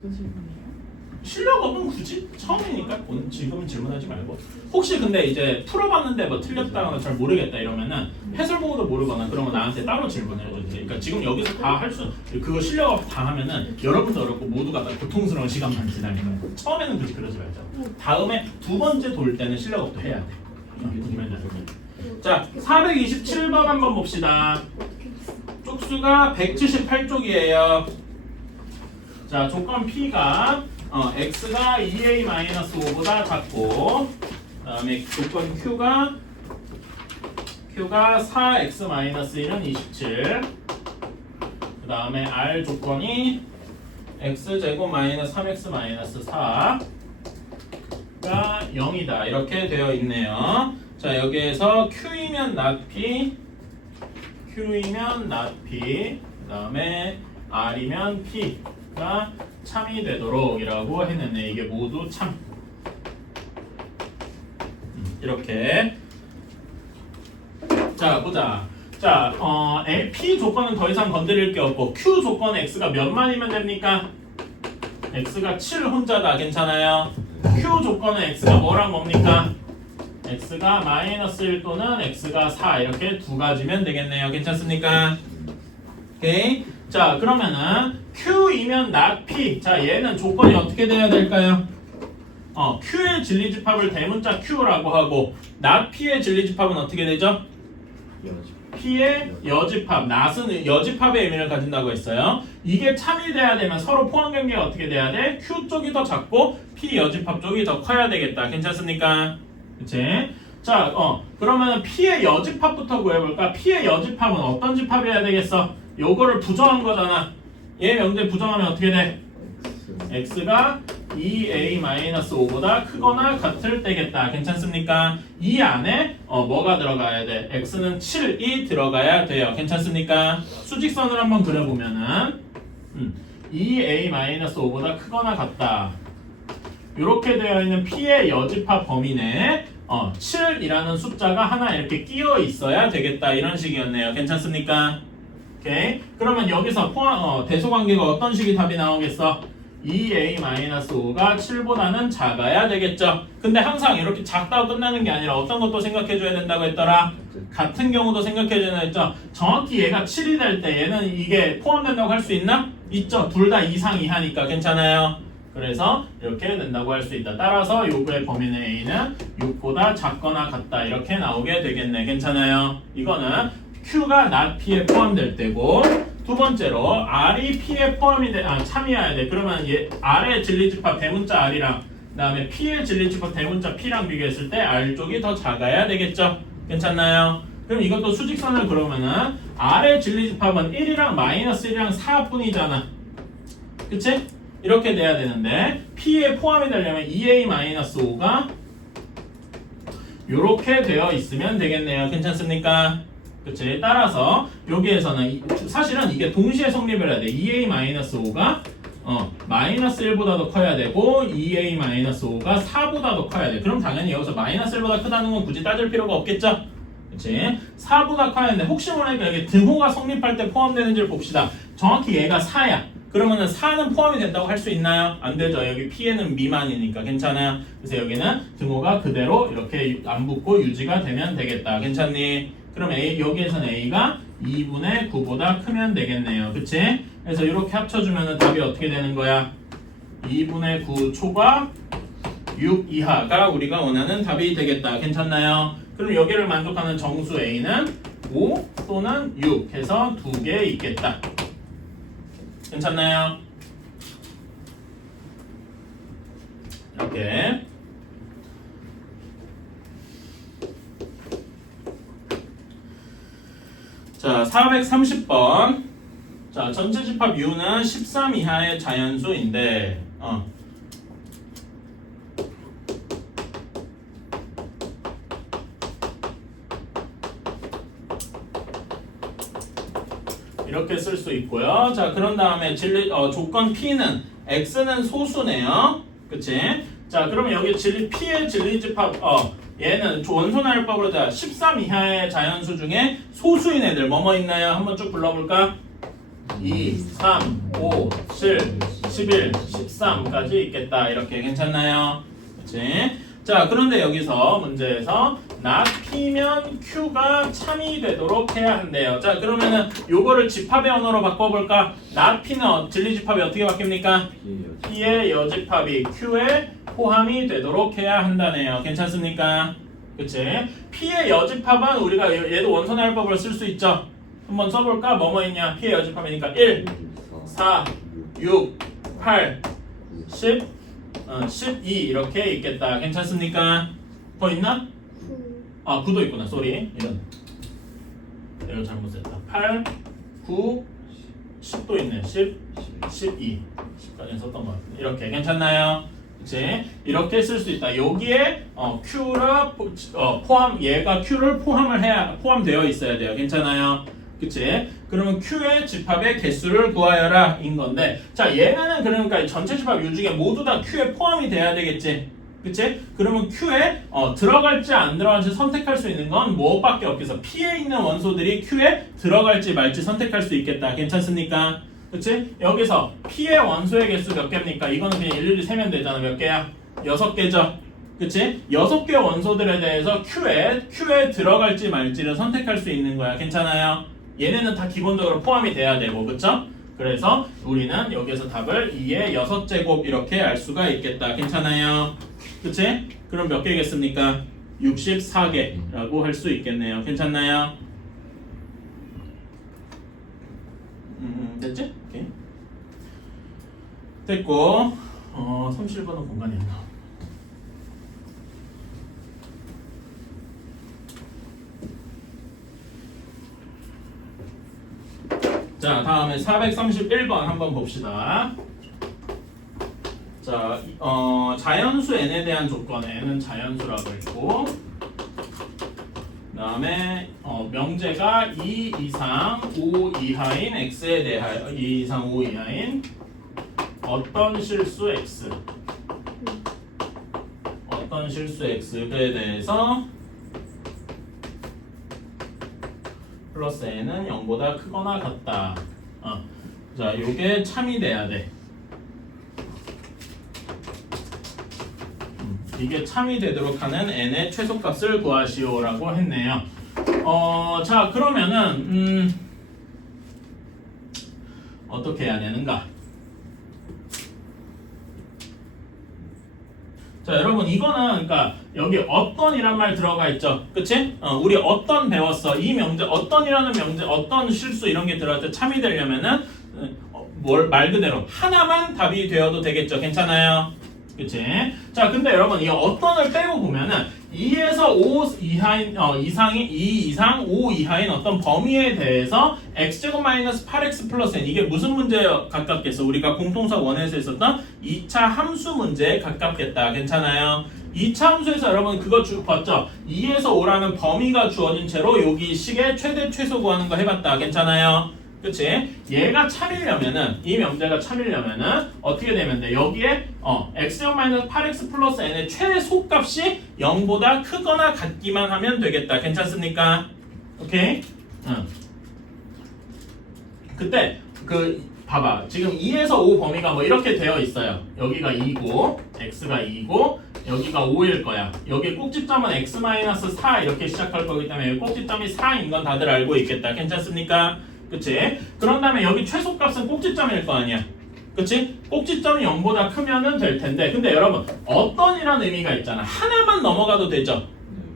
그 질문이에요? 실력 없으면 굳이 처음이니까 지금은 질문하지 말고 혹시 근데 이제 풀어봤는데 뭐 틀렸다거나 잘 모르겠다 이러면은 해설 보고도 모르거나 그러면 나한테 따로 질문을 해줘도 돼. 그러니까 지금 여기서 다 할 수 그거 실력 없이 다 하면은 여러분도 어렵고 모두가 다 고통스러운 시간만 지나니까 처음에는 굳이 그러지 말자. 다음에 두 번째 돌 때는 실력 업도 해야 돼. 자 427번 한번 봅시다. 쪽수가 178쪽이에요. 자 조건 P가 x가 2a-5보다 작고 그 다음에 조건 Q가 4x-1은 27 그 다음에 R 조건이 x제곱 마이너스 3x-4가 0이다 이렇게 되어 있네요. 자 여기에서 Q이면 not P Q이면 not P 그 다음에 R이면 P가 참이 되도록 이라고 해냈네. 이게 모두 참 이렇게 자 보자. 자 P 조건은 더 이상 건드릴 게 없고 Q 조건 X가 몇만이면 됩니까? X가 7 혼자다. 괜찮아요. Q 조건은 X가 뭐랑 뭡니까? X가 마이너스 1 또는 X가 4 이렇게 두 가지면 되겠네요. 괜찮습니까? 오케이. 자 그러면은 Q이면 not P. 자 얘는 조건이 어떻게 돼야 될까요? Q의 진리집합을 대문자 Q라고 하고 not P의 진리집합은 어떻게 되죠? P의 여집합. not은 여집합의 의미를 가진다고 했어요. 이게 참이 돼야 되면 서로 포함 관계가 어떻게 돼야 돼? Q 쪽이 더 작고 P 여집합 쪽이 더 커야 되겠다. 괜찮습니까? 그치? 자 그러면 P의 여집합부터 구해볼까? P의 여집합은 어떤 집합이어야 되겠어? 요거를 부정한 거잖아. 얘 명제 부정하면 어떻게 돼? x가 2a-5보다 크거나 같을 때겠다. 괜찮습니까? 이 안에 뭐가 들어가야 돼? x는 7이 들어가야 돼요. 괜찮습니까? 수직선을 한번 그려보면은 2a-5보다 크거나 같다. 이렇게 되어 있는 P의 여집합 범위 내에 7이라는 숫자가 하나 이렇게 끼어 있어야 되겠다. 이런 식이었네요. 괜찮습니까? 오케이. 그러면 여기서 대소관계가 어떤 식이 답이 나오겠어? 2a-5가 7보다는 작아야 되겠죠. 근데 항상 이렇게 작다고 끝나는 게 아니라 어떤 것도 생각해줘야 된다고 했더라? 같은 경우도 생각해줘야 했죠. 정확히 얘가 7이 될 때 얘는 이게 포함된다고 할 수 있나? 있죠. 둘 다 이상 이하니까 괜찮아요. 그래서 이렇게 된다고 할 수 있다. 따라서 요구의 범위 내 A는 6보다 작거나 같다. 이렇게 나오게 되겠네. 괜찮아요. 이거는 Q가 not P에 포함될 때고 두 번째로 R이 P에 포함이 참이어야 돼. 그러면 R의 진리집합 대문자 R이랑 그 다음에 P의 진리집합 대문자 P랑 비교했을 때 R 쪽이 더 작아야 되겠죠. 괜찮나요? 그럼 이것도 수직선을 그러면은 R의 진리집합은 1이랑 마이너스 1이랑 4뿐이잖아. 그치? 이렇게 돼야 되는데 P에 포함이 되려면 2a-5가 이렇게 되어 있으면 되겠네요. 괜찮습니까? 그치? 따라서 여기에서는 사실은 이게 동시에 성립을 해야 돼. 2a-5가 마이너스 1보다도 커야 되고 2a-5가 4보다도 커야 돼. 그럼 당연히 여기서 마이너스 1보다 크다는 건 굳이 따질 필요가 없겠죠? 그치? 4보다 커야 되는데 혹시 모르니까 여기 등호가 성립할 때 포함되는지를 봅시다. 정확히 얘가 4야. 그러면은 4는 포함이 된다고 할 수 있나요? 안 되죠. 여기 P에는 미만이니까 괜찮아요. 그래서 여기는 등호가 그대로 이렇게 안 붙고 유지가 되면 되겠다. 괜찮니? 그럼 여기에서는 A가 2분의 9보다 크면 되겠네요. 그치? 그래서 이렇게 합쳐주면 답이 어떻게 되는 거야? 2분의 9 초과 6 이하가 우리가 원하는 답이 되겠다. 괜찮나요? 그럼 여기를 만족하는 정수 A는 5 또는 6 해서 2개 있겠다. 괜찮나요? 이렇게 자 430번 자 전체 집합 U는 13 이하의 자연수인데 이렇게 쓸 수 있고요. 자 그런 다음에 조건 P는 X는 소수네요. 그치? 자 그러면 여기 P의 진리집합 얘는 원소나열법으로 13 이하의 자연수 중에 소수인 애들 뭐뭐 있나요? 한번 쭉 불러볼까? 2, 3, 5, 7, 11, 13까지 있겠다. 이렇게 괜찮나요? 그치? 자, 그런데 여기서 문제에서 not p면 q가 참이 되도록 해야 한대요. 자, 그러면은 요거를 집합의 언어로 바꿔볼까? not p는 진리집합이 어떻게 바뀝니까? p의 여집합이 q에 포함이 되도록 해야 한다네요. 괜찮습니까? 그치? p의 여집합은 우리가 얘도 원선화율법으로 쓸 수 있죠. 한번 써볼까? 뭐뭐 있냐? p의 여집합이니까 1, 4, 6, 8, 10, 12 이렇게 있겠다. 괜찮습니까? 더 있나? 9도 있구나. 쏘리. 이런. 내가 잘못했다. 8, 9, 10도 있네. 10, 12. 10까지 썼던 것 같은데. 이렇게 괜찮나요? 그치? 이렇게 쓸 수 있다. 여기에 Q를 포함, 얘가 Q를 포함되어 있어야 돼요. 괜찮아요? 그치? 그러면 Q의 집합의 개수를 구하여라 인 건데, 자, 얘는 그러니까 전체 집합 요 중에 모두 다 Q에 포함이 돼야 되겠지? 그치? 그러면 Q에 들어갈지 안 들어갈지 선택할 수 있는 건 무엇밖에 없겠어? P에 있는 원소들이 Q에 들어갈지 말지 선택할 수 있겠다. 괜찮습니까? 그치? 여기서 P의 원소의 개수 몇 개입니까? 이거는 그냥 일일이 세면 되잖아. 몇 개야? 6개죠? 그치? 6개 원소들에 대해서 Q에 들어갈지 말지를 선택할 수 있는 거야. 괜찮아요? 얘네는 다 기본적으로 포함이 돼야 되고, 그쵸? 그래서 우리는 여기에서 답을 2의 6제곱 이렇게 알 수가 있겠다. 괜찮아요? 그치? 그럼 몇 개겠습니까? 64개라고 할 수 있겠네요. 괜찮나요? 됐지? 오케이. 됐고, 37번은 공간이 안 나와. 자, 다음에 431번 한번 봅시다. 자, 자연수 n에 대한 조건 n은 자연수라고 했고, 그 다음에 명제가 2 이상 5 이하인 x에 대하여 2 이상 5 이하인 어떤 실수 x에 대해서 플러스 n은 0보다 크거나 같다. 자, 요게 참이 돼야 돼. 이게 참이 되도록 하는 n의 최소값을 구하시오라고 했네요. 자, 그러면은 어떻게 해야 되는가? 자, 여러분 이거는 그러니까 여기 어떤이란 말 들어가 있죠. 그치? 우리 어떤 배웠어. 이 명제 어떤이라는 명제 어떤 실수 이런 게 들어갈 때 참이 되려면은 말 그대로 하나만 답이 되어도 되겠죠. 괜찮아요? 그치? 자, 근데 여러분 이 어떤을 빼고 보면은 2에서 5 이하인 2 이상 5 이하인 어떤 범위에 대해서 x제곱 마이너스 8x 플러스 n 이게 무슨 문제에 가깝겠어? 우리가 공통사 원에서 했었던 2차 함수 문제에 가깝겠다. 괜찮아요? 2차 함수에서 여러분 그거 봤죠? 2에서 5라는 범위가 주어진 채로 여기 식의 최대 최소 구하는 거 해봤다. 괜찮아요? 그치? 얘가 참이려면은 이 명제가 참이려면은 어떻게 되면 돼? 여기에 x-8x 플러스 n의 최소값이 0보다 크거나 같기만 하면 되겠다. 괜찮습니까? 오케이? 그때 봐봐. 지금 2에서 5 범위가 뭐 이렇게 되어 있어요. 여기가 2고 x가 2고 여기가 5일 거야. 여기 꼭지점은 x-4 이렇게 시작할 거기 때문에 꼭지점이 4인 건 다들 알고 있겠다. 괜찮습니까? 그치? 그런 다음에 여기 최소값은 꼭지점일 거 아니야. 그치? 꼭지점이 0보다 크면은 될 텐데, 근데 여러분 어떤이라는 의미가 있잖아. 하나만 넘어가도 되죠?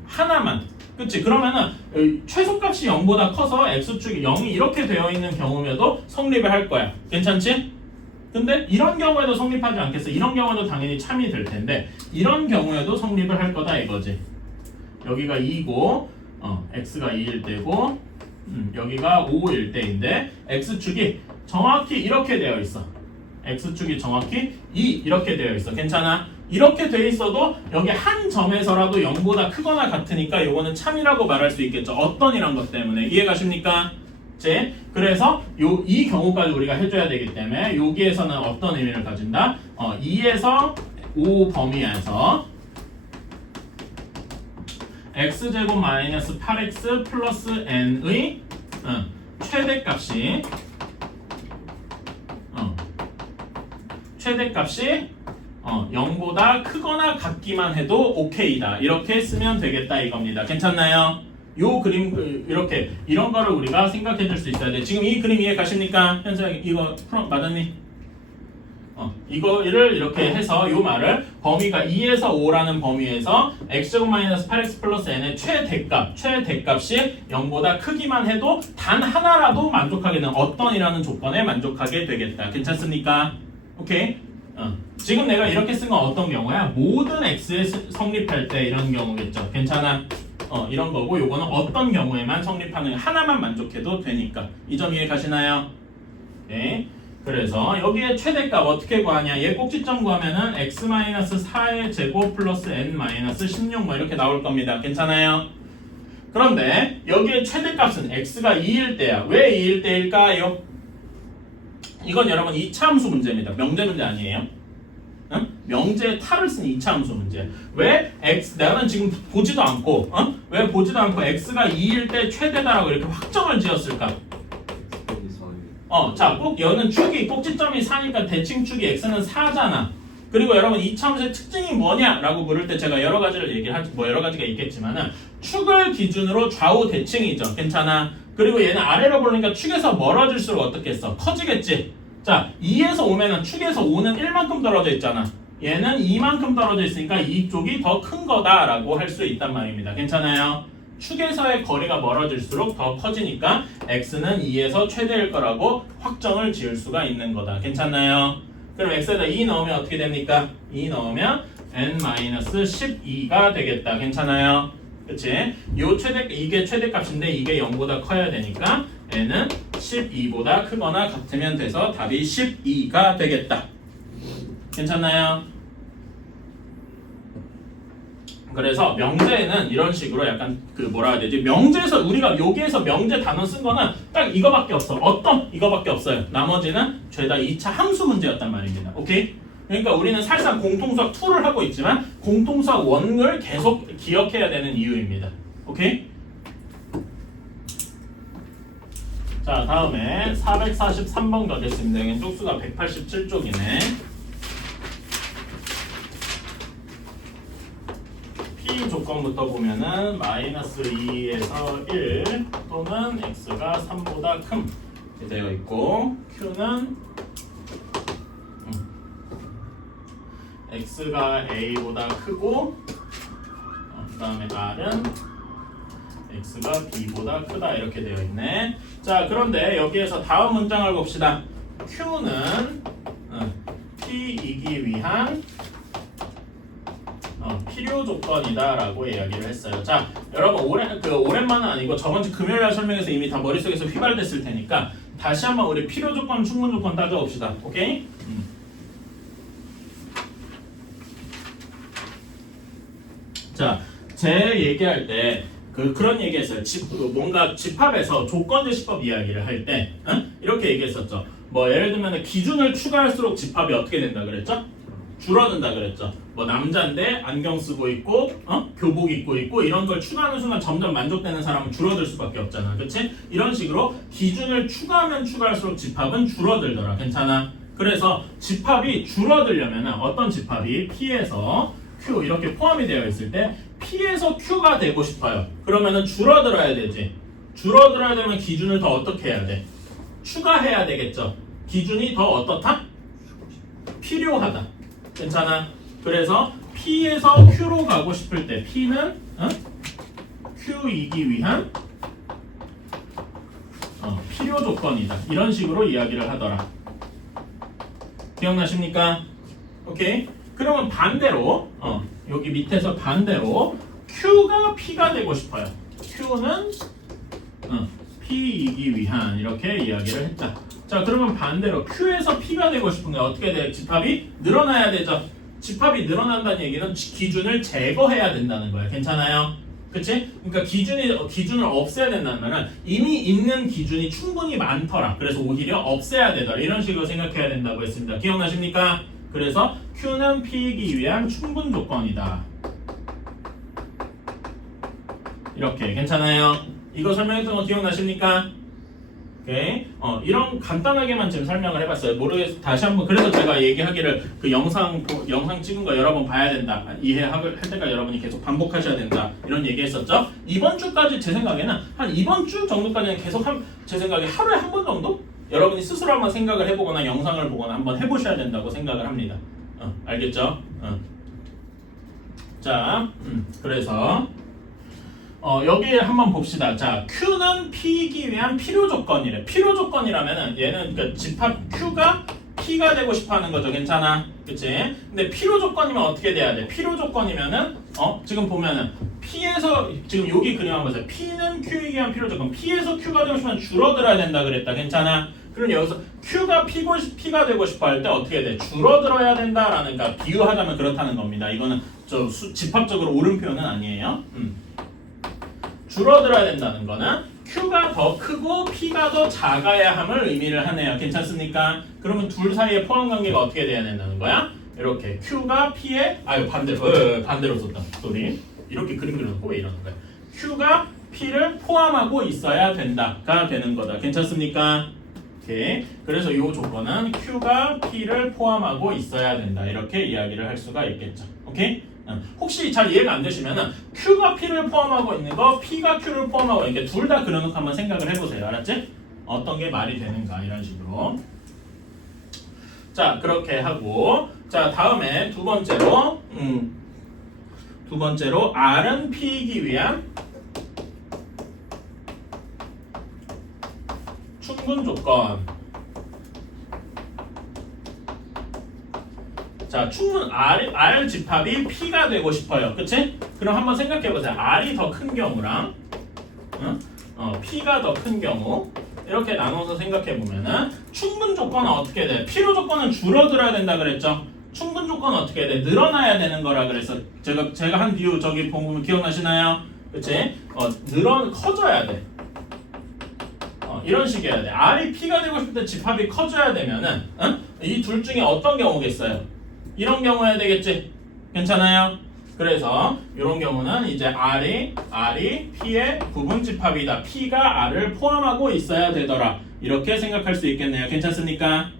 하나만. 그치? 그러면은 최소값이 0보다 커서 x축이 0이 이렇게 되어 있는 경우에도 성립을 할 거야. 괜찮지? 근데 이런 경우에도 성립하지 않겠어? 이런 경우에도 당연히 참이 될 텐데 이런 경우에도 성립을 할 거다 이거지. 여기가 2고 x가 2일 때고 여기가 5일 때인데 x축이 정확히 이렇게 되어 있어. x축이 정확히 2 이렇게 되어 있어. 괜찮아? 이렇게 돼 있어도 여기 한 점에서라도 0보다 크거나 같으니까 요거는 참이라고 말할 수 있겠죠. 어떤이란 것 때문에. 이해가십니까? 그래서 이 경우까지 우리가 해줘야 되기 때문에 여기에서는 어떤 의미를 가진다? 2에서 5 범위에서 x제곱 마이너스 8x 플러스 n의 최대값이 최대값이 0보다 크거나 같기만 해도 오케이다. 이렇게 쓰면 되겠다 이겁니다. 괜찮나요? 요 그림 이렇게 이런 거를 우리가 생각해 줄 수 있어야 돼. 지금 이 그림 이해 가십니까? 현재 이거 맞았니? 이거를 이렇게 해서 요 말을 범위가 2에서 5라는 범위에서 x제곱 마이너스 8x 플러스 n의 최대값이 0보다 크기만 해도 단 하나라도 만족하게 되는 어떤이라는 조건에 만족하게 되겠다. 괜찮습니까? 오케이? 지금 내가 이렇게 쓴 건 어떤 경우야? 모든 x에 성립할 때 이런 경우겠죠. 괜찮아? 이런 거고 요거는 어떤 경우에만 성립하는 하나만 만족해도 되니까 이 점 이해 가시나요? 네. 그래서 여기에 최대값 어떻게 구하냐? 얘 꼭지점 구하면은 x-4의 제곱 플러스 n-16 뭐 이렇게 나올 겁니다. 괜찮아요? 그런데 여기에 최대값은 x가 2일 때야. 왜 2일 때일까요? 이건 여러분 2차 함수 문제입니다. 명제 문제 아니에요? 응? 명제에 탈을 쓴 2차 함수 문제. 왜 나는 지금 보지도 않고 왜 보지도 않고 x가 2일 때 최대다라고 이렇게 확정을 지었을까? 자, 꼭 여는 축이 꼭지점이 4니까 대칭 축이 x는 4잖아. 그리고 여러분 이 함수의 특징이 뭐냐라고 물을 때 제가 여러 가지를 여러 가지가 있겠지만은 축을 기준으로 좌우 대칭이죠. 괜찮아. 그리고 얘는 아래로 보니까 축에서 멀어질수록 어떻게 했어? 커지겠지. 자, 2에서 5면은 축에서 5는 1만큼 떨어져 있잖아. 얘는 2만큼 떨어져 있으니까 이쪽이 더 큰 거다라고 할 수 있단 말입니다. 괜찮아요? 축에서의 거리가 멀어질수록 더 커지니까 x는 2에서 최대일 거라고 확정을 지을 수가 있는 거다. 괜찮나요? 그럼 x에다 2 넣으면 어떻게 됩니까? 2 넣으면 n-12가 되겠다. 괜찮아요? 그치? 이게 최대값인데 이게 0보다 커야 되니까 n은 12보다 크거나 같으면 돼서 답이 12가 되겠다. 괜찮나요? 그래서 명제에는 이런 식으로 약간 뭐라 해야 되지? 명제에서 우리가 여기에서 명제 단어 쓴 거는 딱 이거밖에 없어. 이거밖에 없어요. 나머지는 죄다 2차 함수 문제였단 말입니다. 오케이? 그러니까 우리는 사실상 공통수학 2를 하고 있지만 공통수학 1을 계속 기억해야 되는 이유입니다. 오케이? 자, 다음에 443번 가겠습니다. 여기 쪽수가 187쪽이네. P 조건부터 보면은 마이너스 2에서 1 또는 x가 3보다 큰 이렇게 되어 있고 q는 x가 a보다 크고 그 다음에 r은 x가 b보다 크다 이렇게 되어 있네. 자, 그런데 여기에서 다음 문장을 봅시다. q는 p이기 위한 필요 조건이다라고 이야기를 했어요. 자, 여러분 오랜만은 아니고 저번주 금요일날 설명해서 이미 다 머릿속에서 휘발됐을 테니까 다시 한번 우리 필요 조건, 충분 조건 따져봅시다. 오케이? 자, 제 얘기할 때 그런 얘기했어요. 뭔가 집합에서 조건제시법 이야기를 할 때 이렇게 얘기했었죠. 뭐 예를 들면 기준을 추가할수록 집합이 어떻게 된다 그랬죠? 줄어든다 그랬죠. 뭐 남자인데 안경 쓰고 있고 교복 입고 있고 이런 걸 추가하는 순간 점점 만족되는 사람은 줄어들 수밖에 없잖아. 그치? 이런 식으로 기준을 추가하면 추가할수록 집합은 줄어들더라. 괜찮아? 그래서 집합이 줄어들려면 어떤 집합이 P에서 Q 이렇게 포함이 되어 있을 때 P에서 Q가 되고 싶어요. 그러면은 줄어들어야 되지. 줄어들어야 되면 기준을 더 어떻게 해야 돼? 추가해야 되겠죠. 기준이 더 어떻다? 필요하다. 괜찮아? 그래서 P에서 Q로 가고 싶을 때 P는 Q이기 위한 필요 조건이다. 이런 식으로 이야기를 하더라. 기억나십니까? 오케이? 그러면 반대로 여기 밑에서 반대로 Q가 P가 되고 싶어요. Q는 P이기 위한 이렇게 이야기를 했다. 자, 그러면 반대로 Q에서 P가 되고 싶은데 어떻게 돼? 집합이 늘어나야 되죠. 집합이 늘어난다는 얘기는 기준을 제거해야 된다는 거예요. 괜찮아요? 그치? 그러니까 기준을 없애야 된다는 말은 이미 있는 기준이 충분히 많더라. 그래서 오히려 없애야 되더라. 이런 식으로 생각해야 된다고 했습니다. 기억나십니까? 그래서 Q는 P이기 위한 충분 조건이다. 이렇게 괜찮아요? 이거 설명했던 거 기억나십니까? 오케이. 이런 간단하게만 지금 설명을 해봤어요. 모르겠어. 다시 한번 그래서 제가 얘기하기를 그 영상 찍은 거 여러 번 봐야 된다. 이해할 때까지 여러분이 계속 반복하셔야 된다. 이런 얘기했었죠. 이번 주까지 제 생각에는 한 이번 주 정도까지는 계속 제 생각에 하루에 한 번 정도 여러분이 스스로 한번 생각을 해보거나 영상을 보거나 한번 해보셔야 된다고 생각을 합니다. 알겠죠? 자, 그래서 여기 한번 봅시다. 자, Q는 P이기 위한 필요 조건이래. 필요 조건이라면은 얘는 그러니까 집합 Q가 P가 되고 싶어하는 거죠. 괜찮아? 그치? 근데 필요 조건이면 어떻게 돼야 돼? 필요 조건이면은 지금 보면은 P에서 지금 여기 그림 한번 보세요. P는 Q이기 위한 필요 조건. P에서 Q가 되고 싶으면 줄어들어야 된다 그랬다. 괜찮아? 그럼 여기서 Q가 P가 되고 싶어 할 때 어떻게 돼? 줄어들어야 된다라는, 그러니까 비유하자면 그렇다는 겁니다. 이거는 집합적으로 옳은 표현은 아니에요. 줄어들어야 된다는 거는 Q가 더 크고 P가 더 작아야 함을 의미를 하네요. 괜찮습니까? 그러면 둘 사이의 포함 관계가 어떻게 돼야 된다는 거야? 이렇게 Q가 P의 반대로 썼다. 소리. 이렇게 그림 그려놓고 왜 이러는 거야? Q가 P를 포함하고 있어야 된다가 되는 거다. 괜찮습니까? 오케이. 그래서 이 조건은 Q가 P를 포함하고 있어야 된다. 이렇게 이야기를 할 수가 있겠죠. 오케이? 혹시 잘 이해가 안 되시면은 Q가 P를 포함하고 있는 거, P가 Q를 포함하고 있는 게 둘 다 그려놓고 한번 생각을 해보세요. 알았지? 어떤 게 말이 되는가 이런 식으로. 자, 그렇게 하고 자, 다음에 두 번째로 R은 P이기 위한 충분 조건. 자, 충분 R 집합이 P가 되고 싶어요. 그치? 그럼 한번 생각해보세요. R이 더 큰 경우랑 P가 더 큰 경우 이렇게 나눠서 생각해보면은 충분 조건은 어떻게 돼? 필요 조건은 줄어들어야 된다 그랬죠? 충분 조건은 어떻게 돼? 늘어나야 되는 거라 그래서 제가 한 비유 저기 보면 기억나시나요? 그치? 커져야 돼. 이런 식이어야 돼. R이 P가 되고 싶을 때 집합이 커져야 되면은 이 둘 중에 어떤 경우겠어요? 이런 경우여야 되겠지? 괜찮아요? 그래서 이런 경우는 이제 R이 P의 부분 집합이다. P가 R을 포함하고 있어야 되더라. 이렇게 생각할 수 있겠네요. 괜찮습니까?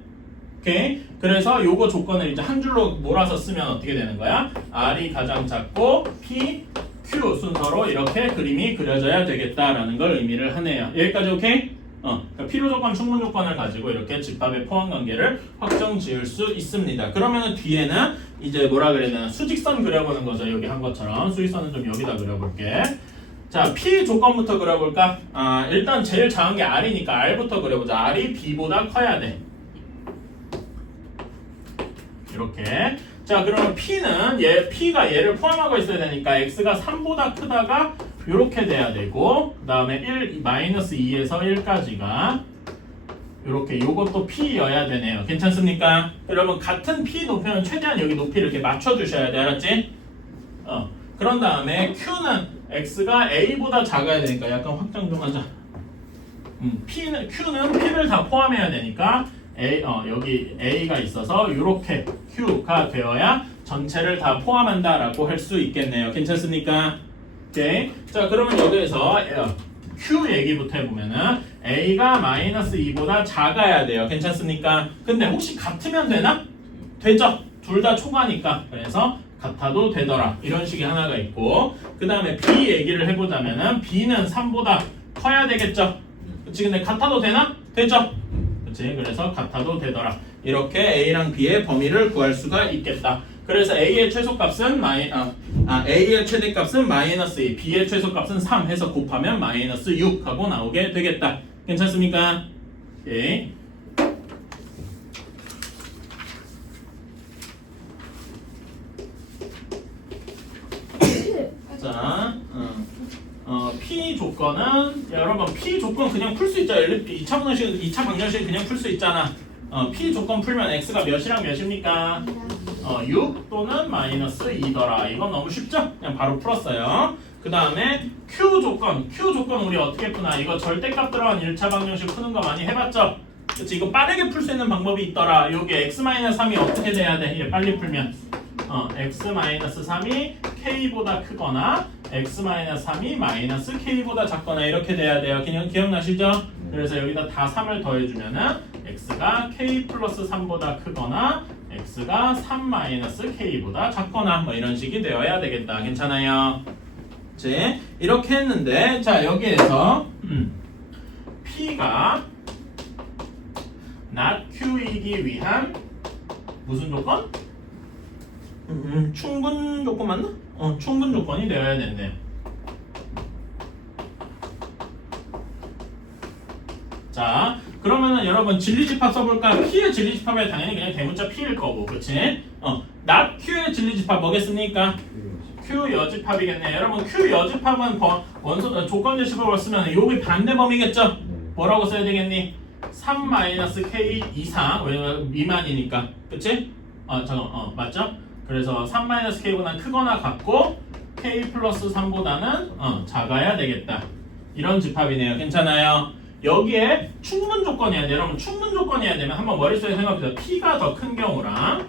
오케이? 그래서 요거 조건을 이제 한 줄로 몰아서 쓰면 어떻게 되는 거야? R이 가장 작고 P, Q 순서로 이렇게 그림이 그려져야 되겠다라는 걸 의미를 하네요. 여기까지 오케이? 그러니까 필요 조건, 충분 조건을 가지고 이렇게 집합의 포함 관계를 확정 지을 수 있습니다. 그러면은 뒤에는 이제 뭐라 그래야 되나? 수직선 그려보는 거죠. 여기 한 것처럼. 수직선은 좀 여기다 그려볼게. 자, P 조건부터 그려볼까? 일단 제일 작은 게 R이니까 R부터 그려보자. R이 B보다 커야 돼. 이렇게. 자, 그러면 P는 P가 얘를 포함하고 있어야 되니까 X가 3보다 크다가 이렇게 돼야 되고, 그 다음에 -2에서 1까지가 이렇게 요것도 P여야 되네요. 괜찮습니까? 여러분 같은 P 높이는 최대한 여기 높이를 이렇게 맞춰주셔야 돼. 알았지? 그런 다음에 Q는 X가 A보다 작아야 되니까 약간 확장 좀 하자. Q는 P를 다 포함해야 되니까 여기 A가 있어서 이렇게 Q가 되어야 전체를 다 포함한다라고 할 수 있겠네요. 괜찮습니까? 오케이. 자, 그러면 여기에서 Q 얘기부터 해보면은 A가 -2보다 작아야 돼요. 괜찮습니까? 근데 혹시 같으면 되나? 되죠. 둘 다 초과니까. 그래서 같아도 되더라. 이런 식이 하나가 있고, 그 다음에 B 얘기를 해보자면은 B는 3보다 커야 되겠죠. 그치? 근데 같아도 되나? 되죠. 그치? 그래서 같아도 되더라. 이렇게 A랑 B의 범위를 구할 수가 있겠다. 그래서 A의 최소값은 A의 최대값은 -2, B의 최소값은 3 해서 곱하면 -6 하고 나오게 되겠다. 괜찮습니까? 오케이. 자, P 조건은 여러분 P 조건 그냥 풀 수 있죠. 2차 방정식 그냥 풀 수 있잖아. P 조건 풀면 X가 몇이랑 몇입니까? 6 또는 -2더라. 이건 너무 쉽죠? 그냥 바로 풀었어요. 그 다음에 Q 조건 우리 어떻게 푸나? 이거 절대값 들어간 1차 방정식 푸는 거 많이 해봤죠? 그치? 이거 빠르게 풀 수 있는 방법이 있더라. 여기 X-3이 어떻게 돼야 돼? 얘 빨리 풀면 X-3이 K보다 크거나 X-3이 -K보다 작거나 이렇게 돼야 돼요. 그냥 기억나시죠? 그래서 여기다 다 3을 더해주면은 x가 k 플러스 3보다 크거나 x가 3 마이너스 k보다 작거나 뭐 이런 식이 되어야 되겠다. 괜찮아요? 이제 이렇게 했는데 자 여기에서 p가 not q이기 위한 무슨 조건? 충분 조건 맞나? 충분 조건이 되어야 된대. 자, 그러면은 여러분 진리집합 써볼까? P의 진리집합에 당연히 그냥 대문자 P일 거고, 그렇지? not Q의 진리집합 뭐겠습니까? Q 여집합이겠네. 여러분 Q 여집합은 원소 조건 제시법을 쓰면 여기 반대 범위겠죠? 뭐라고 써야 되겠니? 3 마이너스 K 이상 왜냐면 미만이니까, 그렇지? 맞죠? 그래서 3 마이너스 K보다는 크거나 같고 K 플러스 3보다는 작아야 되겠다. 이런 집합이네요. 괜찮아요? 여기에 충분 조건이어야 돼. 여러분 충분 조건이어야 되면 한번 머릿속에 생각해보세요. P가 더 큰 경우랑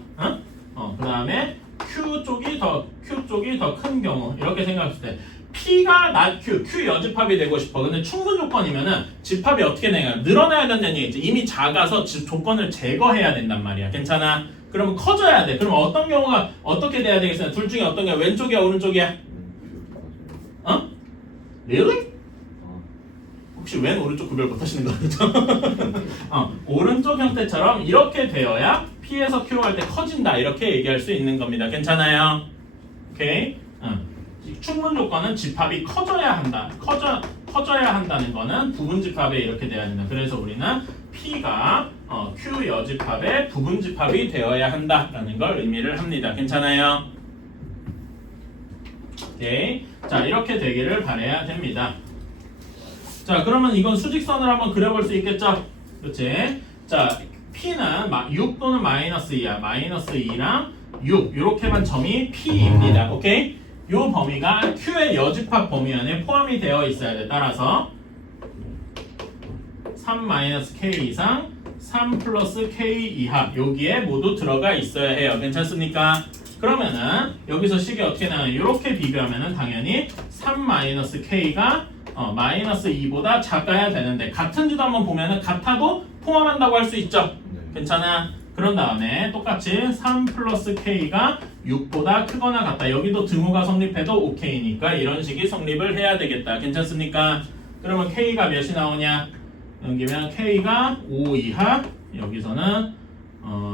그 다음에 Q 쪽이 더 큰 경우 이렇게 생각했을 때 P가 not Q 여집합이 되고 싶어. 근데 충분 조건이면은 집합이 어떻게 되냐 늘어나야 된다는 얘기지. 이미 작아서 조건을 제거해야 된단 말이야. 괜찮아? 그러면 커져야 돼. 그럼 어떤 경우가 어떻게 돼야 되겠어요? 둘 중에 어떤 게 왼쪽이야 오른쪽이야? Really? 혹시 왼 오른쪽 구별 못하시는 거 아니죠? 오른쪽 형태처럼 이렇게 되어야 P에서 Q로 갈 때 커진다 이렇게 얘기할 수 있는 겁니다. 괜찮아요? 오케이? 충분 조건은 집합이 커져야 한다. 커져야 한다는 거는 부분 집합에 이렇게 돼야 된다. 그래서 우리는 P가 Q 여집합의 부분 집합이 되어야 한다라는 걸 의미를 합니다. 괜찮아요? 오케이. 자 이렇게 되기를 바라야 됩니다. 자 그러면 이건 수직선을 한번 그려볼 수 있겠죠? 그렇지? 자 P는 6 또는 마이너스 2야. 마이너스 2랑 6 이렇게만 점이 P입니다. 오케이? 요 범위가 Q의 여집합 범위 안에 포함이 되어 있어야 돼. 따라서 3-K 이상 3 플러스 K 이하 여기에 모두 들어가 있어야 해요. 괜찮습니까? 그러면은 여기서 식이 어떻게 나와요? 이렇게 비교하면은 당연히 3-K가 마이너스 2보다 작아야 되는데 같은지도 한번 보면은 같아도 포함한다고 할 수 있죠? 괜찮아? 그런 다음에 똑같이 3 플러스 K가 6보다 크거나 같다. 여기도 등호가 성립해도 오케이니까 이런 식이 성립을 해야 되겠다. 괜찮습니까? 그러면 K가 몇이 나오냐? 여기면 K가 5 이하 여기서는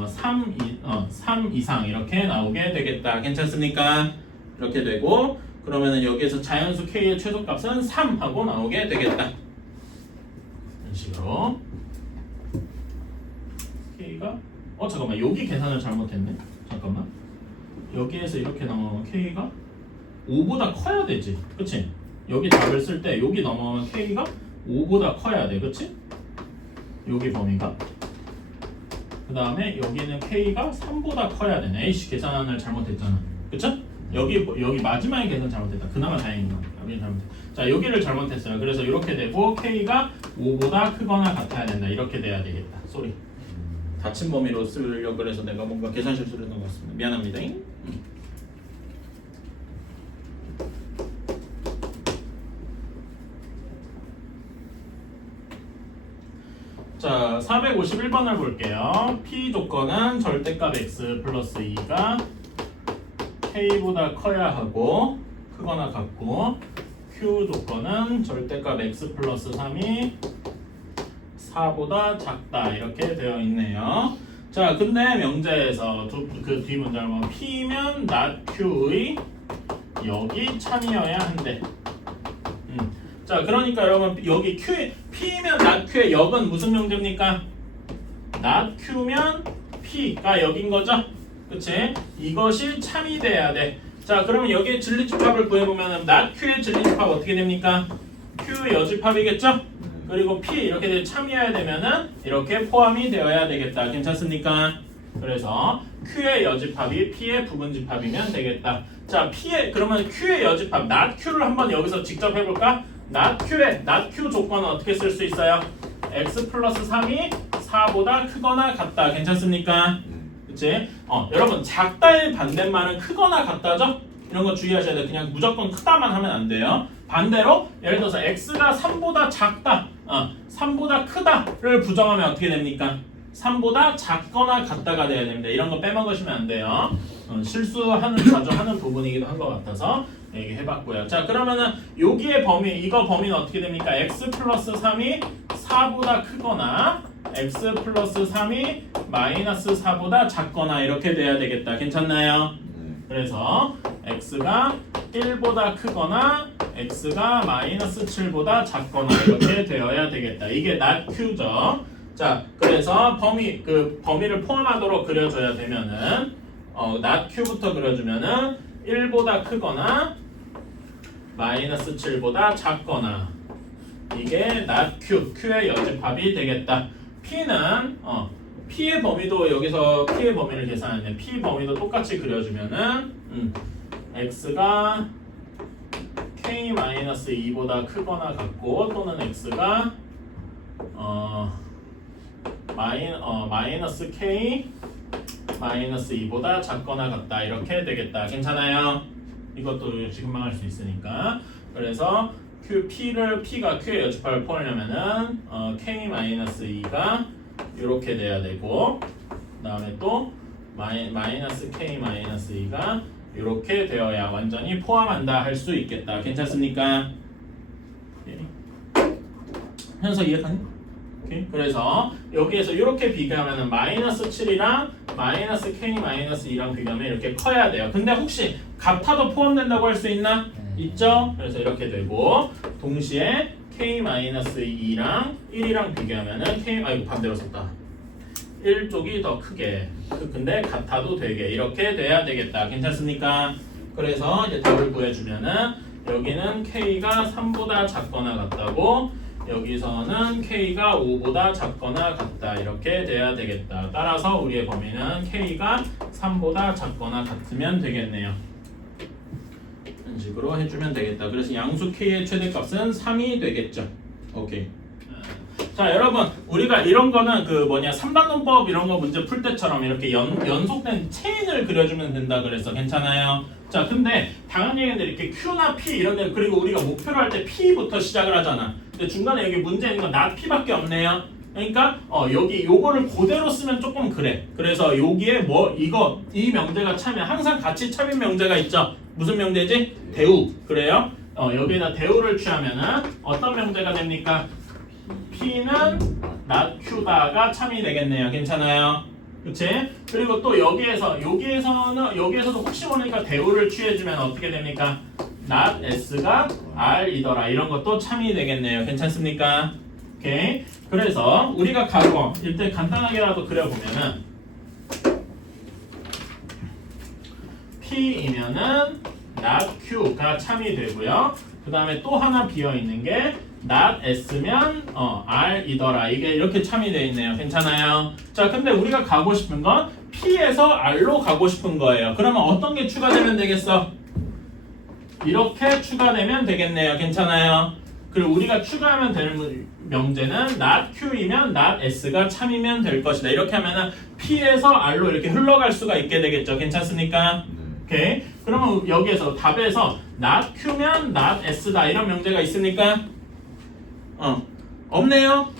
3 이상 이렇게 나오게 되겠다. 괜찮습니까? 이렇게 되고 그러면은 여기에서 자연수 K의 최소값은 3 하고 나오게 되겠다. 이런 식으로 K가 잠깐만 여기 계산을 잘못했네. 잠깐만 여기에서 이렇게 나오면 K가 5보다 커야 되지. 그치? 여기 답을 쓸 때 여기 넘어가면 K가 5보다 커야 돼. 그치? 여기 범위가 그 다음에 여기는 K가 3보다 커야 되네. 에이씨 계산을 잘못했잖아. 그쵸? 여기 마지막에 계산 잘못했다. 그나마 다행인 거. 여기 잘못했다. 자 여기를 잘못했어요. 그래서 이렇게 되고 K가 5보다 크거나 같아야 된다. 이렇게 돼야 되겠다. 쏘리. 닫힌 범위로 쓰려고 그래서 내가 뭔가 계산 실수를 했던 것 같습니다. 미안합니다. 자 451번을 볼게요. P 조건은 절대값 x 플러스 2가 K보다 커야 하고 크거나 같고 Q 조건은 절대값 x 플러스 3이 4보다 작다 이렇게 되어 있네요. 자 근데 명제에서 그 뒤 문장을 보면 P면 not Q의 역이 참이어야 한대. 자 그러니까 여러분 여기 P면 not Q의 역은 무슨 명제입니까? not Q면 P가 역인 거죠? 그치? 이것이 참이 돼야 돼. 자 그러면 여기에 진리집합을 구해보면 not Q의 진리집합 어떻게 됩니까? Q 여집합이겠죠? 그리고 P 이렇게 참여해야 되면은 이렇게 포함이 되어야 되겠다. 괜찮습니까? 그래서 Q의 여집합이 P의 부분집합이면 되겠다. 자, 그러면 Q의 여집합 not Q를 한번 여기서 직접 해볼까? not Q 조건은 어떻게 쓸 수 있어요? x 플러스 3이 4보다 크거나 같다. 괜찮습니까? 그치? 여러분 작다의 반대말은 크거나 같다죠? 이런 거 주의하셔야 돼요. 그냥 무조건 크다만 하면 안 돼요. 반대로 예를 들어서 x가 3보다 작다. 3보다 크다를 부정하면 어떻게 됩니까? 3보다 작거나 같다가 돼야 됩니다. 이런 거 빼먹으시면 안 돼요. 실수하는 자주 하는 부분이기도 한 것 같아서 얘기해봤고요. 자, 그러면은 여기에 이거 범위는 어떻게 됩니까? x 플러스 3이 4보다 크거나 x 플러스 3이 마이너스 4보다 작거나 이렇게 돼야 되겠다. 괜찮나요? 그래서 x가 1보다 크거나 x가 마이너스 7보다 작거나 이렇게 되어야 되겠다. 이게 not q죠. 자, 그래서 범위를 포함하도록 그려줘야 되면은 not q부터 그려주면은 1보다 크거나 마이너스 7보다 작거나 이게 not q의 여집합이 되겠다. p는 p의 범위도 여기서 p의 범위를 계산하는데 p 범위도 똑같이 그려주면은 x가 k-2보다 크거나 같고 또는 x가 마이너스 k 마이너스 2보다 작거나 같다 이렇게 되겠다. 괜찮아요? 이것도 지금만 할 수 있으니까. 그래서 p가 q의 여집합을 포함하려면은 k 마이너스 2가 이렇게 돼야 되고 그다음에 또 마이너스 k 마이너스 2가 이렇게 되어야 완전히 포함한다 할 수 있겠다. 괜찮습니까? 현서 이해가니? 오케이. 그래서 여기에서 이렇게 비교하면은 마이너스 7이랑 마이너스 k 마이너스 2랑 비교하면 이렇게 커야 돼요. 근데 혹시 같아도 포함된다고 할 수 있나? 있죠? 그래서 이렇게 되고 동시에 k 마이너스 2랑 1이랑 비교하면은 아이고 반대로 썼다. 1쪽이 더 크게 근데 같아도 되게 이렇게 돼야 되겠다. 괜찮습니까? 그래서 이제 답을 구해주면은 여기는 k가 3보다 작거나 같다고 여기서는 k가 5보다 작거나 같다 이렇게 돼야 되겠다. 따라서 우리의 범위는 k가 3보다 작거나 같으면 되겠네요. 이런 식으로 해주면 되겠다. 그래서 양수 k의 최대값은 3이 되겠죠. 오케이. 자, 여러분 우리가 이런 거는 3단원법 이런 거 문제 풀 때처럼 이렇게 연속된 체인을 그려주면 된다 그래서 괜찮아요. 자, 근데 당연히 얘기인데 이렇게 Q나 P 이런 데 그리고 우리가 목표로 할 때 P부터 시작을 하잖아. 근데 중간에 여기 문제 있는 건 not P밖에 없네요. 그러니까 여기 요거를 그대로 쓰면 조금 그래. 그래서 여기에 이 명제가 차면 항상 같이 참인 명제가 있죠. 무슨 명제지? 대우. 그래요? 여기에다 대우를 취하면은 어떤 명제가 됩니까? P는 not Q다가 참이 되겠네요. 괜찮아요? 그치? 그리고 또 여기에서도 혹시 모르니까 대우를 취해주면 어떻게 됩니까? not S가 R이더라. 이런 것도 참이 되겠네요. 괜찮습니까? 오케이. 그래서 우리가 일단 간단하게라도 그려보면은 P이면은 not Q가 참이 되고요. 그 다음에 또 하나 비어있는 게 not S면 R이더라. 이게 이렇게 참이 되어 있네요. 괜찮아요? 자, 근데 우리가 가고 싶은 건 P에서 R로 가고 싶은 거예요. 그러면 어떤 게 추가되면 되겠어? 이렇게 추가되면 되겠네요. 괜찮아요? 그리고 우리가 추가하면 될 명제는 not Q이면 not S가 참이면 될 것이다. 이렇게 하면은 P에서 R로 이렇게 흘러갈 수가 있게 되겠죠. 괜찮습니까? 오케이. 그러면 여기에서 답에서 not Q면 not S다. 이런 명제가 있습니까? 없네요.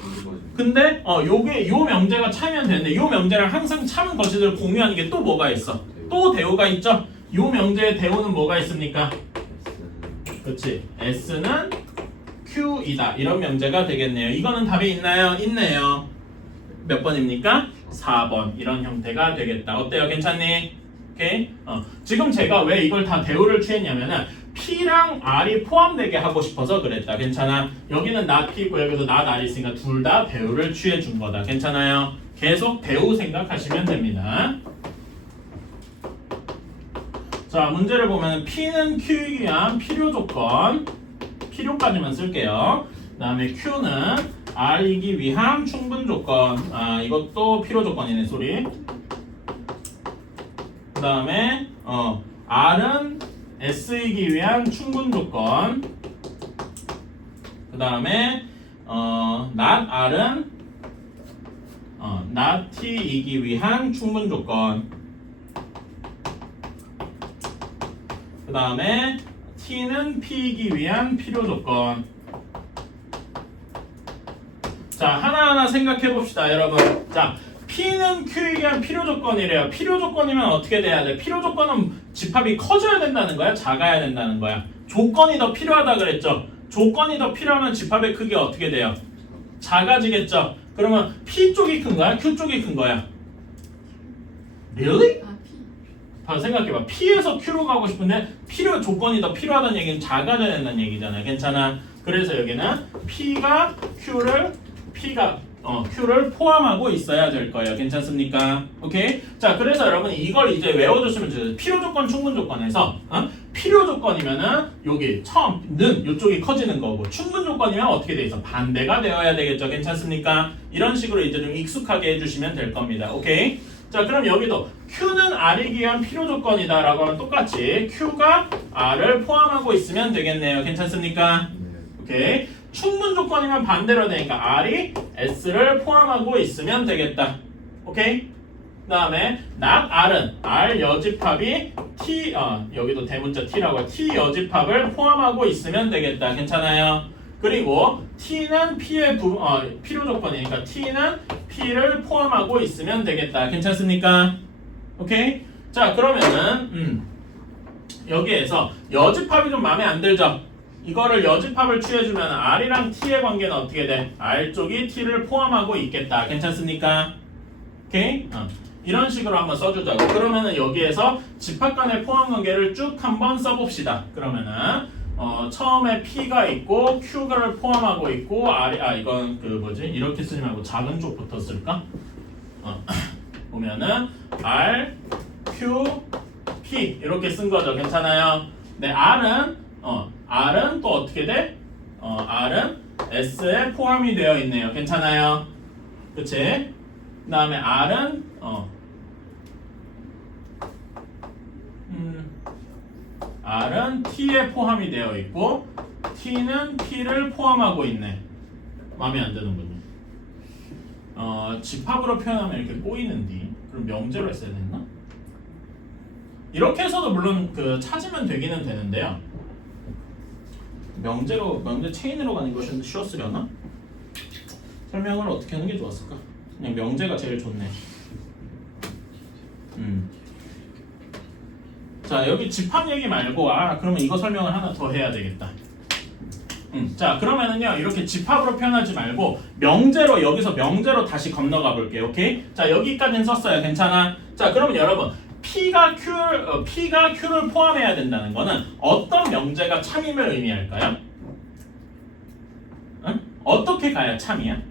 근데 요 명제가 참이면 되는데 요 명제랑 항상 참은 것들을 공유하는 게 또 뭐가 있어? 또 대우가 있죠. 요 명제의 대우는 뭐가 있습니까? 그렇지. S는 Q이다. 이런 명제가 되겠네요. 이거는 답이 있나요? 있네요. 몇 번입니까? 4번. 이런 형태가 되겠다. 어때요? 괜찮니? 오케이? 지금 제가 왜 이걸 다 대우를 취했냐면은 P랑 R이 포함되게 하고 싶어서 그랬다. 괜찮아? 여기는 not P 있고 여기서 not R이 있으니까 둘 다 대우를 취해 준 거다. 괜찮아요? 계속 대우 생각하시면 됩니다. 자, 문제를 보면 P는 Q이기 위한 필요 조건 필요까지만 쓸게요. 그 다음에 Q는 R이기 위한 충분 조건 이것도 필요 조건이네 소리. 그 다음에 R은 S이기 위한 충분 조건. 그 다음에 not R은 not T이기 위한 충분 조건. 그 다음에 T는 P이기 위한 필요 조건. 자, 하나하나 생각해 봅시다, 여러분. 자, P는 Q에 대한 필요 조건이래요. 필요 조건이면 어떻게 돼야 돼? 필요 조건은 집합이 커져야 된다는 거야? 작아야 된다는 거야? 조건이 더 필요하다 그랬죠? 조건이 더 필요하면 집합의 크기가 어떻게 돼요? 작아지겠죠? 그러면 P 쪽이 큰 거야? Q 쪽이 큰 거야? Really? 봐, 생각해봐. P에서 Q로 가고 싶은데 필요 조건이 더 필요하다는 얘기는 작아져야 된다는 얘기잖아. 괜찮아? 그래서 여기는 P가 Q를 포함하고 있어야 될 거예요. 괜찮습니까? 오케이? 자, 그래서 여러분 이걸 이제 외워두시면 돼요. 필요 조건, 충분 조건에서 필요 조건이면은 여기 처음는 이쪽이 커지는 거고 충분 조건이면 어떻게 돼 있어? 반대가 되어야 되겠죠. 괜찮습니까? 이런 식으로 이제 좀 익숙하게 해주시면 될 겁니다. 오케이? 자, 그럼 여기도 Q는 R이기 위한 필요 조건이다 라고 하면 똑같이 Q가 R을 포함하고 있으면 되겠네요. 괜찮습니까? 오케이. 충분 조건이면 반대로 되니까 R이 S를 포함하고 있으면 되겠다. 오케이? 그 다음에 not R은 R 여집합이 T 여기도 대문자 T라고 해. T 여집합을 포함하고 있으면 되겠다. 괜찮아요? 그리고 T는 P의 필요 조건이니까 T는 P를 포함하고 있으면 되겠다. 괜찮습니까? 오케이? 자, 그러면은 여기에서 여집합이 좀 마음에 안 들죠? 이거를 여집합을 취해주면 R이랑 T의 관계는 어떻게 돼? R 쪽이 T를 포함하고 있겠다. 괜찮습니까? 오케이? 이런 식으로 한번 써주자고. 그러면은 여기에서 집합 간의 포함 관계를 쭉 한번 써봅시다. 그러면은 처음에 P가 있고 Q를 포함하고 있고 이건 그 뭐지? 이렇게 쓰지 말고 작은 쪽부터 쓸까? 보면은 R, Q, P 이렇게 쓴 거죠. 괜찮아요? 네, R은 또 어떻게 돼? R은 S에 포함이 되어 있네요. 괜찮아요? 그치? 그 다음에 R은 T에 포함이 되어 있고 T는 P를 포함하고 있네. 마음에 안 드는군요. 집합으로 표현하면 이렇게 꼬이는데 그럼 명제로 했어야 됐나? 이렇게 해서도 물론 그 찾으면 되기는 되는데요. 명제 체인으로 가는 것이 쉬웠으려나? 설명을 어떻게 하는 게 좋았을까? 그냥 명제가 제일 좋네. 자, 여기 집합 얘기 말고 그러면 이거 설명을 하나 더 해야 되겠다. 자, 그러면은요 이렇게 집합으로 표현하지 말고 여기서 명제로 다시 건너가 볼게요. 오케이? 자, 여기까지는 썼어요. 괜찮아? 자, 그러면 여러분 P가 Q를 포함해야 된다는 거는 어떤 명제가 참임을 의미할까요? 어떻게 가야 참이야?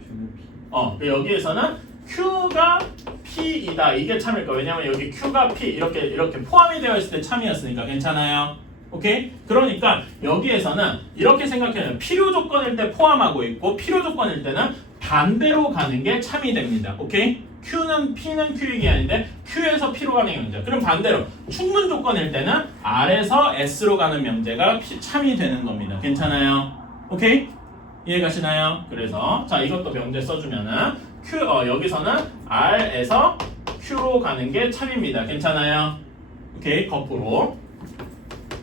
여기에서는 Q가 P이다. 이게 참일 거예요. 왜냐면 여기 Q가 P 이렇게 포함이 되어 있을 때 참이었으니까. 괜찮아요? 오케이? 그러니까 여기에서는 이렇게 생각해요. 필요 조건일 때 포함하고 있고 필요 조건일 때는 반대로 가는 게 참이 됩니다. 오케이? P는 Q이기 아닌데 Q에서 P로 가는 명제. 그럼 반대로 충분 조건일 때는 R에서 S로 가는 명제가 참이 되는 겁니다. 괜찮아요? 오케이? 이해가시나요? 그래서 자, 이것도 명제 써주면은 여기서는 R에서 Q로 가는 게 참입니다. 괜찮아요? 오케이? 거꾸로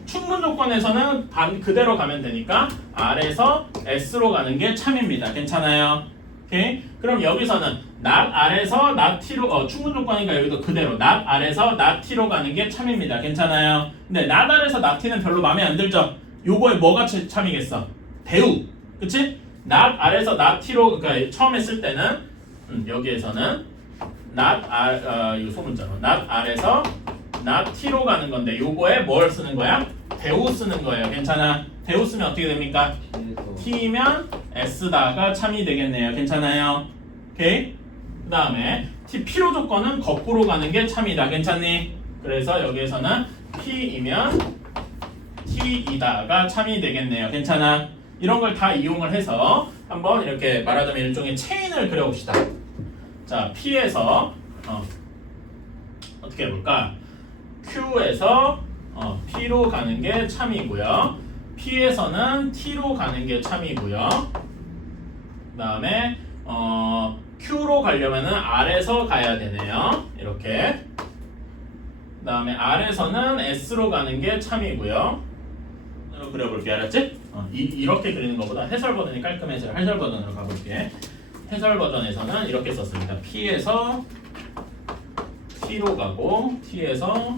충분 조건에서는 그대로 가면 되니까 R에서 S로 가는 게 참입니다. 괜찮아요? 오케이? 그럼 여기서는 not R에서 not T로 충분 조건이니까 여기도 그대로 not R에서 not T로 가는 게 참입니다. 괜찮아요? 근데 not R에서 not T는 별로 마음에 안 들죠? 요거에 뭐가 참이겠어? 대우. 그치? not R에서 not T로 그러니까 처음에 쓸 때는 여기에서는 not R 이거 소문자로 not R에서 not T로 가는 건데 요거에 뭘 쓰는 거야? 대우 쓰는 거예요. 괜찮아? 대우 쓰면 어떻게 됩니까? T면 S다가 참이 되겠네요. 괜찮아요? 오케이? 그 다음에 필요 조건은 거꾸로 가는 게 참이다. 괜찮니? 그래서 여기에서는 P이면 T이다가 참이 되겠네요. 괜찮아? 이런 걸 다 이용을 해서 한번 이렇게 말하자면 일종의 체인을 그려봅시다. 자, P에서 어떻게 해볼까? Q에서 P로 가는 게 참이고요. P에서는 T로 가는 게 참이고요. 그 다음에 Q로 가려면은 R에서 가야 되네요. 이렇게. 그 다음에 R에서는 S로 가는 게 참이고요. 그려볼게. 알았지? 이렇게 그리는 것보다 해설 버전이 깔끔해서 해설 버전으로 가볼게. 해설 버전에서는 이렇게 썼습니다. P에서 T로 가고 T에서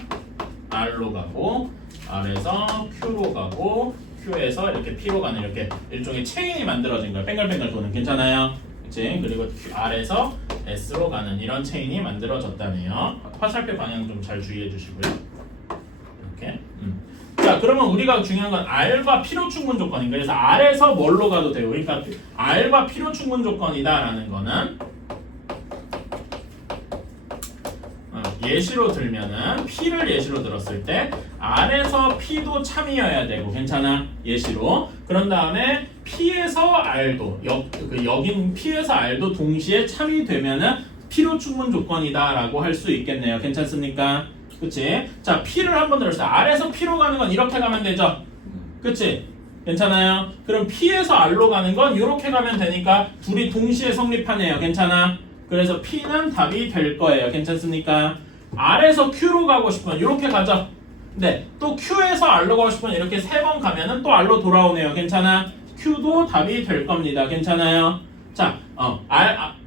R로 가고 R에서 Q로 가고 Q에서 이렇게 P로 가는 이렇게 일종의 체인이 만들어진 거예요. 뱅글뱅글 도는 괜찮아요? 그치? 그리고 R에서 S로 가는 이런 체인이 만들어졌다네요. 화살표 방향 좀 잘 주의해 주시고요. 이렇게. 자, 그러면 우리가 중요한 건 R과 필요 충분 조건인 거예요. 그래서 R에서 뭘로 가도 돼요. 그러니까 R과 필요 충분 조건이다라는 거는 예시로 들면은 P를 예시로 들었을 때 R에서 P도 참이어야 되고 괜찮아? 예시로. 그런 다음에 P에서 R도 여긴 P에서 R도 동시에 참이 되면은 필요 충분 조건이다라고 할 수 있겠네요. 괜찮습니까? 그치? 자, P를 한번 들었어요. R에서 P로 가는 건 이렇게 가면 되죠? 그치? 괜찮아요? 그럼 P에서 R로 가는 건 이렇게 가면 되니까 둘이 동시에 성립하네요. 괜찮아? 그래서 P는 답이 될 거예요. 괜찮습니까? R에서 Q로 가고 싶으면 이렇게 가죠? 네, 또 Q에서 R로 가고 싶으면 이렇게 3번 가면은 또 R로 돌아오네요. 괜찮아? Q도 답이 될 겁니다. 괜찮아요? 자,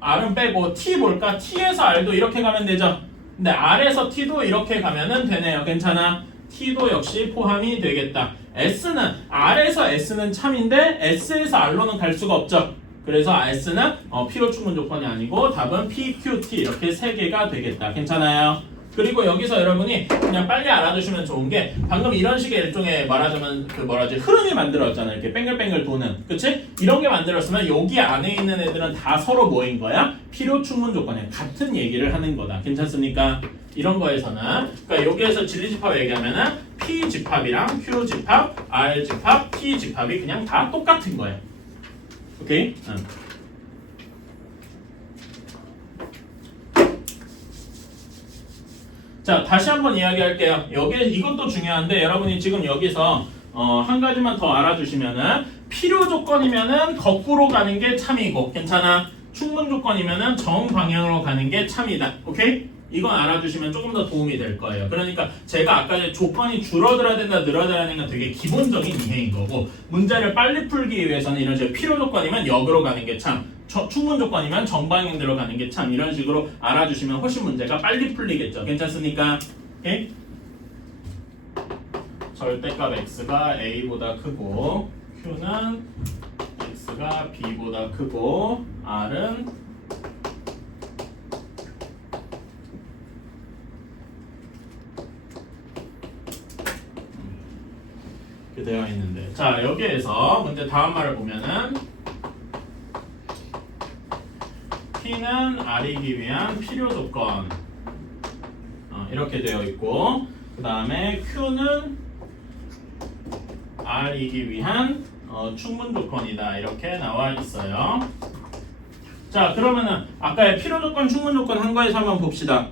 R은 빼고 T 볼까? T에서 R도 이렇게 가면 되죠? 근데 R에서 T도 이렇게 가면은 되네요. 괜찮아? T도 역시 포함이 되겠다. S는 R에서 S는 참인데 S에서 R로는 갈 수가 없죠. 그래서 S는 필요 충분 조건이 아니고 답은 P, Q, T 이렇게 3개가 되겠다. 괜찮아요? 그리고 여기서 여러분이 그냥 빨리 알아두시면 좋은 게 방금 이런 식의 일종의 말하자면 흐름이 만들어졌잖아요. 이렇게 뱅글뱅글 도는. 그치? 이런 게 만들었으면 여기 안에 있는 애들은 다 서로 뭐인 거야? 필요 충분 조건이야. 같은 얘기를 하는 거다. 괜찮습니까? 이런 거에서는 그러니까 여기에서 진리집합 얘기하면은 P 집합이랑 Q 집합, R 집합, T 집합이 그냥 다 똑같은 거예요. 오케이? 자, 다시 한번 이야기할게요. 여기 이것도 중요한데 여러분이 지금 여기서 한 가지만 더 알아주시면은 필요 조건이면은 거꾸로 가는 게 참이고 괜찮아? 충분 조건이면은 정방향으로 가는 게 참이다. 오케이? 이건 알아주시면 조금 더 도움이 될 거예요. 그러니까 제가 아까 조건이 줄어들어야 된다, 늘어져야 된다 되게 기본적인 이해인 거고 문제를 빨리 풀기 위해서는 이런 식으로 필요 조건이면 역으로 가는 게 참, 충분 조건이면 정방향대로 가는 게 참 이런 식으로 알아주시면 훨씬 문제가 빨리 풀리겠죠. 괜찮습니까? 오케이? 절대값 x가 a보다 크고 q는 x가 b보다 크고 r은 이렇게 되어 있는데 자 여기에서 문제 다음 말을 보면은 P는 R이기 위한 필요 조건 이렇게 되어 있고 그 다음에 Q는 R이기 위한 충분 조건이다 이렇게 나와 있어요. 자 그러면은 아까의 필요 조건, 충분 조건 한 거에서 한번 봅시다.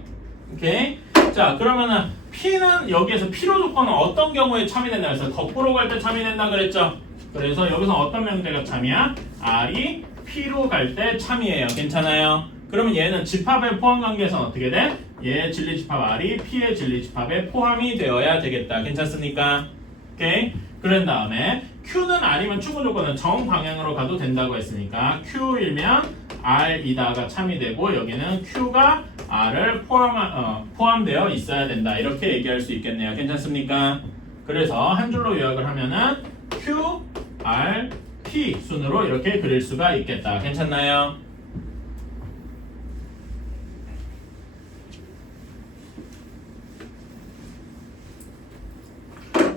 오케이? 자 그러면은 P는 여기에서 필요 조건은 어떤 경우에 참이 된다 그래서 거꾸로 갈 때 참이 된다 그랬죠? 그래서 여기서 어떤 명제가 참이야? R이 P로 갈 때 참이에요. 괜찮아요? 그러면 얘는 집합의 포함 관계에서는 어떻게 돼? 얘 진리집합 R이 P의 진리집합에 포함이 되어야 되겠다. 괜찮습니까? 오케이? 그런 다음에 Q는 R이면 충분 조건은 정방향으로 가도 된다고 했으니까 Q이면 R이다가 참이 되고 여기는 Q가 R을 포함되어 있어야 된다. 이렇게 얘기할 수 있겠네요. 괜찮습니까? 그래서 한 줄로 요약을 하면은 Q, R, P 순으로 이렇게 그릴 수가 있겠다. 괜찮나요?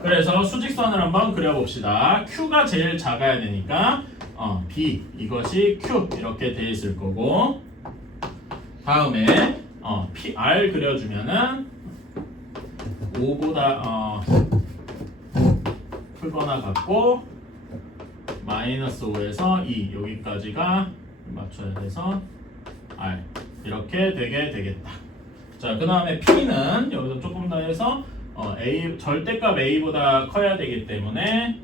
그래서 수직선을 한번 그려봅시다. Q가 제일 작아야 되니까 B 이것이 Q 이렇게 돼 있을 거고 다음에 P, R 그려주면은 5보다 크거나 같고 마이너스 5에서 2 여기까지가 맞춰야 돼서 R 이렇게 되게 되겠다. 자, 그 다음에 P는 여기서 조금 더 해서 A 절대값 A보다 커야 되기 때문에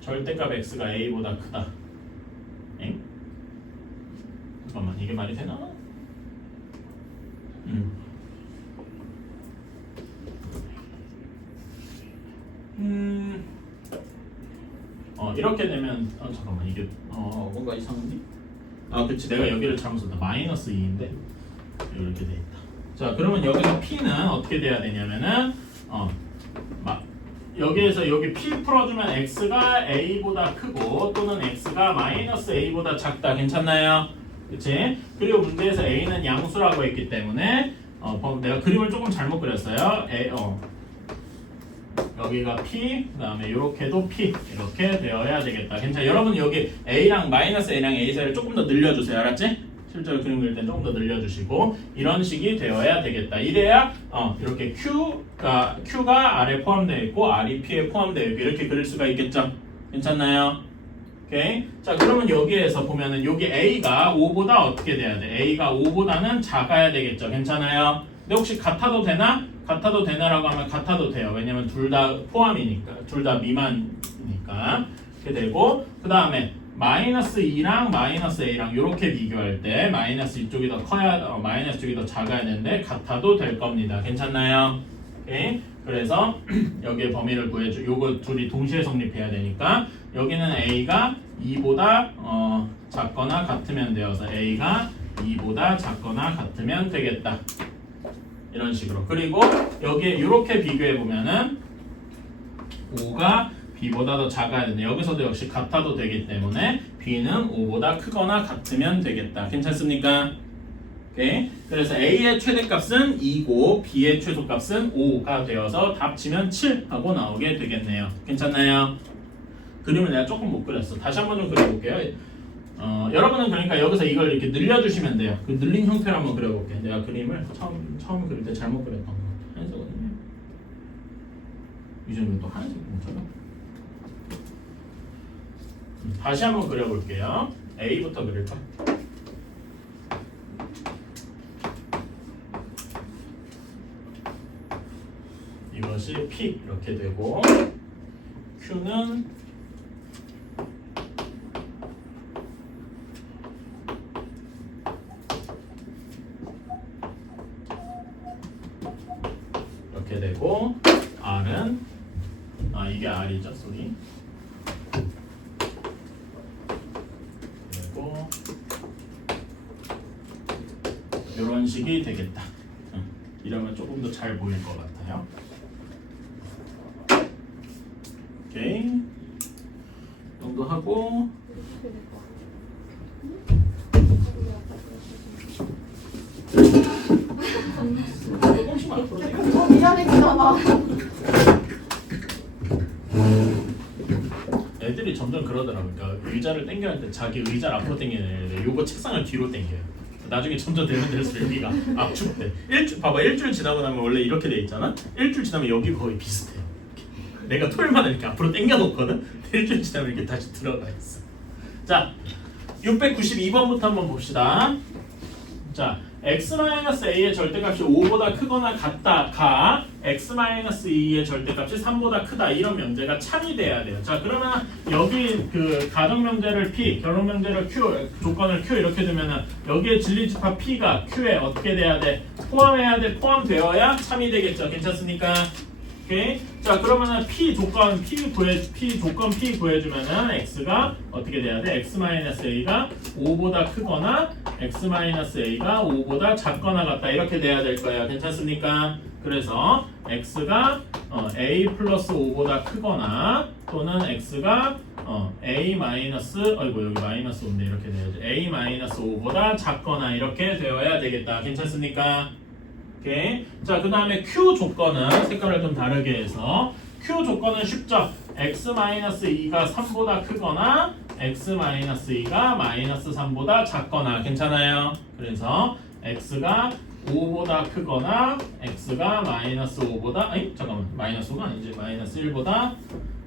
절대값 X가 A보다 크다. 엥? 잠깐만 이게 말이 되나? 이렇게 되면 잠깐만 이게 뭔가 이상한데? 아 그치 내가 여기를 잘못 썼다. 마이너스 2인데 이렇게 돼 있다. 자 그러면 여기서 P는 어떻게 돼야 되냐면은 여기에서 여기 P 풀어주면 X가 A보다 크고 또는 X가 마이너스 A보다 작다. 괜찮나요? 그치? 그리고 문제에서 A는 양수라고 했기 때문에 내가 그림을 조금 잘못 그렸어요. 여기가 P, 그 다음에 이렇게도 P 이렇게 되어야 되겠다. 괜찮아. 여러분 여기 A랑 마이너스 A랑 A 사이를 조금 더 늘려주세요. 알았지? 실제로 그림 그릴 땐 조금 더 늘려주시고 이런 식이 되어야 되겠다. 이래야 이렇게 Q가 R에 포함되어 있고 R이 P에 포함되어 있고 이렇게 그릴 수가 있겠죠. 괜찮나요? 오케이. 자 그러면 여기에서 보면은 여기 A가 5보다 어떻게 돼야 돼? A가 5보다는 작아야 되겠죠. 괜찮아요? 근데 혹시 같아도 되나? 같아도 되나라고 하면 같아도 돼요. 왜냐면 둘 다 포함이니까, 둘 다 미만이니까 이렇게 되고 그 다음에 마이너스 2랑 마이너스 A랑 이렇게 비교할 때 마이너스 이쪽이 더 커야 마이너스 쪽이 더 작아야 되는데 같아도 될 겁니다. 괜찮나요? 오케이. 그래서 여기에 범위를 구해줘. 요거 둘이 동시에 성립해야 되니까 여기는 A가 2보다 작거나 같으면 되어서 A가 2보다 작거나 같으면 되겠다. 이런 식으로. 그리고 여기에 이렇게 비교해 보면은 5가 B보다 더 작아야 되는데 여기서도 역시 같아도 되기 때문에 B는 5보다 크거나 같으면 되겠다. 괜찮습니까? 오케이. 그래서 A의 최대값은 2고 B의 최소값은 5가 되어서 답 치면 7 하고 나오게 되겠네요. 괜찮나요? 그림을 내가 조금 못 그렸어. 다시 한번 좀 그려볼게요. 여러분은 그러니까 여기서 이걸 이렇게 늘려주시면 돼요. 그 늘린 형태로 한번 그려볼게요. 내가 그림을 처음 그릴 때 잘못 그렸던 거 하얀색거든요. 이 정도 또 하얀색 못잖아. 다시 한번 그려볼게요. A부터 그릴까? 이것이 P 이렇게 되고 Q는 이렇게 되고 R은 이게 R이죠, 소리. 그리고 이런 식이 되겠다. 이러면 조금 더 잘 보일 것 같아요. 오케이. 정도 하고 조금씩만 앞으로 당겨. 미안했잖아. 애들이 점점 그러더라고요. 그러니까 의자를 당겨야 할 때 자기 의자를 앞으로 당겨야 되는데 요거 책상을 뒤로 당겨요. 나중에 점점 되면 될수록 여기가 압축돼. 봐봐, 일주일 지나고 나면 원래 이렇게 돼 있잖아. 일주일 지나면 여기 거의 비슷해. 내가 토요일마다 이렇게 앞으로 당겨 놓거든. 일주일 지나면 이렇게 다시 들어가 있어. 자, 692번부터 한번 봅시다. 자, x-a의 절대값이 5보다 크거나 같다 x-2의 절대값이 3보다 크다. 이런 명제가 참이 돼야 돼요. 자, 그러면 여기 그 가정 명제를 P, 결혼 명제를 Q, 조건을 Q 이렇게 두면은 여기에 진리집합 P가 Q에 어떻게 돼야 돼? 포함해야 돼. 포함되어야 참이 되겠죠. 괜찮습니까? 오케이. 자, 그러면은 P 조건 P 구해주면은 x가 어떻게 돼야 돼? x-a가 5보다 크거나 x-a가 5보다 작거나 같다. 이렇게 돼야 될 거예요. 괜찮습니까? 그래서 x가 a 플러스 5보다 크거나 또는 x가 a 마이너스 여기 마이너스 5인데 이렇게 돼야지. a 마이너스 5보다 작거나 이렇게 되어야 되겠다. 괜찮습니까? 오케이. 자, 그 다음에 Q 조건은 색깔을 좀 다르게 해서 Q 조건은 쉽죠. x-2가 3보다 크거나 x-2가 마이너스 3보다 작거나. 괜찮아요. 그래서 x가 5보다 크거나 x가 마이너스 5보다 마이너스 5가 아니지. 마이너스 1보다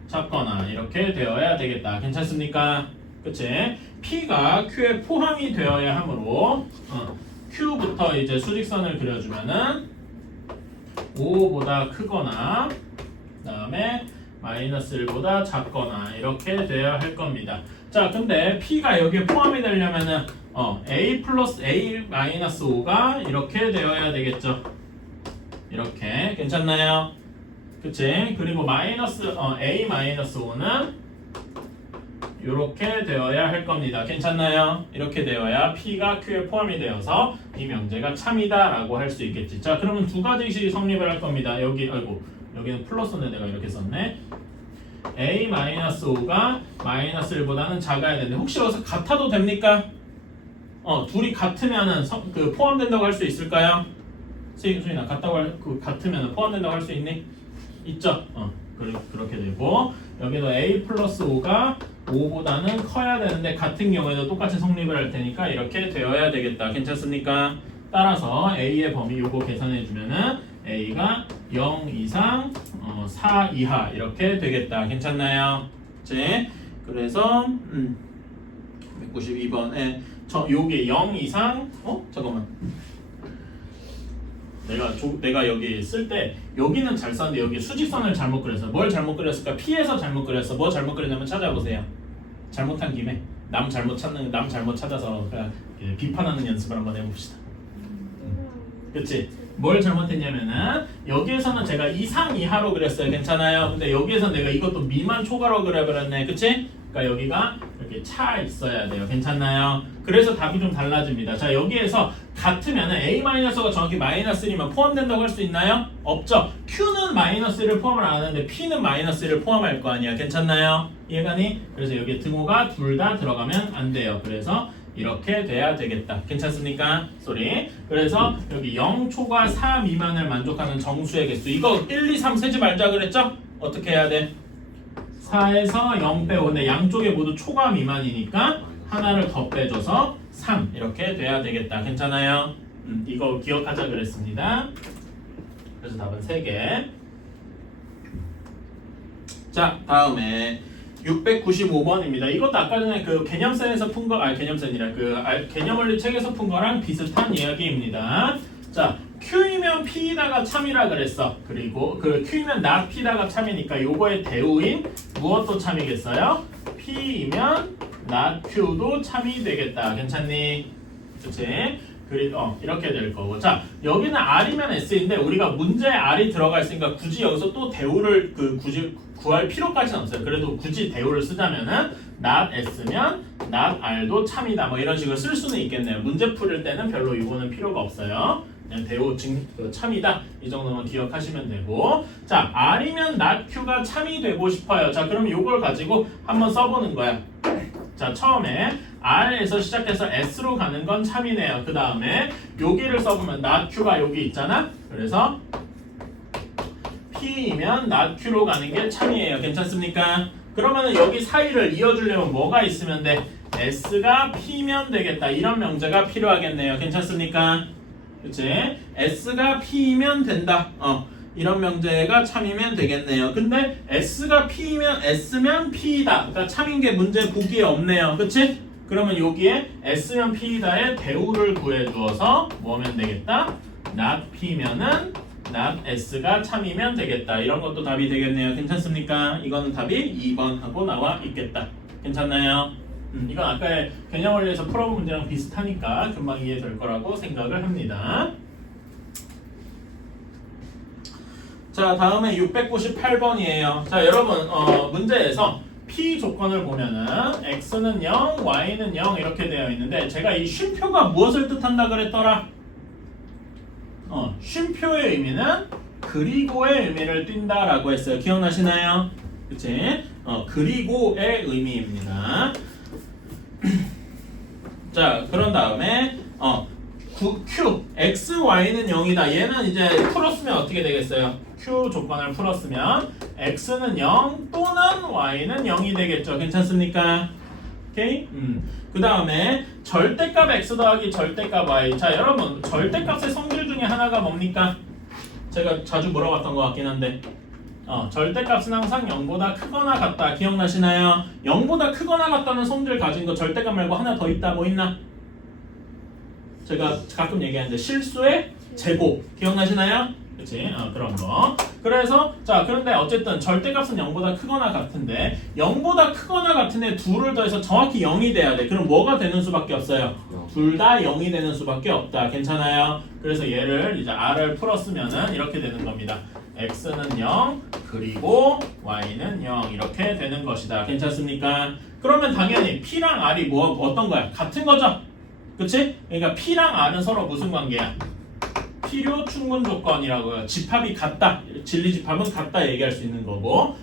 작거나 이렇게 되어야 되겠다. 괜찮습니까? 그치? P가 Q에 포함이 되어야 하므로 Q부터 이제 수직선을 그려주면은 5보다 크거나 그 다음에 마이너스 1보다 작거나 이렇게 되어야 할 겁니다. 자, 근데 P가 여기에 포함이 되려면은 A 플러스 A 마이너스 5가 이렇게 되어야 되겠죠. 이렇게. 괜찮나요? 그치? 그리고 마이너스 A 마이너스 5는 이렇게 되어야 할 겁니다. 괜찮나요? 이렇게 되어야 P가 Q에 포함이 되어서 이 명제가 참이다 라고 할 수 있겠지. 자, 그러면 두 가지씩 성립을 할 겁니다. 여기는 플러스인데 내가 이렇게 썼네. A-5가 마이너스 1보다는 작아야 되는데 혹시 여기서 같아도 됩니까? 둘이 같으면은 포함된다고 할 수 있을까요? 수인아 같으면 포함된다고 할 수 있니? 있죠? 그렇게 되고 여기도 A 플러스 5가 5보다는 커야 되는데 같은 경우에도 똑같이 성립을 할 테니까 이렇게 되어야 되겠다. 괜찮습니까? 따라서 A의 범위 요거 계산해 주면은 A가 0 이상 4 이하 이렇게 되겠다. 괜찮나요? 그치? 그래서 192번에 요게 0 이상 잠깐만 내가 여기 쓸 때 여기는 잘 썼는데 여기 수직선을 잘못 그렸어. 뭘 잘못 그렸을까? P에서 잘못 그렸어. 뭐 잘못 그렸냐면 찾아보세요. 잘못한 김에 남 잘못 찾아서 비판하는 연습을 한번 해봅시다. 그치? 뭘 잘못했냐면은 여기에서는 제가 이상 이하로 그렸어요. 괜찮아요? 근데 여기에서 내가 이것도 미만 초과로 그려버렸네. 그치? 그러니까 여기가 이렇게 차 있어야 돼요. 괜찮나요? 그래서 답이 좀 달라집니다. 자, 여기에서 같으면은 A-가 정확히 -1이면 포함된다고 할 수 있나요? 없죠. Q는 -1을 포함을 안 하는데 P는 -1을 포함할 거 아니야. 괜찮나요? 이해가니? 그래서 여기에 등호가 둘 다 들어가면 안 돼요. 그래서 이렇게 돼야 되겠다. 괜찮습니까? 소리. 그래서 여기 0초과 4 미만을 만족하는 정수의 개수. 이거 1, 2, 3 세지 말자 그랬죠? 어떻게 해야 돼? 4에서 0 빼고 근데 양쪽에 모두 초과 미만이니까 하나를 더 빼줘서 3 이렇게 돼야 되겠다. 괜찮아요? 이거 기억하자 그랬습니다. 그래서 답은 3개. 자, 다음에 695번입니다. 이것도 아까 전에 그 개념센에서 푼 거, 개념센이라 개념원리 책에서 푼 거랑 비슷한 이야기입니다. 자, Q이면 P다가 참이라 그랬어. 그리고 Q이면 not P다가 참이니까 요거의 대우인 무엇도 참이겠어요? P이면 not Q도 참이 되겠다. 괜찮니? 그치? 이렇게 될 거고. 자, 여기는 R이면 S인데 우리가 문제에 R이 들어가 있으니까 굳이 여기서 또 대우를 굳이 구할 필요까지는 없어요. 그래도 굳이 대우를 쓰자면은 not S면 not R도 참이다. 뭐 이런 식으로 쓸 수는 있겠네요. 문제 풀을 때는 별로 이거는 필요가 없어요. 그냥 대우 참이다. 이 정도만 기억하시면 되고. 자, R이면 not Q가 참이 되고 싶어요. 자, 그럼 이걸 가지고 한번 써보는 거야. 자, 처음에 R에서 시작해서 S로 가는 건 참이네요. 그 다음에 여기를 써보면 not Q가 여기 있잖아. 그래서 P이면 not Q로 가는 게 참이에요. 괜찮습니까? 그러면은 여기 사이를 이어주려면 뭐가 있으면 돼? S가 P면 되겠다. 이런 명제가 필요하겠네요. 괜찮습니까? 그치? S가 P면 된다. 이런 명제가 참이면 되겠네요. 근데 S가 P면 S면 P이다. 그러니까 참인 게 문제 보기에 없네요. 그치? 그러면 여기에 S면 P이다의 대우를 구해주어서 뭐 하면 되겠다? not P면은 not S가 참이면 되겠다. 이런 것도 답이 되겠네요. 괜찮습니까? 이거는 답이 2번 하고 나와 있겠다. 괜찮나요? 이건 아까의 개념원리에서 풀어본 문제랑 비슷하니까 금방 이해될 거라고 생각을 합니다. 자, 다음에 698번이에요. 자, 여러분 문제에서 P 조건을 보면은 X는 0, Y는 0 이렇게 되어 있는데 제가 이 쉼표가 무엇을 뜻한다 그랬더라? 쉼표의 의미는 그리고의 의미를 띈다라고 했어요. 기억나시나요? 그치? 그리고의 의미입니다. 자, 그런 다음에 Q, X, Y는 0이다. 얘는 이제 풀었으면 어떻게 되겠어요? Q 조건을 풀었으면 X는 0 또는 Y는 0이 되겠죠. 괜찮습니까? 오케이? 그 다음에 절대값 X 더하기 절대값 Y. 자, 여러분 절대값의 성질 중에 하나가 뭡니까? 제가 자주 물어봤던 것 같긴 한데 절대값은 항상 0보다 크거나 같다. 기억나시나요? 0보다 크거나 같다는 성질 가진 거 절대값 말고 하나 더 있다. 뭐 있나? 제가 가끔 얘기하는데 실수의 제곱. 기억나시나요? 그치? 그런 거. 그래서 자, 그런데 어쨌든 절대값은 0보다 크거나 같은데 0보다 크거나 같은 애 둘을 더해서 정확히 0이 돼야 돼. 그럼 뭐가 되는 수밖에 없어요? 둘 다 0이 되는 수밖에 없다. 괜찮아요? 그래서 얘를 이제 R을 풀었으면은 이렇게 되는 겁니다. X는 0, 그리고 y는 0 이렇게 되는 것이다. 괜찮습니까? 그러면 당연히 p랑 r이 뭐 어떤 거야? 같은 거죠? 그치? 그러니까 p랑 r은 서로 무슨 관계야? 필요 충분 조건이라고요. 집합이 같다. 진리 집합은 같다 얘기할 수 있는 거고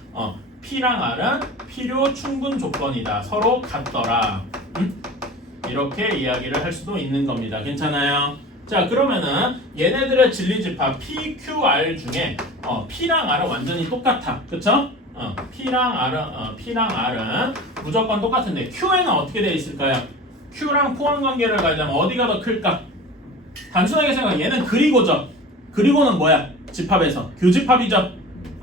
p랑 r은 필요 충분 조건이다. 서로 같더라. 이렇게 이야기를 할 수도 있는 겁니다. 괜찮아요? 자 그러면은 얘네들의 진리 집합 P, Q, R 중에 P랑 R은 완전히 똑같아. 그쵸? P랑 R은 무조건 똑같은데 Q에는 어떻게 돼 있을까요? Q랑 포함 관계를 가자면 어디가 더 클까? 단순하게 생각해. 얘는 그리고죠. 그리고는 뭐야? 집합에서 교집합이죠.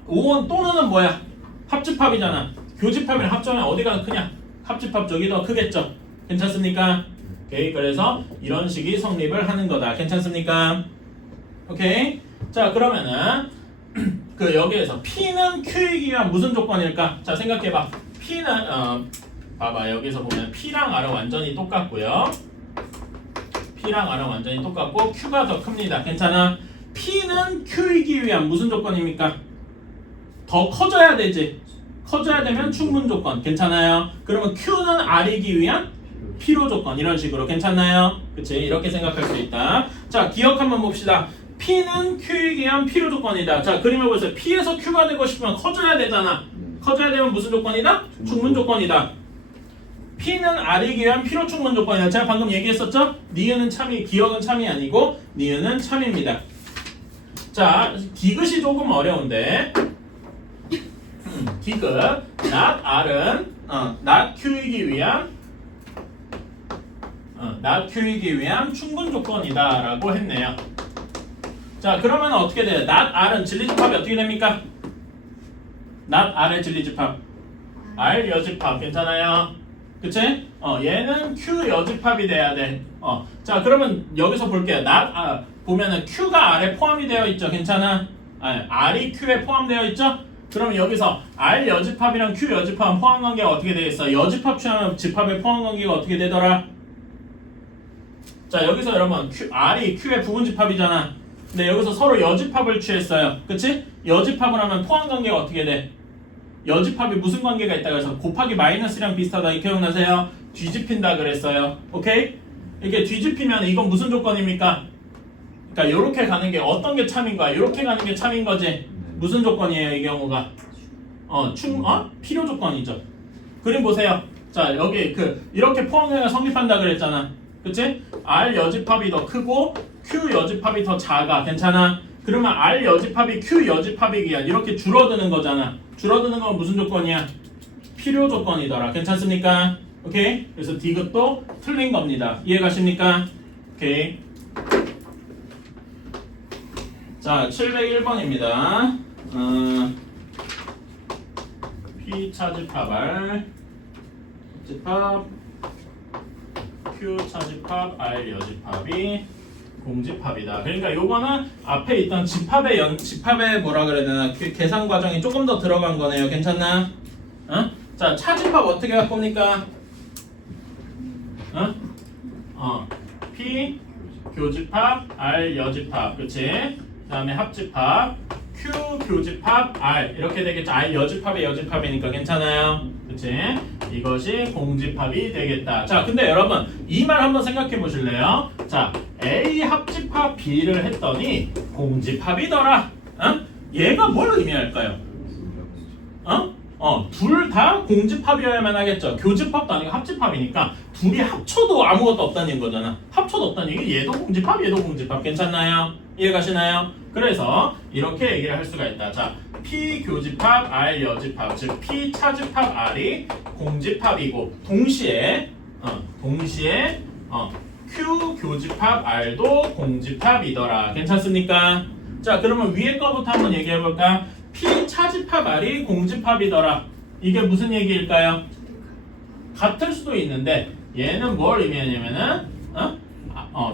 5원 또는은 뭐야? 합집합이잖아. 교집합이랑 합점하면 어디가 더 크냐? 합집합 쪽이 더 크겠죠. 괜찮습니까? 오케이. 그래서 이런 식이 성립을 하는 거다. 괜찮습니까? 오케이. 자 그러면은 그 여기에서 P는 Q이기 위한 무슨 조건일까? 자 생각해봐. P는 봐봐 여기서 보면 P랑 R은 완전히 똑같고요. P랑 R은 완전히 똑같고 Q가 더 큽니다. 괜찮아? P는 Q이기 위한 무슨 조건입니까? 더 커져야 되지. 커져야 되면 충분 조건. 괜찮아요? 그러면 Q는 R이기 위한 필요 조건. 이런 식으로 괜찮나요? 그치? 이렇게 생각할 수 있다. 자 기억 한번 봅시다. P는 Q이기 위한 필요 조건이다. 자 그림을 보세요. P에서 Q가 되고 싶으면 커져야 되잖아. 커져야 되면 무슨 조건이다? 충분 조건이다. P는 R이기 위한 필요 충분 조건이다. 제가 방금 얘기했었죠? 니은은 참이, 기억은 참이 아니고 니은은 참입니다. 자 디귿이 조금 어려운데 디귿 not R은 not Q이기 위한 충분 조건이다 라고 했네요. 자 그러면 어떻게 돼요? not R은 진리집합이 어떻게 됩니까? not R의 진리집합 R 여집합. 괜찮아요? 그치? 얘는 Q 여집합이 돼야 돼. 자 그러면 여기서 볼게요. not 보면은 Q가 R에 포함이 되어 있죠. 괜찮아? R이 Q에 포함되어 있죠? 그럼 여기서 R 여집합이랑 Q 여집합 포함 관계가 어떻게 되어 있어? 여집합 취하면 집합의 포함 관계가 어떻게 되더라? 자 여기서 여러분 R이 Q의 부분 집합이잖아. 근데 여기서 서로 여집합을 취했어요. 그치? 여집합을 하면 포함 관계가 어떻게 돼? 여집합이 무슨 관계가 있다고 해서 곱하기 마이너스랑 비슷하다. 이 기억나세요? 뒤집힌다 그랬어요. 오케이? 이게 뒤집히면 이건 무슨 조건입니까? 그러니까 요렇게 가는 게 어떤 게 참인 거야? 요렇게 가는 게 참인 거지? 무슨 조건이에요 이 경우가? 필요 조건이죠. 그림 보세요. 자 여기 이렇게 포함관계가 성립한다 그랬잖아. 그치? R 여집합이 더 크고 Q 여집합이 더 작아. 괜찮아? 그러면 R 여집합이 Q 여집합이기 위한 이렇게 줄어드는 거잖아. 줄어드는 건 무슨 조건이야? 필요 조건이더라. 괜찮습니까? 오케이? 그래서 디귿도 틀린 겁니다. 이해가십니까? 오케이. 자 701번입니다. P 차집합 R 집합 Q 차집합 R 여집합이 공집합이다. 그러니까 요거는 앞에 있던 집합의 뭐라 그래야 되나 계산 과정이 조금 더 들어간 거네요. 괜찮나? 자 차집합 어떻게 할 겁니까? P 교집합 R 여집합. 그치? 그 다음에 합집합 Q 교집합 R 이렇게 되겠죠. R 여집합의 여집합이니까 괜찮아요. 그치? 이것이 공집합이 되겠다. 자 근데 여러분 이 말 한번 생각해 보실래요? 자 A 합집합 B를 했더니 공집합이더라. 얘가 뭘 의미할까요? 둘 다 공집합이어야만 하겠죠. 교집합도 아니고 합집합이니까 둘이 합쳐도 아무것도 없다는 거잖아. 합쳐도 없다는 얘기. 얘도 공집합 얘도 공집합. 괜찮나요? 이해가시나요? 그래서 이렇게 얘기를 할 수가 있다. 자 P 교집합 R 여집합 즉 P 차집합 R이 공집합이고 동시에 Q 교집합 R도 공집합이더라. 괜찮습니까? 자 그러면 위에 거부터 한번 얘기해볼까? P 차집합 R이 공집합이더라. 이게 무슨 얘기일까요? 같을 수도 있는데 얘는 뭘 의미하냐면은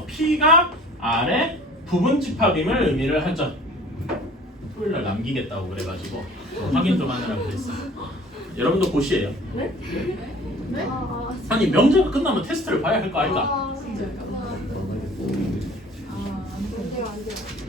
P가 R의 부분 집합임을 의미를 하죠. 토요일날 남기겠다고 그래가지고 확인 좀 하느라고 그랬어. 여러분도 고시예요. 네? 네? 아니 명제가 끝나면 테스트를 봐야 할 거 아닌가? 안 돼요.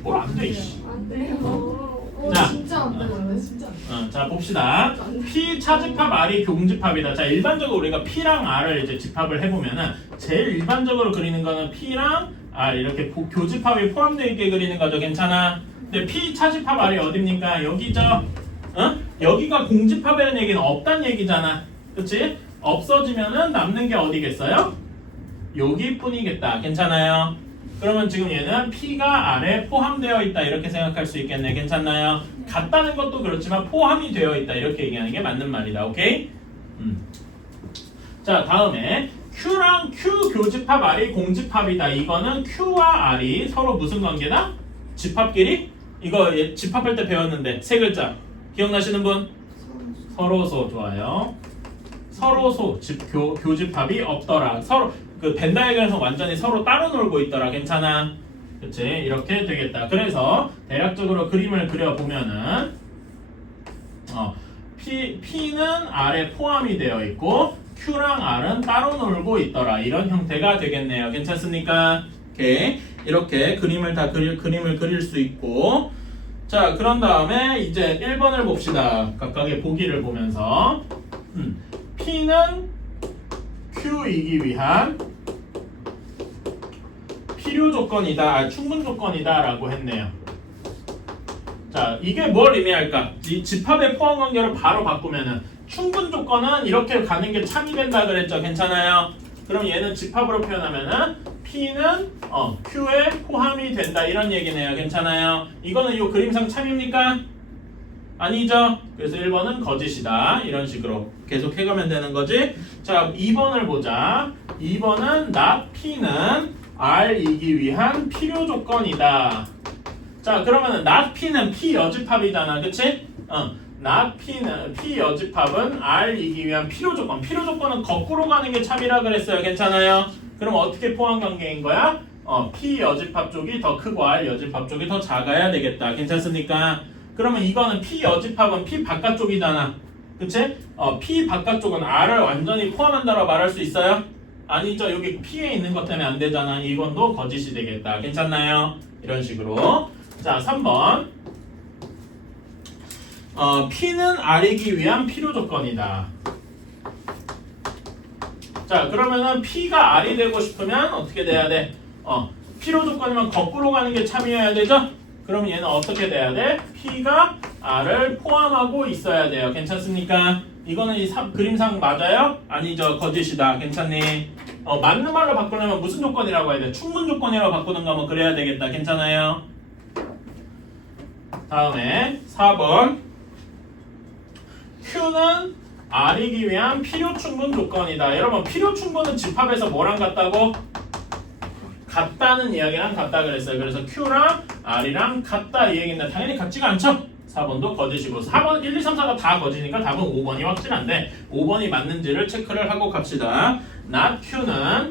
뭘 안 돼 이씨. 안 돼요. 자. 진짜 안 되는데 진짜 안 돼. 자 봅시다. P 차집합 R이 교집합이다. 자 일반적으로 우리가 P랑 R을 이제 집합을 해보면은 제일 일반적으로 그리는 거는 P랑 R 이렇게 교집합이 포함되어 있게 그리는 거죠. 괜찮아? 근데 P 차집합 R이 어딥니까? 여기죠. 여기가 공집합이라는 얘기는 없단 얘기잖아. 그치? 없어지면은 남는 게 어디겠어요? 여기뿐이겠다. 괜찮아요? 그러면 지금 얘는 P가 R에 포함되어 있다 이렇게 생각할 수 있겠네. 괜찮나요? 같다는 것도 그렇지만 포함이 되어 있다 이렇게 얘기하는 게 맞는 말이다. 오케이? 자 다음에 Q랑 Q 교집합 R이 공집합이다. 이거는 Q와 R이 서로 무슨 관계다? 집합끼리? 이거 집합할 때 배웠는데 세 글자 기억나시는 분? 서로소. 좋아요. 서로소 교집합이 없더라. 서로 그 벤다이어그램에서 완전히 서로 따로 놀고 있더라. 괜찮아? 그치? 이렇게 되겠다. 그래서 대략적으로 그림을 그려보면은 P는 R에 포함이 되어 있고 Q랑 R은 따로 놀고 있더라. 이런 형태가 되겠네요. 괜찮습니까? 오케이. 이렇게 그림을 그릴 수 있고 자 그런 다음에 이제 1번을 봅시다. 각각의 보기를 보면서 P는 Q이기 위한 필요 조건이다, 충분 조건이다 라고 했네요. 자 이게 뭘 의미할까? 이 집합의 포함 관계를 바로 바꾸면은 충분 조건은 이렇게 가는 게 참이 된다 그랬죠. 괜찮아요? 그럼 얘는 집합으로 표현하면은 P는 Q에 포함이 된다 이런 얘기네요. 괜찮아요? 이거는 이 그림상 참입니까? 아니죠? 그래서 1번은 거짓이다. 이런 식으로 계속 해가면 되는 거지. 자 2번을 보자. 2번은 not P는 R이기 위한 필요 조건이다. 자 그러면은 not P는 P 여집합이잖아. 그치? not P는 P 여집합은 R이기 위한 필요 조건. 필요 조건은 거꾸로 가는 게 참이라 그랬어요. 괜찮아요? 그럼 어떻게 포함 관계인 거야? P 여집합 쪽이 더 크고 R 여집합 쪽이 더 작아야 되겠다. 괜찮습니까? 그러면 이거는 P 여집합은 P 바깥쪽이잖아. 그치? P 바깥쪽은 R을 완전히 포함한다고 말할 수 있어요? 아니죠. 여기 P에 있는 것 때문에 안 되잖아. 이건도 거짓이 되겠다. 괜찮나요? 이런 식으로. 자, 3번. P는 R이기 위한 필요 조건이다. 자, 그러면은 P가 R이 되고 싶으면 어떻게 돼야 돼? 필요 조건이면 거꾸로 가는 게 참이어야 되죠? 그럼 얘는 어떻게 돼야 돼? P가 R을 포함하고 있어야 돼요. 괜찮습니까? 이거는 이 그림상 맞아요? 아니죠. 거짓이다. 괜찮니? 맞는 말로 바꾸려면 무슨 조건이라고 해야 돼? 충분 조건이라고 바꾸는가 뭐 그래야 되겠다. 괜찮아요? 다음에 4번 Q는 R이기 위한 필요 충분 조건이다. 여러분 필요 충분은 집합에서 뭐랑 같다고? 같다는 이야기랑 같다 그랬어요. 그래서 Q랑 R이랑 같다 이 얘기인데 당연히 같지가 않죠? 4번도 거짓이고 4번 1, 2, 3, 4가 다 거짓이니까 답은 5번이 확실한데 5번이 맞는지를 체크를 하고 갑시다. not Q는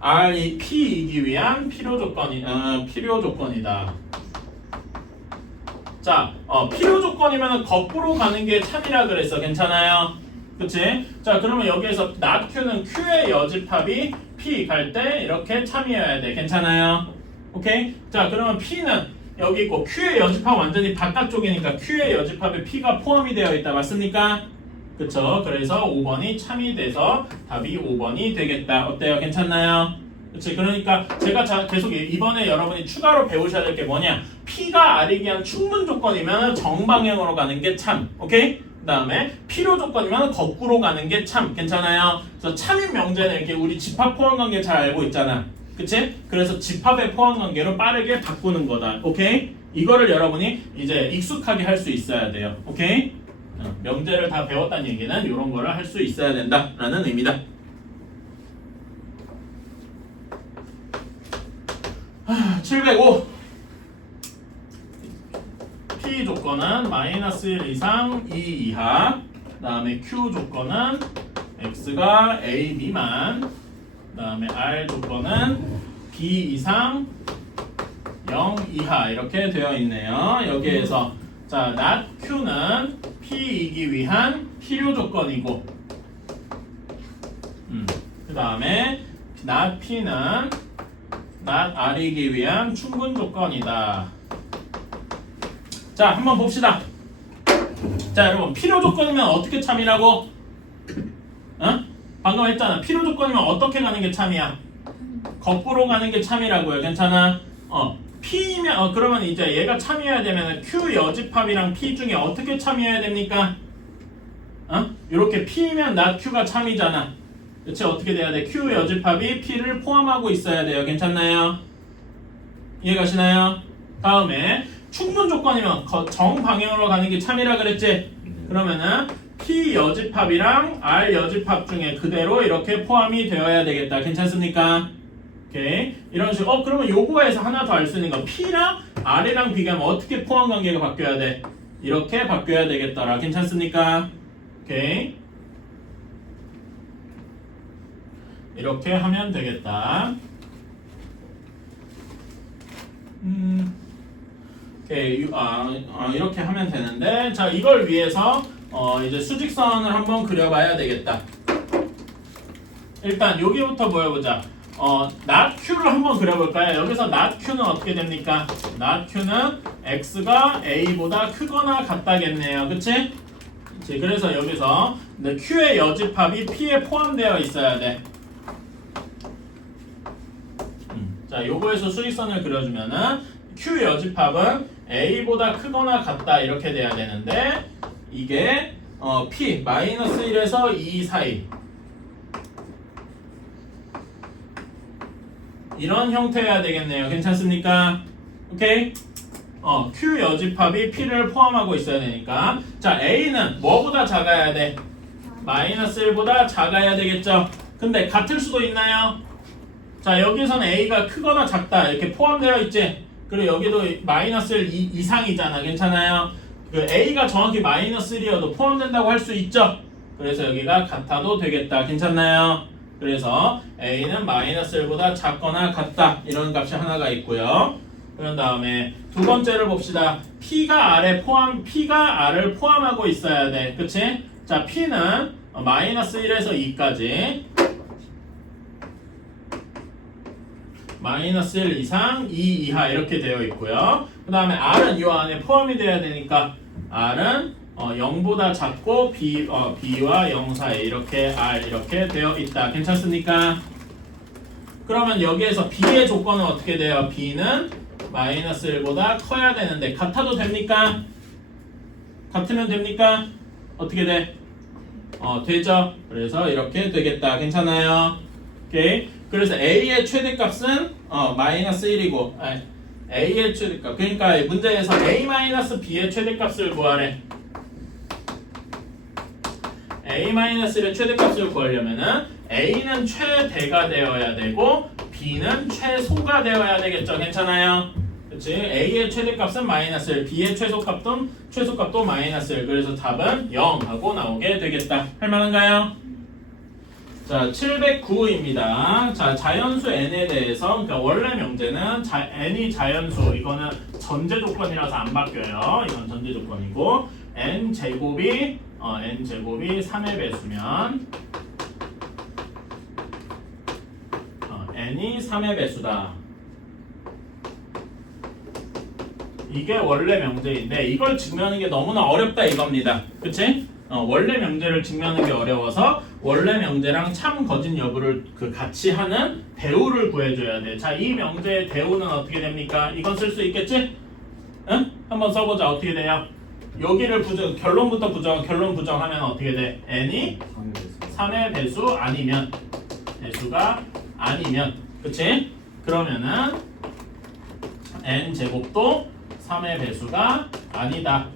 R이 P이기 위한 필요 조건이다. 자, 필요 조건이면 거꾸로 가는 게 참이라 그랬어. 괜찮아요? 그치? 자, 그러면 여기에서 not Q는 Q의 여집합이 P 갈 때 이렇게 참이어야 돼. 괜찮아요? 오케이? 자, 그러면 P는 여기 있고 Q의 여집합 완전히 바깥쪽이니까 Q의 여집합에 P가 포함이 되어 있다. 맞습니까? 그쵸? 그래서 5번이 참이 돼서 답이 5번이 되겠다. 어때요? 괜찮나요? 그치? 그러니까 제가 계속 이번에 여러분이 추가로 배우셔야 될 게 뭐냐? P가 R이기 위한 충분 조건이면 정방향으로 가는 게 참. 오케이? 그 다음에 필요 조건이면 거꾸로 가는 게 참. 괜찮아요? 그래서 참인 명제는 이렇게 우리 집합 포함 관계 잘 알고 있잖아. 그치? 그래서 집합의 포함 관계로 빠르게 바꾸는 거다. 오케이? 이거를 여러분이 이제 익숙하게 할 수 있어야 돼요. 오케이? 명제를 다 배웠다는 얘기는 이런 거를 할 수 있어야 된다라는 의미다. 705 P 조건은 -1 이상 2 이하 그 다음에 Q 조건은 X가 A 미만 그 다음에 R 조건은 B 이상 0 이하 이렇게 되어 있네요. 여기에서 자, not Q는 P이기 위한 필요 조건이고 그 다음에 not P는 not R이기 위한 충분 조건이다. 자, 한번 봅시다. 자, 여러분 필요 조건이면 어떻게 참이라고? 방금 했잖아. 필요 조건이면 어떻게 가는 게 참이야? 거꾸로 가는 게 참이라고요. 괜찮아? P면 그러면 이제 얘가 참이어야 되면 Q 여집합이랑 P 중에 어떻게 참이어야 됩니까? 이렇게 P면 not Q가 참이잖아. 그치? 어떻게 돼야 돼? Q 여집합이 P를 포함하고 있어야 돼요. 괜찮나요? 이해가시나요? 다음에 충분 조건이면 정방향으로 가는 게 참이라 그랬지? 그러면은 P 여집합이랑 R 여집합 중에 그대로 이렇게 포함이 되어야 되겠다. 괜찮습니까? 오케이. 이런 식으로 그러면 요거에서 하나 더 알 수 있는 거 P랑 R이랑 비교하면 어떻게 포함 관계가 바뀌어야 돼? 이렇게 바뀌어야 되겠더라. 괜찮습니까? 오케이. 이렇게 하면 되겠다. 오케이. 이렇게 하면 되는데, 자, 이걸 위해서 이제 수직선을 한번 그려봐야 되겠다. 일단 여기부터 보여보자. not q를 한번 그려볼까요? 여기서 not q는 어떻게 됩니까? not q는 x가 a보다 크거나 같다겠네요. 그치? 그치? 그래서 여기서 q의 여집합이 p에 포함되어 있어야 돼. 자, 요거에서 수직선을 그려주면은 q 여집합은 a보다 크거나 같다 이렇게 돼야 되는데 이게 p -1에서 2 사이 이런 형태여야 되겠네요. 괜찮습니까? 오케이? q 여집합이 p를 포함하고 있어야 되니까 자, a는 뭐보다 작아야 돼? -1보다 작아야 되겠죠? 근데 같을 수도 있나요? 자, 여기서는 a가 크거나 작다 이렇게 포함되어 있지? 그리고 여기도 -1 이상이잖아. 괜찮아요? 그 a가 정확히 -1이어도 포함된다고 할 수 있죠? 그래서 여기가 같아도 되겠다. 괜찮나요? 그래서 a는 -1보다 작거나 같다. 이런 값이 하나가 있고요. 그런 다음에 두 번째를 봅시다. p가 r을 포함하고 있어야 돼. 그치? 자, p는 -1에서 2까지 -1 이상 2 이하 이렇게 되어 있고요. 그 다음에 r은 이 안에 포함이 돼야 되니까 r은 0보다 작고 b와 0 사이 이렇게 r 이렇게 되어 있다. 괜찮습니까? 그러면 여기에서 b의 조건은 어떻게 돼요? b는 -1보다 커야 되는데 같아도 됩니까? 같으면 됩니까? 어떻게 돼? 되죠? 그래서 이렇게 되겠다. 괜찮아요? 오케이. 그래서 a의 최대값은 -1이고 a의 최대값 그러니까 문제에서 a-b의 최대값을 구하래. a-의 최대값을 구하려면은 a는 최대가 되어야 되고 b는 최소가 되어야 되겠죠. 괜찮아요? 그치? a의 최대값은 -1, b의 최소값도 -1. 그래서 답은 0 하고 나오게 되겠다. 할만한가요? 자, 709입니다. 자, 자연수 n에 대해서 그러니까 원래 명제는 n이 자연수 이거는 전제 조건이라서 안 바뀌어요. 이건 전제 조건이고 n 제곱이 3의 배수면 n이 3의 배수다. 이게 원래 명제인데 이걸 증명하는 게 너무나 어렵다 이겁니다. 그치? 원래 명제를 증명하는 게 어려워서 원래 명제랑 참 거짓 여부를 같이 하는 대우를 구해줘야 돼. 자, 이 명제의 대우는 어떻게 됩니까? 이건 쓸 수 있겠지? 응? 한번 써보자. 어떻게 돼요? 여기를 결론부터 결론 부정하면 어떻게 돼? n이 3의 배수 아니면 배수가 아니면 그치? 그러면은 n 제곱도 3의 배수가 아니다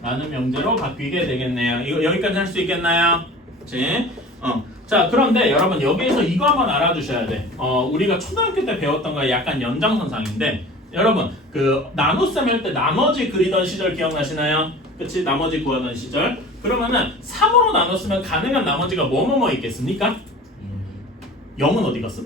라는 명제로 바뀌게 되겠네요. 이거 여기까지 할 수 있겠나요? 그치? 자, 그런데 여러분 여기에서 이거 한번 알아두셔야 돼. 우리가 초등학교 때 배웠던 거 약간 연장선상인데 여러분 그 나눗셈 할 때 나머지 그리던 시절 기억나시나요? 그치? 나머지 구하던 시절. 그러면은 3으로 나눴으면 가능한 나머지가 뭐뭐뭐 있겠습니까? 0은 어디 갔어?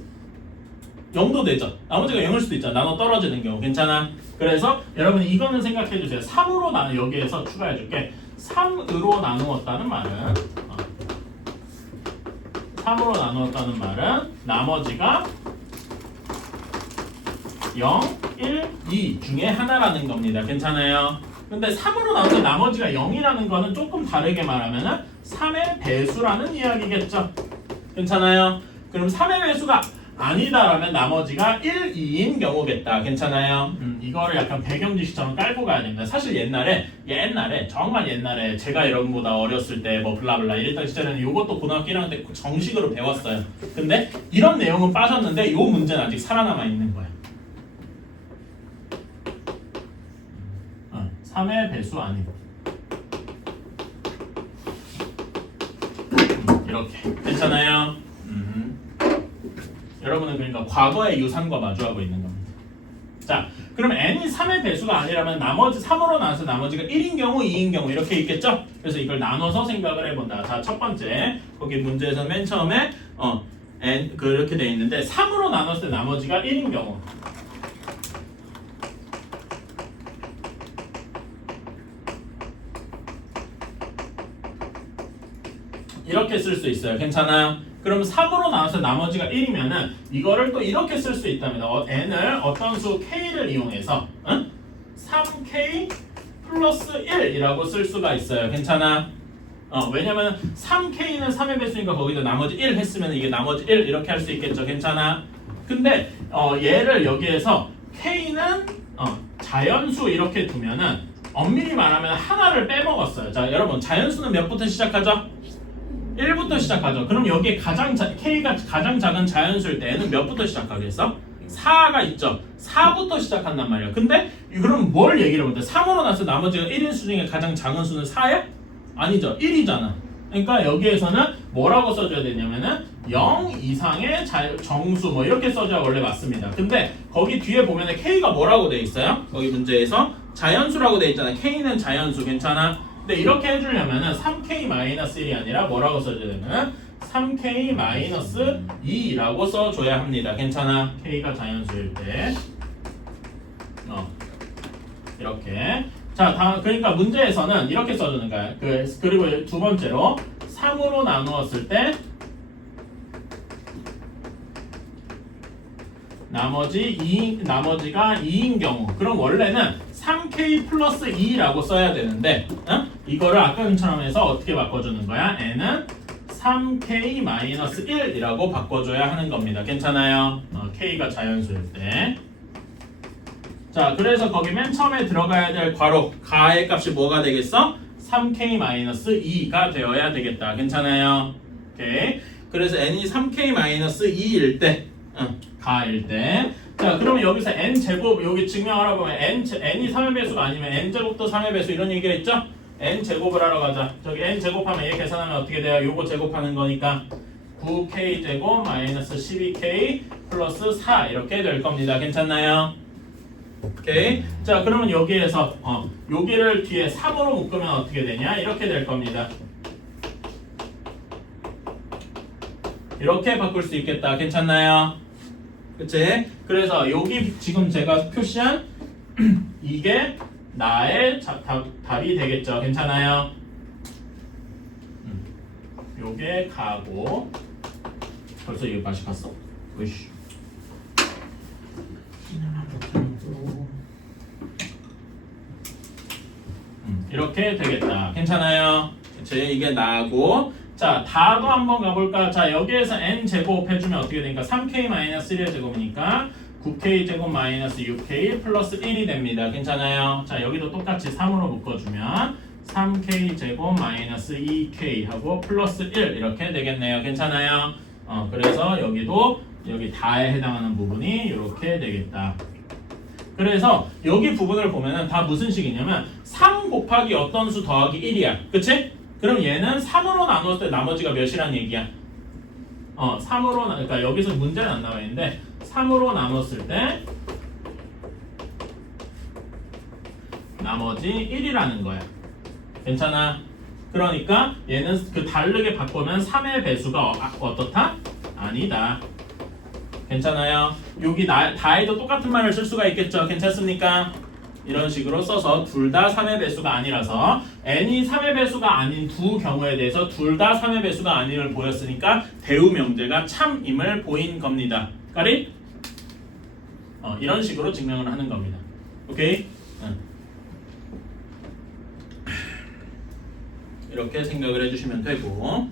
0도 되죠. 나머지가 0일 수도 있잖아. 나눠 떨어지는 경우. 괜찮아? 그래서 여러분 이거는 생각해 주세요. 3으로 여기에서 추가해 줄게. 3으로 나누었다는 말은 3으로 나누었다는 말은 나머지가 0, 1, 2 중에 하나라는 겁니다. 괜찮아요? 근데 3으로 나와서 나머지가 0이라는 거는 조금 다르게 말하면은 3의 배수라는 이야기겠죠. 괜찮아요? 그럼 3의 배수가 아니다라면 나머지가 1, 2인 경우겠다. 괜찮아요? 이거를 약간 배경 지식처럼 깔고 가야 됩니다. 사실 옛날에 정말 옛날에 제가 여러분보다 어렸을 때 뭐 블라블라 이랬던 시절에는 이것도 고등학교 1학년 때 정식으로 배웠어요. 근데 이런 내용은 빠졌는데 이 문제는 아직 살아남아 있는 거예요. 3의 배수 아니고 이렇게 괜찮아요? 여러분은 그러니까 과거의 유산과 마주하고 있는 겁니다. 자, 그럼 n이 3의 배수가 아니라면 나머지 3으로 나눠서 나머지가 1인 경우, 2인 경우 이렇게 있겠죠? 그래서 이걸 나눠서 생각을 해본다. 자, 첫 번째 거기 문제에서 맨 처음에 n 그렇게 돼 있는데 3으로 나눴을 때 나머지가 1인 경우. 이렇게 쓸 수 있어요. 괜찮아요? 그럼 3으로 나눠서 나머지가 1이면은 이거를 또 이렇게 쓸 수 있답니다. n을 어떤 수 k를 이용해서 3k 플러스 1이라고 쓸 수가 있어요. 괜찮아? 왜냐면 3k는 3의 배수니까 거기다 나머지 1 했으면 이게 나머지 1 이렇게 할 수 있겠죠. 괜찮아? 근데 얘를 여기에서 k는 자연수 이렇게 두면은 엄밀히 말하면 하나를 빼먹었어요. 자, 여러분 자연수는 몇부터 시작하죠? 1부터 시작하죠. 그럼 여기에 K가 가장 작은 자연수일 때 N은 몇부터 시작하겠어? 4가 있죠. 4부터 시작한단 말이야. 근데 그럼 뭘 얘기를 못해? 3으로 나서 나머지가 1인 수 중에 가장 작은 수는 4야? 아니죠. 1이잖아. 그러니까 여기에서는 뭐라고 써줘야 되냐면은 0 이상의 정수 뭐 이렇게 써줘야 원래 맞습니다. 근데 거기 뒤에 보면은 K가 뭐라고 돼 있어요? 거기 문제에서 자연수라고 돼 있잖아. K는 자연수. 괜찮아? 근데 이렇게 해주려면은 3k-1이 아니라 뭐라고 써줘야 되냐면 3k-2라고 써줘야 합니다. 괜찮아? k가 자연수일 때 이렇게 자, 그러니까 문제에서는 이렇게 써주는 거야. 그리고 두 번째로 3으로 나누었을 때 나머지가 2인 경우 그럼 원래는 3k 플러스 2라고 써야 되는데 이거를 아까처럼 해서 어떻게 바꿔주는 거야? n은 3k 마이너스 1이라고 바꿔줘야 하는 겁니다. 괜찮아요? k가 자연수일 때. 자, 그래서 거기 맨 처음에 들어가야 될 괄호 가의 값이 뭐가 되겠어? 3k 마이너스 2가 되어야 되겠다. 괜찮아요? 오케이. 그래서 n이 3k 마이너스 2일 때 가일 때. 자, 그러면 여기서 n제곱 여기 증명하라고 하면 n이 3의 배수가 아니면 n제곱도 3의 배수 이런 얘기가 있죠? n제곱을 하러 가자. 저기 n제곱하면 얘 계산하면 어떻게 돼요? 요거 제곱하는 거니까 9k 제곱 마이너스 12k 플러스 4 이렇게 될 겁니다. 괜찮나요? 오케이. 자, 그러면 여기에서 여기를 뒤에 3으로 묶으면 어떻게 되냐? 이렇게 될 겁니다. 이렇게 바꿀 수 있겠다. 괜찮나요? 그치? 그래서 여기 지금 제가 표시한 이게 나의 답이 되겠죠. 괜찮아요? 요게 가고 벌써 이게 맛이 갔어? 으이씨. 이렇게 되겠다. 괜찮아요? 그치? 이게 나고 자, 다도 한번 가볼까? 자, 여기에서 n제곱 해주면 어떻게 되니까 3k-1의 제곱이니까 9k 제곱 마이너스 6k 플러스 1이 됩니다. 괜찮아요? 자, 여기도 똑같이 3으로 묶어주면 3k 제곱 마이너스 2k 하고 플러스 1 이렇게 되겠네요. 괜찮아요? 그래서 여기도 여기 다에 해당하는 부분이 이렇게 되겠다. 그래서 여기 부분을 보면은 다 무슨 식이냐면 3 곱하기 어떤 수 더하기 1이야. 그치? 그럼 얘는 3으로 나눴을 때 나머지가 몇이란 얘기야? 3으로 그러니까 여기서 문제는 안 나와 있는데 3으로 나눴을 때 나머지 1이라는 거야. 괜찮아? 그러니까 얘는 그 다르게 바꾸면 3의 배수가 어떻다? 아니다. 괜찮아요? 여기 다에도 똑같은 말을 쓸 수가 있겠죠? 괜찮습니까? 이런 식으로 써서 둘 다 3의 배수가 아니라서 n이 3의 배수가 아닌 두 경우에 대해서 둘 다 3의 배수가 아님을 보였으니까 대우 명제가 참임을 보인 겁니다. 까리? 이런 식으로 증명을 하는 겁니다. 오케이? 이렇게 생각을 해주시면 되고.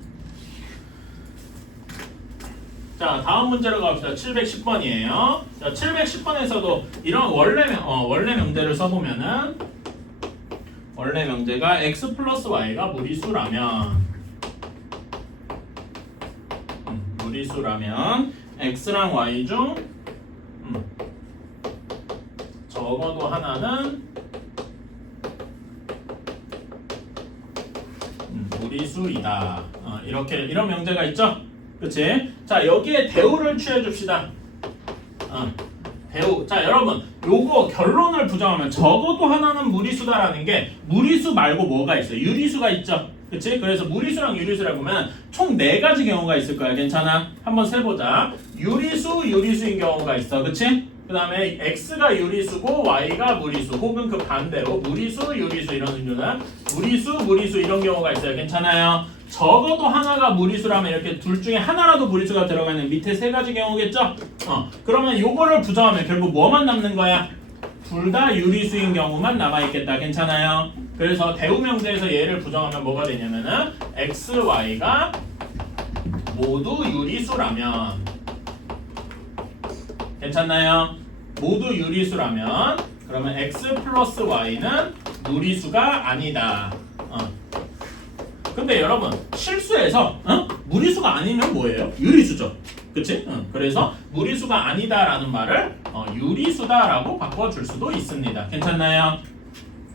자, 다음 문제로 갑시다. 710번이에요. 자, 710번에서도 이런 원래 명제를 써보면은 원래 명제가 x 플러스 y가 무리수라면 x랑 y 중 적어도 하나는 무리수이다. 이런 명제가 있죠? 그치? 자, 여기에 대우를 취해줍시다. 대우. 자, 여러분, 요거 결론을 부정하면 적어도 하나는 무리수다라는 게 무리수 말고 뭐가 있어요? 유리수가 있죠? 그치? 그래서 무리수랑 유리수를 보면 총 4가지 경우가 있을 거야. 괜찮아? 한번 세보자. 유리수인 경우가 있어. 그치? 그 다음에 x가 유리수고 y가 무리수 혹은 그 반대로 무리수, 유리수 이런 식으로는 무리수 이런 경우가 있어요. 괜찮아요? 적어도 하나가 무리수라면 이렇게 둘 중에 하나라도 무리수가 들어가 있는 밑에 3가지 경우겠죠? 그러면 요거를 부정하면 결국 뭐만 남는 거야? 둘 다 유리수인 경우만 남아있겠다. 괜찮아요? 그래서 대우명제에서 얘를 부정하면 뭐가 되냐면은 x, y가 모두 유리수라면 괜찮나요? 모두 유리수라면 그러면 x 플러스 y는 무리수가 아니다. 근데 여러분 실수해서 무리수가 아니면 뭐예요? 유리수죠. 그치? 그래서 무리수가 아니다라는 말을 유리수다라고 바꿔줄 수도 있습니다. 괜찮나요?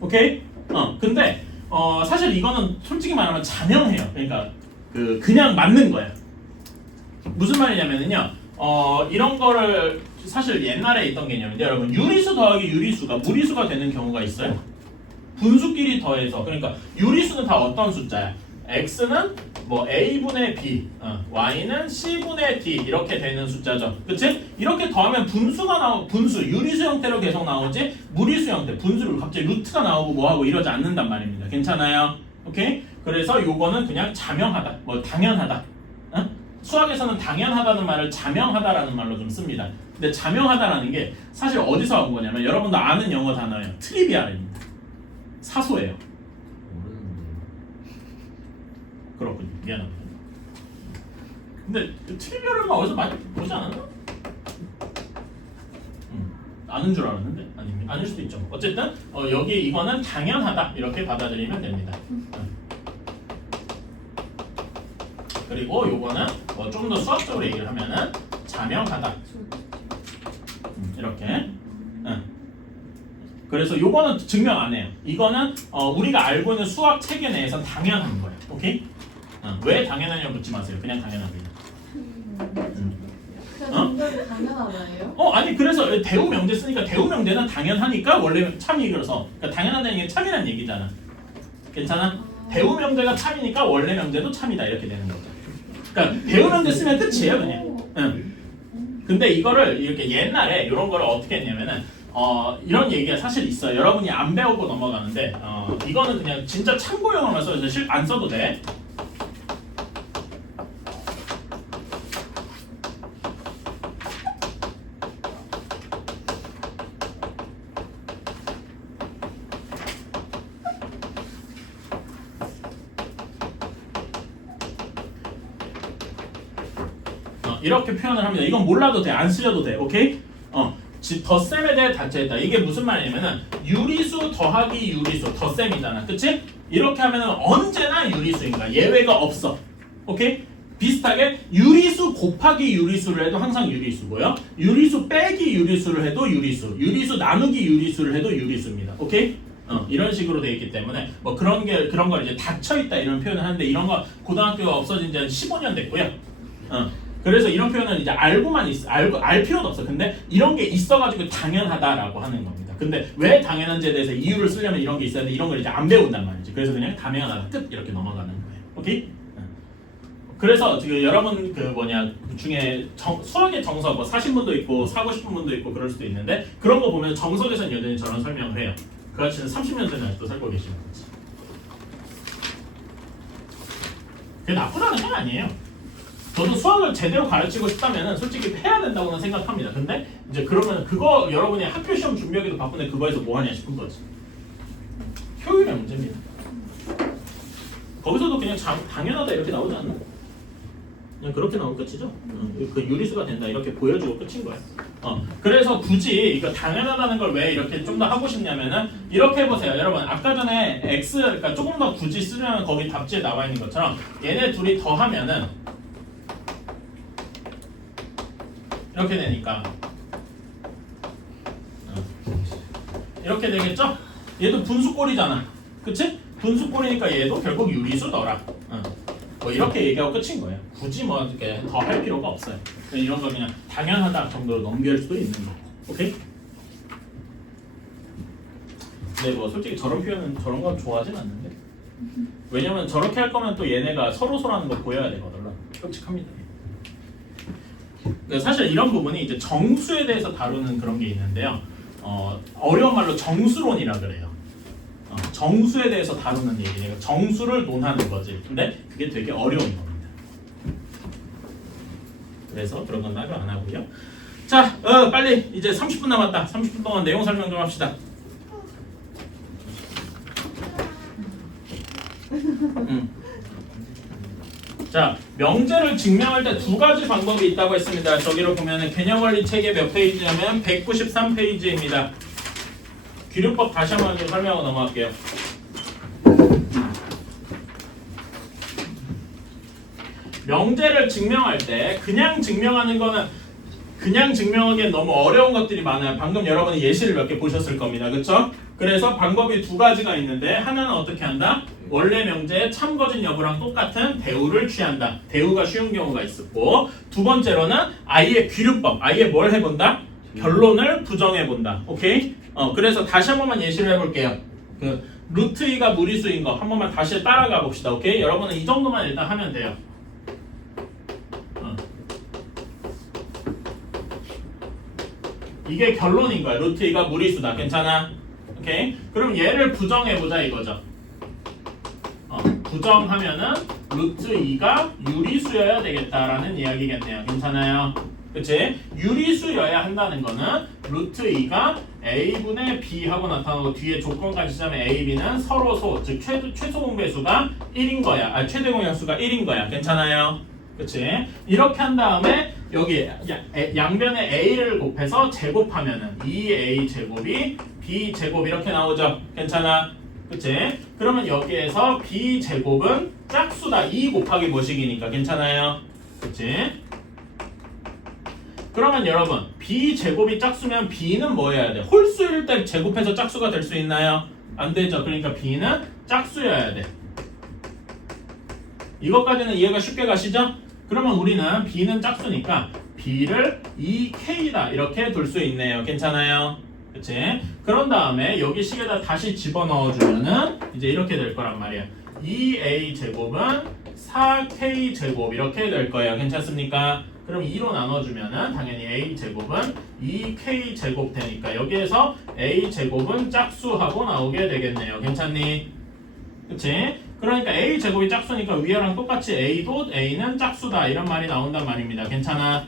오케이? 근데 사실 이거는 솔직히 말하면 자명해요. 그러니까 그냥 맞는 거야. 무슨 말이냐면요. 이런 거를 사실 옛날에 있던 개념인데 여러분 유리수 더하기 유리수가 무리수가 되는 경우가 있어요. 분수끼리 더해서. 그러니까 유리수는 다 어떤 숫자야? x는 뭐 a분의 b, y는 c분의 d 이렇게 되는 숫자죠. 그치? 이렇게 더하면 분수, 유리수 형태로 계속 나오지 무리수 형태, 분수로 갑자기 루트가 나오고 뭐하고 이러지 않는단 말입니다. 괜찮아요? 오케이? 그래서 요거는 그냥 자명하다, 뭐 당연하다. 수학에서는 당연하다는 말을 자명하다라는 말로 좀 씁니다. 근데 자명하다라는 게 사실 어디서 온 거냐면 여러분도 아는 영어 단어예요. 트리비알입니다. 사소해요. 그렇군요. 미안합니다. 근데 트리비얼은 어디서 많이 보지 않았나? 아는 줄 알았는데 아닐 수도 있죠. 어쨌든 여기 이거는 당연하다 이렇게 받아들이면 됩니다. 그리고 요거는 뭐 좀 더 수학적으로 얘기를 하면은 자명하다 이렇게. 그래서 요거는 증명 안 해요. 이거는 우리가 알고 있는 수학 체계 내에서 당연한 거예요. 오케이? 왜 당연하냐고 묻지 마세요. 그냥 당연합니다. 정답이 당연하다예요? 아니 그래서 대우 명제 쓰니까 대우 명제는 당연하니까 원래 참이 그래서 그러니까 당연하다는 게 참이란 얘기잖아. 괜찮아? 대우 명제가 참이니까 원래 명제도 참이다 이렇게 되는 거죠. 그러니까 대우 명제 쓰면 끝이에요 그냥. 근데 이거를 이렇게 옛날에 이런 거를 어떻게 했냐면은 이런 얘기가 사실 있어요. 여러분이 안 배우고 넘어가는데 이거는 그냥 진짜 참고용어만 써서 안 써도 돼. 이렇게 표현을 합니다. 이건 몰라도 돼. 안 쓰셔도 돼. 오케이? 덧셈에 대해 단체했다. 이게 무슨 말이냐면은 유리수 더하기 유리수 덧셈이잖아. 그치? 이렇게 하면은 언제나 유리수인 거야. 예외가 없어. 오케이? 비슷하게 유리수 곱하기 유리수를 해도 항상 유리수고요. 유리수 빼기 유리수를 해도 유리수. 유리수 나누기 유리수를 해도 유리수입니다. 오케이? 이런 식으로 돼 있기 때문에 뭐 그런 걸 이제 닫혀 있다 이런 표현을 하는데 이런 거 고등학교가 없어진 지 한 15년 됐고요. 그래서 이런 표현은 이제 알 필요도 없어. 근데 이런 게 있어가지고 당연하다라고 하는 겁니다. 근데 왜 당연한지에 대해서 이유를 쓰려면 이런 게 있어야 돼. 이런 걸 이제 안 배운단 말이지. 그래서 그냥 당연하다 끝 이렇게 넘어가는 거예요. 오케이? 그래서 지금 여러분 그 중에 수학의 정석 뭐 사신 분도 있고 사고 싶은 분도 있고 그럴 수도 있는데 그런 거 보면 정석에서는 여전히 저런 설명을 해요. 그 아저씨는 30년 전에 아직도 살고 계시는 거지. 그게 나쁘다는 건 아니에요. 저도 수학을 제대로 가르치고 싶다면 솔직히 해야 된다고는 생각합니다. 근데 이제 그러면 그거 여러분이 학교 시험 준비하기도 바쁜데 그거에서 뭐 하냐 싶은 거지. 효율의 문제입니다. 거기서도 그냥 당연하다 이렇게 나오지 않나? 그냥 그렇게 나오면 끝이죠. 그 유리수가 된다 이렇게 보여주고 끝인 거야. 그래서 굳이 이거 당연하다는 걸 왜 이렇게 좀 더 하고 싶냐면은 이렇게 해보세요. 여러분 아까 전에 x 그러니까 조금 더 굳이 쓰려면 거기 답지에 나와 있는 것처럼 얘네 둘이 더하면은 이렇게 되니까 이렇게 되겠죠? 얘도 분수꼴이잖아. 그치? 분수꼴이니까 얘도 결국 유리수더라. 뭐 이렇게 얘기하고 끝인 거예요. 굳이 뭐 이렇게 더 할 필요가 없어요. 이런 거 그냥 당연하다 정도로 넘길 수도 있는 거. 오케이? 근데 뭐 솔직히 저런 표현은 저런 건 좋아하진 않는데. 왜냐면 저렇게 할 거면 또 얘네가 서로서라는 걸 보여야 되거든. 끔찍합니다. 사실 이런 부분이 이제 정수에 대해서 다루는 그런 게 있는데요. 어려운 말로 정수론이라 그래요. 정수에 대해서 다루는 얘기예요. 정수를 논하는 거지. 근데 그게 되게 어려운 겁니다. 그래서 그런 건 나도 안 하고요. 자, 빨리 이제 30분 남았다. 30분 동안 내용 설명 좀 합시다. 자, 명제를 증명할 때 두 가지 방법이 있다고 했습니다. 저기로 보면 개념원리 책의 몇 페이지냐면 193페이지입니다. 귀류법 다시 한번 좀 설명하고 넘어갈게요. 명제를 증명할 때 그냥 증명하는 거는 그냥 증명하기엔 너무 어려운 것들이 많아요. 방금 여러분이 예시를 몇 개 보셨을 겁니다. 그렇죠? 그래서 방법이 두 가지가 있는데 하나는 어떻게 한다? 원래 명제의 참거진 여부랑 똑같은 대우를 취한다. 대우가 쉬운 경우가 있었고 두 번째로는 아예 귀류법, 아예 뭘 해본다? 결론을 부정해본다. 오케이? 그래서 다시 한 번만 예시를 해볼게요. 그 루트 2가 무리수인 거 한 번만 다시 따라가 봅시다. 오케이? 여러분은 이 정도만 일단 하면 돼요. 이게 결론인 거야. 루트 2가 무리수다. 괜찮아? 오케이? 그럼 얘를 부정해보자 이거죠. 부정하면은 루트 2가 유리수여야 되겠다라는 이야기겠네요. 괜찮아요? 그치? 유리수여야 한다는 거는 루트 2가 a분의 b하고 나타나고 뒤에 조건까지 쓰자면 a, b는 서로소 즉 최소 공배수가 1인 거야. 최대 공약수가 1인 거야. 괜찮아요? 그치? 이렇게 한 다음에 여기 양변에 a를 곱해서 제곱하면은 2a 제곱이 b 제곱 이렇게 나오죠. 괜찮아? 그치? 그러면 여기에서 b 제곱은 짝수다. 2 곱하기 뭐식이니까 괜찮아요? 그치? 그러면 여러분 b 제곱이 짝수면 b는 뭐 해야 돼? 홀수일 때 제곱해서 짝수가 될 수 있나요? 안 되죠. 그러니까 b는 짝수여야 돼. 이것까지는 이해가 쉽게 가시죠? 그러면 우리는 b는 짝수니까 b를 2k다 이렇게 둘 수 있네요. 괜찮아요? 그치? 그런 다음에 여기 식에다 다시 집어넣어주면은 이제 이렇게 될 거란 말이야. 2a 제곱은 4k 제곱 이렇게 될 거예요. 괜찮습니까? 그럼 2로 나눠주면은 당연히 a 제곱은 2k 제곱 되니까 여기에서 a 제곱은 짝수하고 나오게 되겠네요. 괜찮니? 그치? 그러니까 a 제곱이 짝수니까 위아랑 똑같이 a는 짝수다 이런 말이 나온단 말입니다. 괜찮아?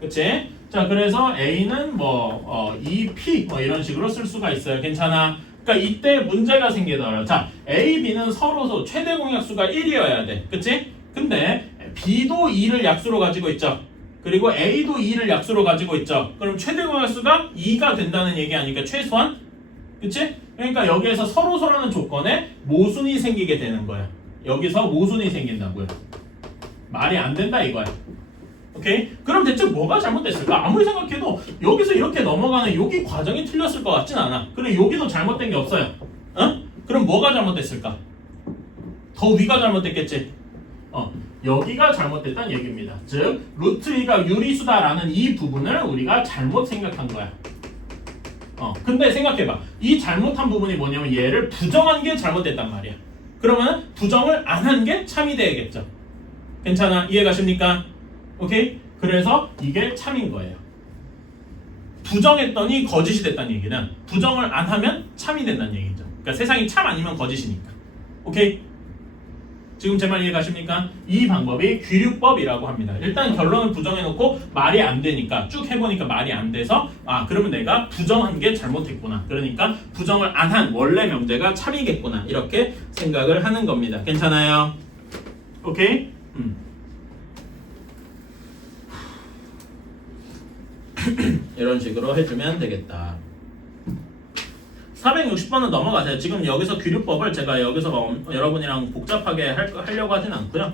그치? 자, 그래서 a는 2p 이런 식으로 쓸 수가 있어요. 괜찮아? 그러니까 이때 문제가 생기더라고요. 자, a, b는 서로서 최대 공약수가 1이어야 돼. 그치? 근데 b도 2를 약수로 가지고 있죠. 그리고 a도 2를 약수로 가지고 있죠. 그럼 최대 공약수가 2가 된다는 얘기 아니까 최소한? 그치? 그러니까 여기에서 서로서라는 조건에 모순이 생기게 되는 거야. 여기서 모순이 생긴다고요. 말이 안 된다 이거야. 오케이? 그럼 대체 뭐가 잘못됐을까? 아무리 생각해도 여기서 이렇게 넘어가는 여기 과정이 틀렸을 것 같진 않아. 그리고 여기도 잘못된 게 없어요. 그럼 뭐가 잘못됐을까? 더 위가 잘못됐겠지? 여기가 잘못됐다는 얘기입니다. 즉 루트 2가 유리수다라는 이 부분을 우리가 잘못 생각한 거야. 근데 생각해봐. 이 잘못한 부분이 뭐냐면 얘를 부정한 게 잘못됐단 말이야. 그러면 부정을 안 한 게 참이 돼야겠죠. 괜찮아? 이해가십니까? 오케이? 그래서 이게 참인 거예요. 부정했더니 거짓이 됐다는 얘기는 부정을 안 하면 참이 된다는 얘기죠. 그러니까 세상이 참 아니면 거짓이니까. 오케이? 지금 제 말 이해가십니까? 이 방법이 귀류법이라고 합니다. 일단 결론을 부정해놓고 말이 안 되니까 쭉 해보니까 말이 안 돼서 그러면 내가 부정한 게 잘못했구나. 그러니까 부정을 안 한 원래 명제가 참이겠구나. 이렇게 생각을 하는 겁니다. 괜찮아요? 오케이? 이런 식으로 해주면 되겠다. 460번은 넘어가세요. 지금 여기서 귀류법을 제가 여기서 여러분이랑 복잡하게 하려고 하진 않고요.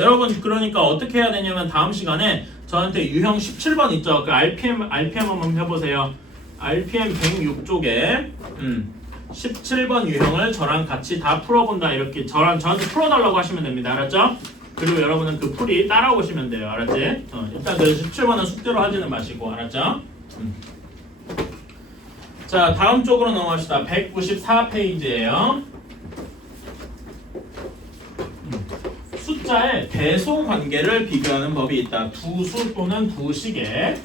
여러분 그러니까 어떻게 해야 되냐면 다음 시간에 저한테 유형 17번 있죠. 그 RPM 한번 해보세요. RPM 106쪽에 17번 유형을 저랑 같이 다 풀어본다. 이렇게 저한테 풀어달라고 하시면 됩니다. 알았죠? 그리고 여러분은 그 풀이 따라오시면 돼요. 알았지? 일단 그 17번은 숙제로 하지는 마시고. 알았죠? 자, 다음 쪽으로 넘어갑시다. 194페이지예요. 숫자의 대소 관계를 비교하는 법이 있다. 두 수 또는 두 식의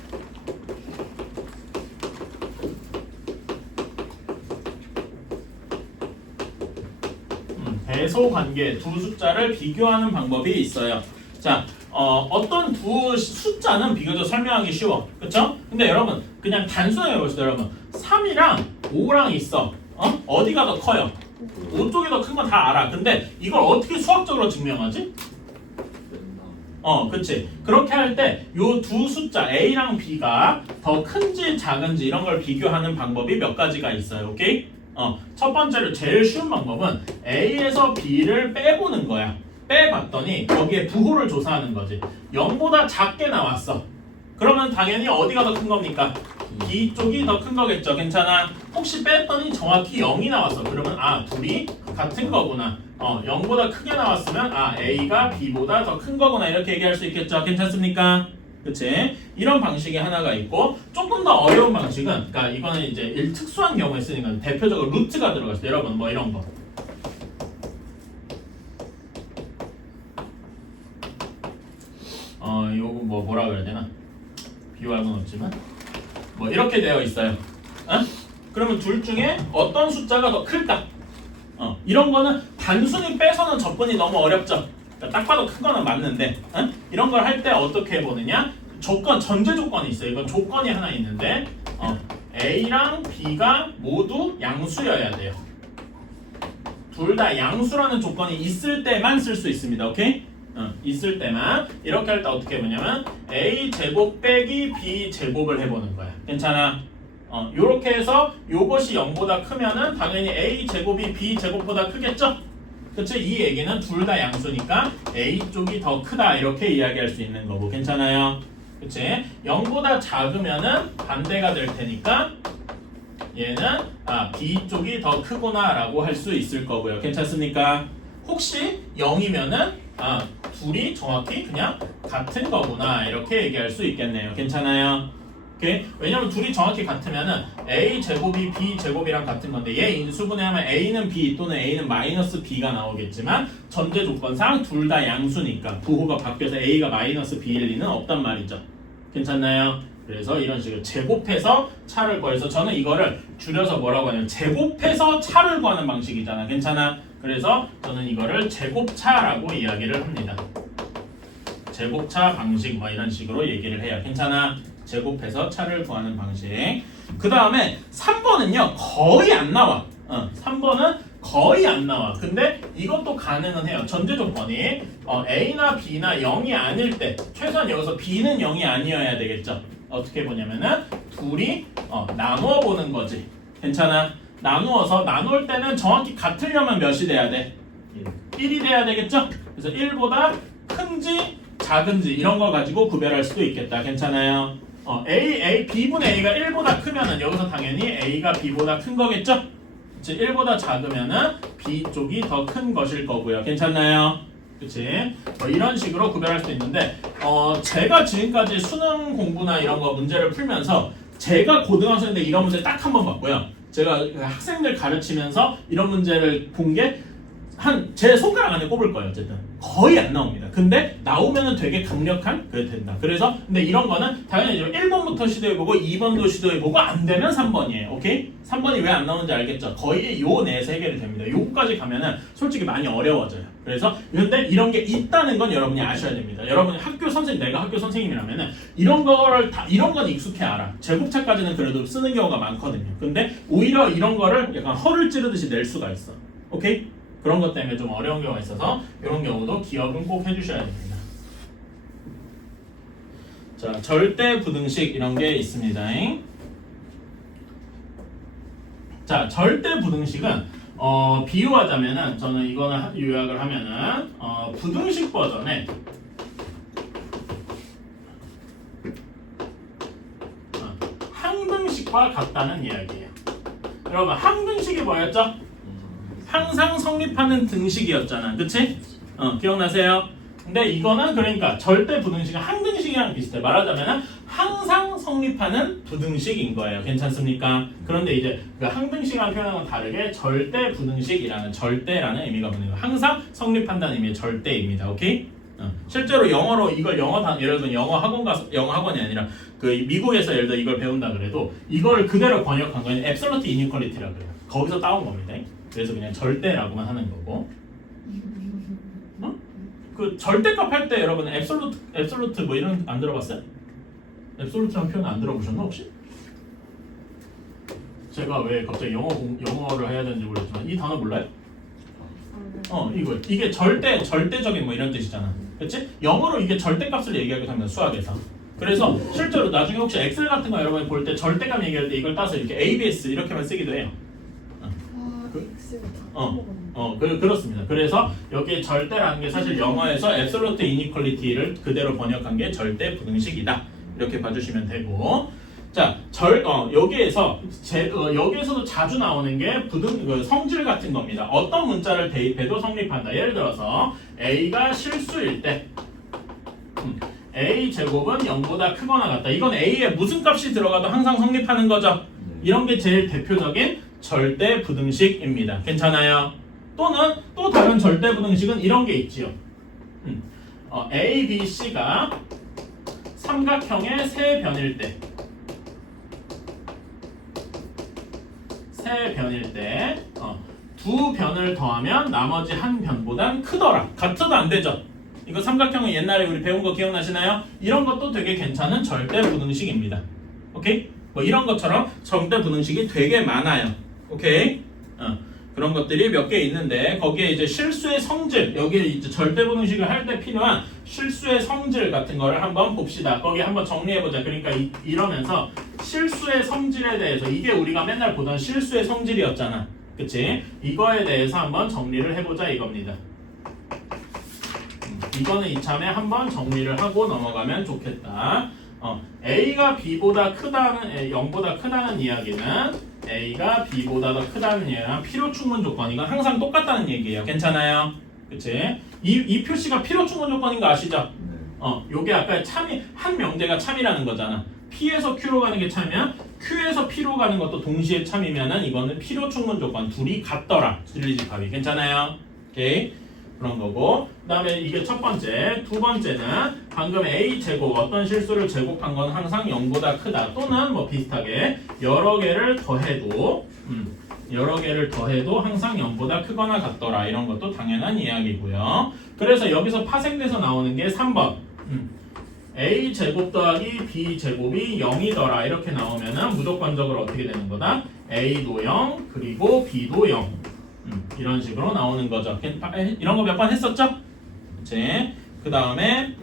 대소 관계, 두 숫자를 비교하는 방법이 있어요. 자, 어떤 두 숫자는 비교적 설명하기 쉬워. 그쵸? 근데 여러분, 그냥 단순하게 보시죠, 여러분. 3이랑 5랑 있어. 어디가 더 커요? 5 쪽이 더 큰 건 다 알아. 근데 이걸 어떻게 수학적으로 증명하지? 그치. 그렇게 할 때 요 두 숫자 A랑 B가 더 큰지 작은지 이런 걸 비교하는 방법이 몇 가지가 있어요. 오케이? 첫 번째로 제일 쉬운 방법은 A에서 B를 빼보는 거야. 빼봤더니 거기에 부호를 조사하는 거지. 0보다 작게 나왔어. 그러면 당연히 어디가 더 큰 겁니까? B 쪽이 더 큰 거겠죠. 괜찮아? 혹시 뺐더니 정확히 0이 나왔어. 그러면 둘이 같은 거구나. 0보다 크게 나왔으면 A가 B보다 더 큰 거구나. 이렇게 얘기할 수 있겠죠. 괜찮습니까? 그치? 이런 방식이 하나가 있고 조금 더 어려운 방식은 그러니까 이거는 이제 특수한 경우에 쓰니까 대표적으로 루트가 들어가 있어요. 여러분 뭐 이런 거. 요거 뭐라 그래야 되나? 비유할 건 없지만 뭐 이렇게 되어 있어요. 그러면 둘 중에 어떤 숫자가 더 클까? 이런 거는 단순히 빼서는 접근이 너무 어렵죠. 그러니까 딱 봐도 큰 거는 맞는데 이런 걸 할 때 어떻게 해보느냐? 전제 조건이 있어요. 이건 조건이 하나 있는데 A랑 B가 모두 양수여야 돼요. 둘 다 양수라는 조건이 있을 때만 쓸 수 있습니다. 오케이? 있을 때만 이렇게 할 때 어떻게 해보냐면 A 제곱 빼기 B 제곱을 해보는 거야. 괜찮아? 요렇게 해서 요것이 0보다 크면은 당연히 A 제곱이 B 제곱보다 크겠죠? 그치? 이 얘기는 둘 다 양수니까 A 쪽이 더 크다 이렇게 이야기할 수 있는 거고. 괜찮아요? 그치? 0보다 작으면은 반대가 될 테니까 얘는 B 쪽이 더 크구나 라고 할 수 있을 거고요. 괜찮습니까? 혹시 0이면은 둘이 정확히 그냥 같은 거구나 이렇게 얘기할 수 있겠네요. 괜찮아요? 오케이? 왜냐면 둘이 정확히 같으면은 A 제곱이 B 제곱이랑 같은 건데 얘 인수분해하면 A는 B 또는 A는 마이너스 B가 나오겠지만 전제 조건상 둘 다 양수니까 부호가 바뀌어서 A가 마이너스 B일 리는 없단 말이죠. 괜찮나요? 그래서 이런 식으로 제곱해서 차를 구해서 저는 이거를 줄여서 뭐라고 하냐면 제곱해서 차를 구하는 방식이잖아. 괜찮아? 그래서 저는 이거를 제곱차라고 이야기를 합니다. 제곱차 방식 뭐 이런 식으로 얘기를 해요. 괜찮아? 제곱해서 차를 구하는 방식. 그 다음에 3번은요 거의 안 나와. 3번은 거의 안 나와. 근데 이것도 가능은 해요. 전제 조건이 A나 B나 0이 아닐 때 최소한 여기서 B는 0이 아니어야 되겠죠. 어떻게 보냐면은 둘이 나누어 보는 거지. 괜찮아? 나누어서 나눌 때는 정확히 같으려면 몇이 돼야 돼? 1이 돼야 되겠죠? 그래서 1보다 큰지 작은지 이런 거 가지고 구별할 수도 있겠다. 괜찮아요? B분의 A가 1보다 크면은 여기서 당연히 A가 B보다 큰 거겠죠? 즉 1보다 작으면은 B 쪽이 더 큰 것일 거고요. 괜찮나요? 그치? 이런 식으로 구별할 수 있는데 제가 지금까지 수능 공부나 이런 거 문제를 풀면서 제가 고등학생인데 이런 문제 딱 한 번 봤고요. 제가 학생들 가르치면서 이런 문제를 본 게 제 손가락 안에 꼽을 거예요. 어쨌든 거의 안 나옵니다. 근데 나오면은 되게 강력한 그게 된다. 그래서 근데 이런 거는 당연히 1번부터 시도해보고 2번도 시도해보고 안 되면 3번이에요. 오케이? 3번이 왜 안 나오는지 알겠죠? 거의 요 내에서 해결이 됩니다. 요거까지 가면은 솔직히 많이 어려워져요. 그래서 근데 이런 게 있다는 건 여러분이 아셔야 됩니다. 여러분이 학교 선생님, 내가 학교 선생님이라면은 이런 거를 다 이런 건 익숙해 알아. 제곱차까지는 그래도 쓰는 경우가 많거든요. 근데 오히려 이런 거를 약간 허를 찌르듯이 낼 수가 있어. 오케이? 그런 것 때문에 좀 어려운 경우가 있어서 이런 경우도 기억은 꼭 해주셔야 됩니다. 자, 절대 부등식 이런 게 있습니다. 자, 절대 부등식은 비유하자면은 저는 이거는 요약을 하면은 부등식 버전의 항등식과 같다는 이야기예요. 여러분 항등식이 뭐였죠? 항상 성립하는 등식이었잖아. 그치? 기억나세요? 근데 이거는 그러니까 절대 부등식은 항등식이랑 비슷해. 말하자면 항상 성립하는 부등식인 거예요. 괜찮습니까? 그런데 이제 그 항등식이랑 표현하고는 다르게 절대 부등식이라는 절대라는 의미가 붙는 거예요. 항상 성립한다는 의미의 절대입니다. 오케이? 실제로 영어로 이걸 예를 들면 영어 학원이 아니라 그 미국에서 예를 들어 이걸 배운다 그래도 이걸 그대로 번역한 거는 absolute inequality라고 해요. 거기서 따온 겁니다. 그래서 그냥 절대라고만 하는 거고. 그 절대값 할 때 여러분 앱솔루트 뭐 이런 안 들어봤어요? 앱솔루트라는 표현 안 들어보셨나 혹시? 제가 왜 갑자기 영어를 해야 되는지 모르겠지만 이 단어 몰라요? 이게 절대적인 뭐 이런 뜻이잖아. 그렇지? 영어로 이게 절대값을 얘기하게 되면 수학에서. 그래서 실제로 나중에 혹시 엑셀 같은 거 여러분이 볼 때 절대값 얘기할 때 이걸 따서 이렇게 ABS 이렇게만 쓰기도 해요. 그렇습니다. 그래서 여기 절대라는 게 사실 영어에서 absolute inequality를 그대로 번역한 게 절대 부등식이다. 이렇게 봐주시면 되고, 자, 여기에서도 자주 나오는 게 성질 같은 겁니다. 어떤 문자를 대입해도 성립한다. 예를 들어서 A가 실수일 때, A 제곱은 0보다 크거나 같다. 이건 A에 무슨 값이 들어가도 항상 성립하는 거죠. 이런 게 제일 대표적인 절대 부등식입니다. 괜찮아요? 또는 또 다른 절대 부등식은 이런 게 있지요. A, B, C가 삼각형의 세 변일 때 두 변을 더하면 나머지 한 변보단 크더라. 같아도 안 되죠. 이거 삼각형은 옛날에 우리 배운 거 기억나시나요? 이런 것도 되게 괜찮은 절대 부등식입니다. 오케이? 뭐 이런 것처럼 절대 부등식이 되게 많아요. 오케이? 그런 것들이 몇 개 있는데 거기에 이제 실수의 성질, 여기에 이제 절대 부등식을 할 때 필요한 실수의 성질 같은 거를 한번 봅시다. 거기 한번 정리해보자. 그러니까 이러면서 실수의 성질에 대해서 이게 우리가 맨날 보던 실수의 성질이었잖아. 그치? 이거에 대해서 한번 정리를 해보자 이겁니다. 이거는 이참에 한번 정리를 하고 넘어가면 좋겠다. A가 B보다 크다는 0보다 크다는 이야기는 A가 B보다 더 크다는 이야기는 필요 충분 조건. 이건 항상 똑같다는 얘기예요. 괜찮아요? 그치? 이 표시가 필요 충분 조건인 거 아시죠? 요게 아까 한 명제가 참이라는 거잖아. P에서 Q로 가는 게 참이면 Q에서 P로 가는 것도 동시에 참이면은 이거는 필요 충분 조건. 둘이 같더라. 진리집합이. 괜찮아요? 오케이? 그런 거고, 그 다음에 이게 첫 번째. 두 번째는 방금 A 제곱 어떤 실수를 제곱한 건 항상 0보다 크다. 또는 뭐 비슷하게 여러 개를 더해도 항상 0보다 크거나 같더라. 이런 것도 당연한 이야기고요. 그래서 여기서 파생돼서 나오는 게 3번. A 제곱 더하기 B 제곱이 0이더라. 이렇게 나오면은 무조건적으로 어떻게 되는 거다? A도 0 그리고 B도 0. 이런 식으로 나오는 거죠. 이런 거 몇 번 했었죠? 그 다음에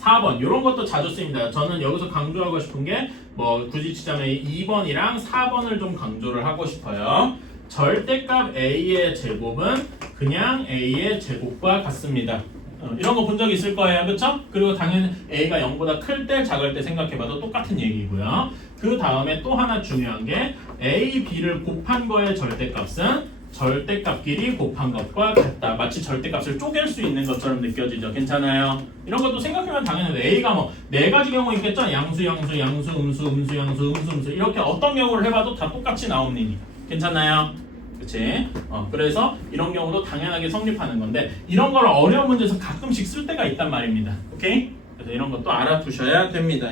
4번 이런 것도 자주 씁니다. 저는 여기서 강조하고 싶은 게 뭐 굳이 치자면 2번이랑 4번을 좀 강조를 하고 싶어요. 절대값 A의 제곱은 그냥 A의 제곱과 같습니다. 이런 거 본 적 있을 거예요. 그쵸? 그리고 당연히 A가 0보다 클 때 작을 때 생각해봐도 똑같은 얘기고요. 그 다음에 또 하나 중요한 게 A, B를 곱한 거의 절대값은 절대값끼리 곱한 것과 같다. 마치 절대값을 쪼갤 수 있는 것처럼 느껴지죠. 괜찮아요? 이런 것도 생각해보면 당연히 A가 뭐 네 가지 경우 있겠죠? 양수, 양수, 양수, 음수, 음수, 양수, 음수, 음수 이렇게 어떤 경우를 해봐도 다 똑같이 나옵니다. 괜찮아요? 그치? 그래서 이런 경우도 당연하게 성립하는 건데 이런 걸 어려운 문제에서 가끔씩 쓸 때가 있단 말입니다. 오케이? 그래서 이런 것도 알아두셔야 됩니다.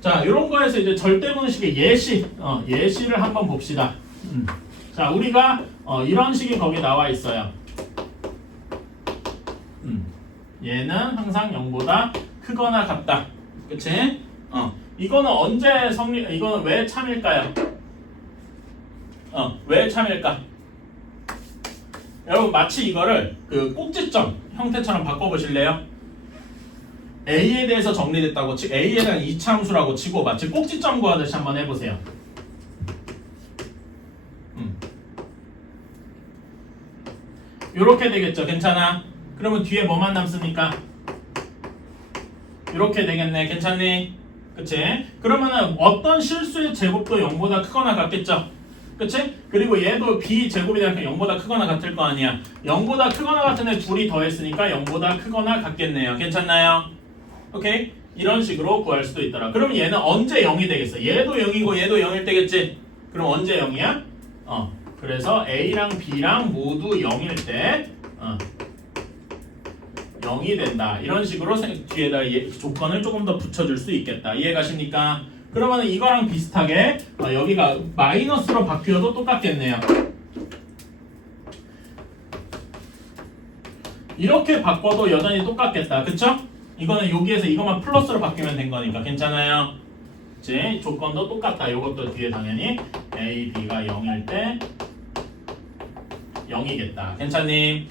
자, 이런 거에서 이제 절대분식의 예시를 한번 봅시다. 자, 우리가 이런 식이 거기 나와 있어요. 얘는 항상 0보다 크거나 같다. 그치? 이거는 언제 이거는 왜 참일까요? 왜 참일까? 여러분 마치 이거를 그 꼭지점 형태처럼 바꿔보실래요? A에 대해서 정리됐다고 A에 대한 이차함수라고 치고 마치 꼭지점 구하듯이 한번 해보세요. 요렇게 되겠죠? 괜찮아? 그러면 뒤에 뭐만 남습니까? 요렇게 되겠네. 괜찮니? 그치? 그러면은 어떤 실수의 제곱도 0보다 크거나 같겠죠? 그치? 그리고 얘도 b 제곱이 되니까 0보다 크거나 같을 거 아니야. 0보다 크거나 같은 애 둘이 더했으니까 0보다 크거나 같겠네요. 괜찮나요? 오케이? 이런 식으로 구할 수도 있더라. 그럼 얘는 언제 0이 되겠어? 얘도 0이고 얘도 0일 때겠지? 그럼 언제 0이야? 그래서 A랑 B랑 모두 0일 때 0이 된다. 이런 식으로 뒤에다 조건을 조금 더 붙여줄 수 있겠다. 이해가십니까? 그러면 이거랑 비슷하게 여기가 마이너스로 바뀌어도 똑같겠네요. 이렇게 바꿔도 여전히 똑같겠다. 그쵸? 이거는 여기에서 이것만 플러스로 바뀌면 된 거니까 괜찮아요? 그치? 조건도 똑같다. 이것도 뒤에 당연히 A, B가 0일 때 0이겠다. 괜찮니?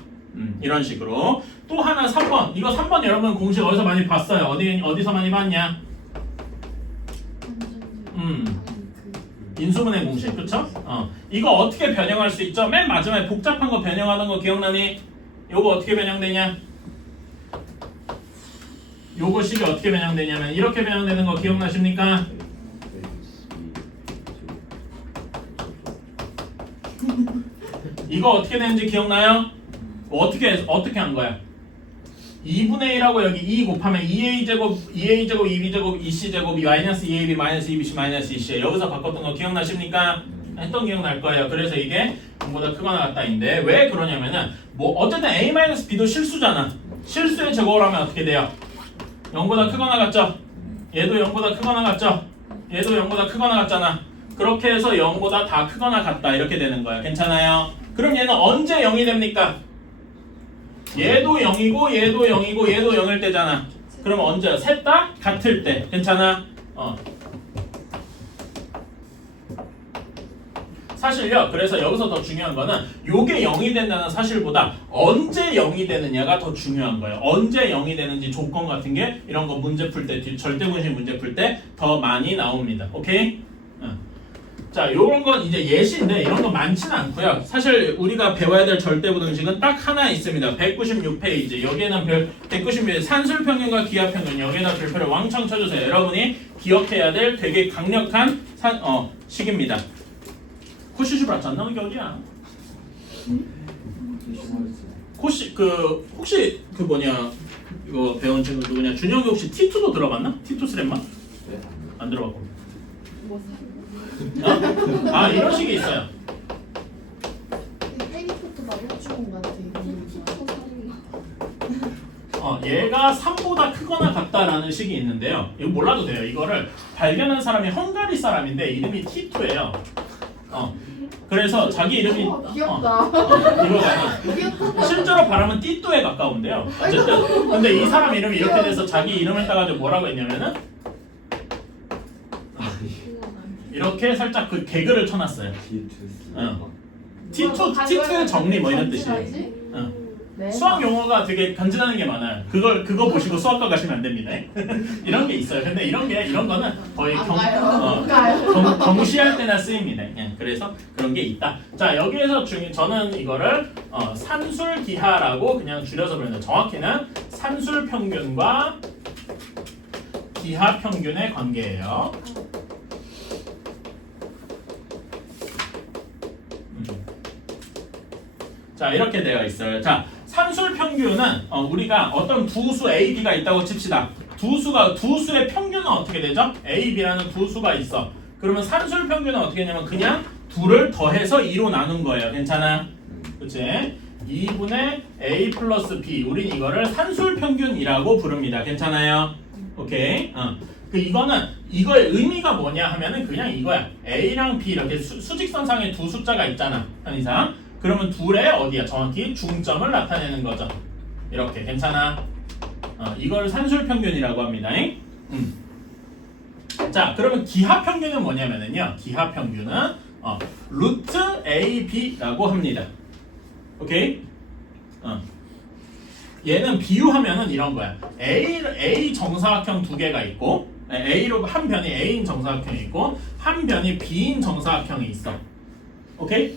이런 식으로. 또 하나 3번. 이거 3번 여러분 공식 어디서 많이 봤어요? 어디서 많이 봤냐? 인수분해 공식. 그쵸? 이거 어떻게 변형할 수 있죠? 맨 마지막에 복잡한 거 변형하는 거 기억나니? 요거 어떻게 변형되냐? 요거 식이 어떻게 변형되냐면 이렇게 변형되는 거 기억나십니까? 이거 어떻게 되는지 기억나요? 어떻게 한 거야? 2분의 1하고 여기 2 곱하면 2a제곱, 2a제곱, 2b제곱, 2c제곱, 마이너스 2ab, 마이너스 2bc, 마이너스 2c. 여기서 바꿨던 거 기억나십니까? 했던 기억날 거예요. 그래서 이게 0보다 크거나 같다인데 왜 그러냐면은 어쨌든 a-b도 실수잖아. 실수의 제곱을 하면 어떻게 돼요? 0보다 크거나 같죠? 얘도 0보다 크거나 같죠? 얘도 0보다 크거나 같잖아. 그렇게 해서 0보다 다 크거나 같다. 이렇게 되는 거야. 괜찮아요? 그럼 얘는 언제 0이 됩니까? 얘도 0이고 얘도 0이고 얘도 0일 때잖아. 그럼 언제? 셋 다 같을 때. 괜찮아? 사실요. 그래서 여기서 더 중요한 거는 요게 0이 된다는 사실보다 언제 0이 되느냐가 더 중요한 거예요. 언제 0이 되는지 조건 같은 게 이런 거 문제 풀 때, 절대분식 문제 풀 때 더 많이 나옵니다. 오케이? 자, 요런 건 이제 예시인데 이런 거 많지는 않고요. 사실 우리가 배워야 될 절대부등식은 딱 하나 있습니다. 196페이지. 여기에는 196페이지 산술평균과 기하평균 여기에다 별표를 왕창 쳐주세요. 여러분이 기억해야 될 되게 강력한 식입니다. 코시슈 브라치 안 나오는 게 어디야? 혹시 이거 배운 친구 누구냐? 준영이 혹시 T2도 들어봤나? T2 스랩만? 네. 안 들어봤고. 뭐 이런 식이 있어요. 해리포터 막 일주일 같아. 얘가 3보다 크거나 같다라는 식이 있는데요. 이거 몰라도 돼요. 이거를 발견한 사람이 헝가리 사람인데 이름이 T2예요. 그래서 자기 이름이 귀엽다. 이거는 실제로 발음은 띠또에 가까운데요. 어쨌든 근데 이 사람 이름이 이렇게 돼서 자기 이름을 따가지고 뭐라고 했냐면은 이렇게 살짝 그 개그를 쳐놨어요. T2의 정리 뭐 이런 뜻이에요. 네. 수학 용어가 되게 간지나는 게 많아요. 그거 보시고 수학과 가시면 안 됩니다. 이런 게 있어요. 근데 이런 거는 거의 경시할 때나 쓰입니다. 그래서 그런 게 있다. 자, 여기에서 저는 이거를 산술기하라고 그냥 줄여서 부르는데 정확히는 산술평균과 기하평균의 관계예요. 자, 이렇게 되어 있어요. 자, 산술평균은 우리가 어떤 두 수 A, B가 있다고 칩시다. 두 수의 평균은 어떻게 되죠? A, B라는 두 수가 있어. 그러면 산술평균은 어떻게 되냐면 그냥 둘을 더해서 2로 나눈 거예요. 괜찮아? 그치? 2분의 a 플러스 b. 우린 이거를 산술평균이라고 부릅니다. 괜찮아요? 오케이? 이거의 의미가 뭐냐 하면은 그냥 이거야. a랑 b 이렇게 수직선상에 두 숫자가 있잖아. 편의상. 그러면 둘의 어디야? 정확히 중점을 나타내는 거죠. 이렇게. 괜찮아? 이걸 산술평균이라고 합니다. 자, 그러면 기하평균은 뭐냐면은요. 기하평균은 루트 AB라고 합니다. 오케이? 얘는 비유하면은 이런 거야. A 정사각형 두 개가 있고, A로 한 변이 A인 정사각형이 있고, 한 변이 B인 정사각형이 있어. 오케이?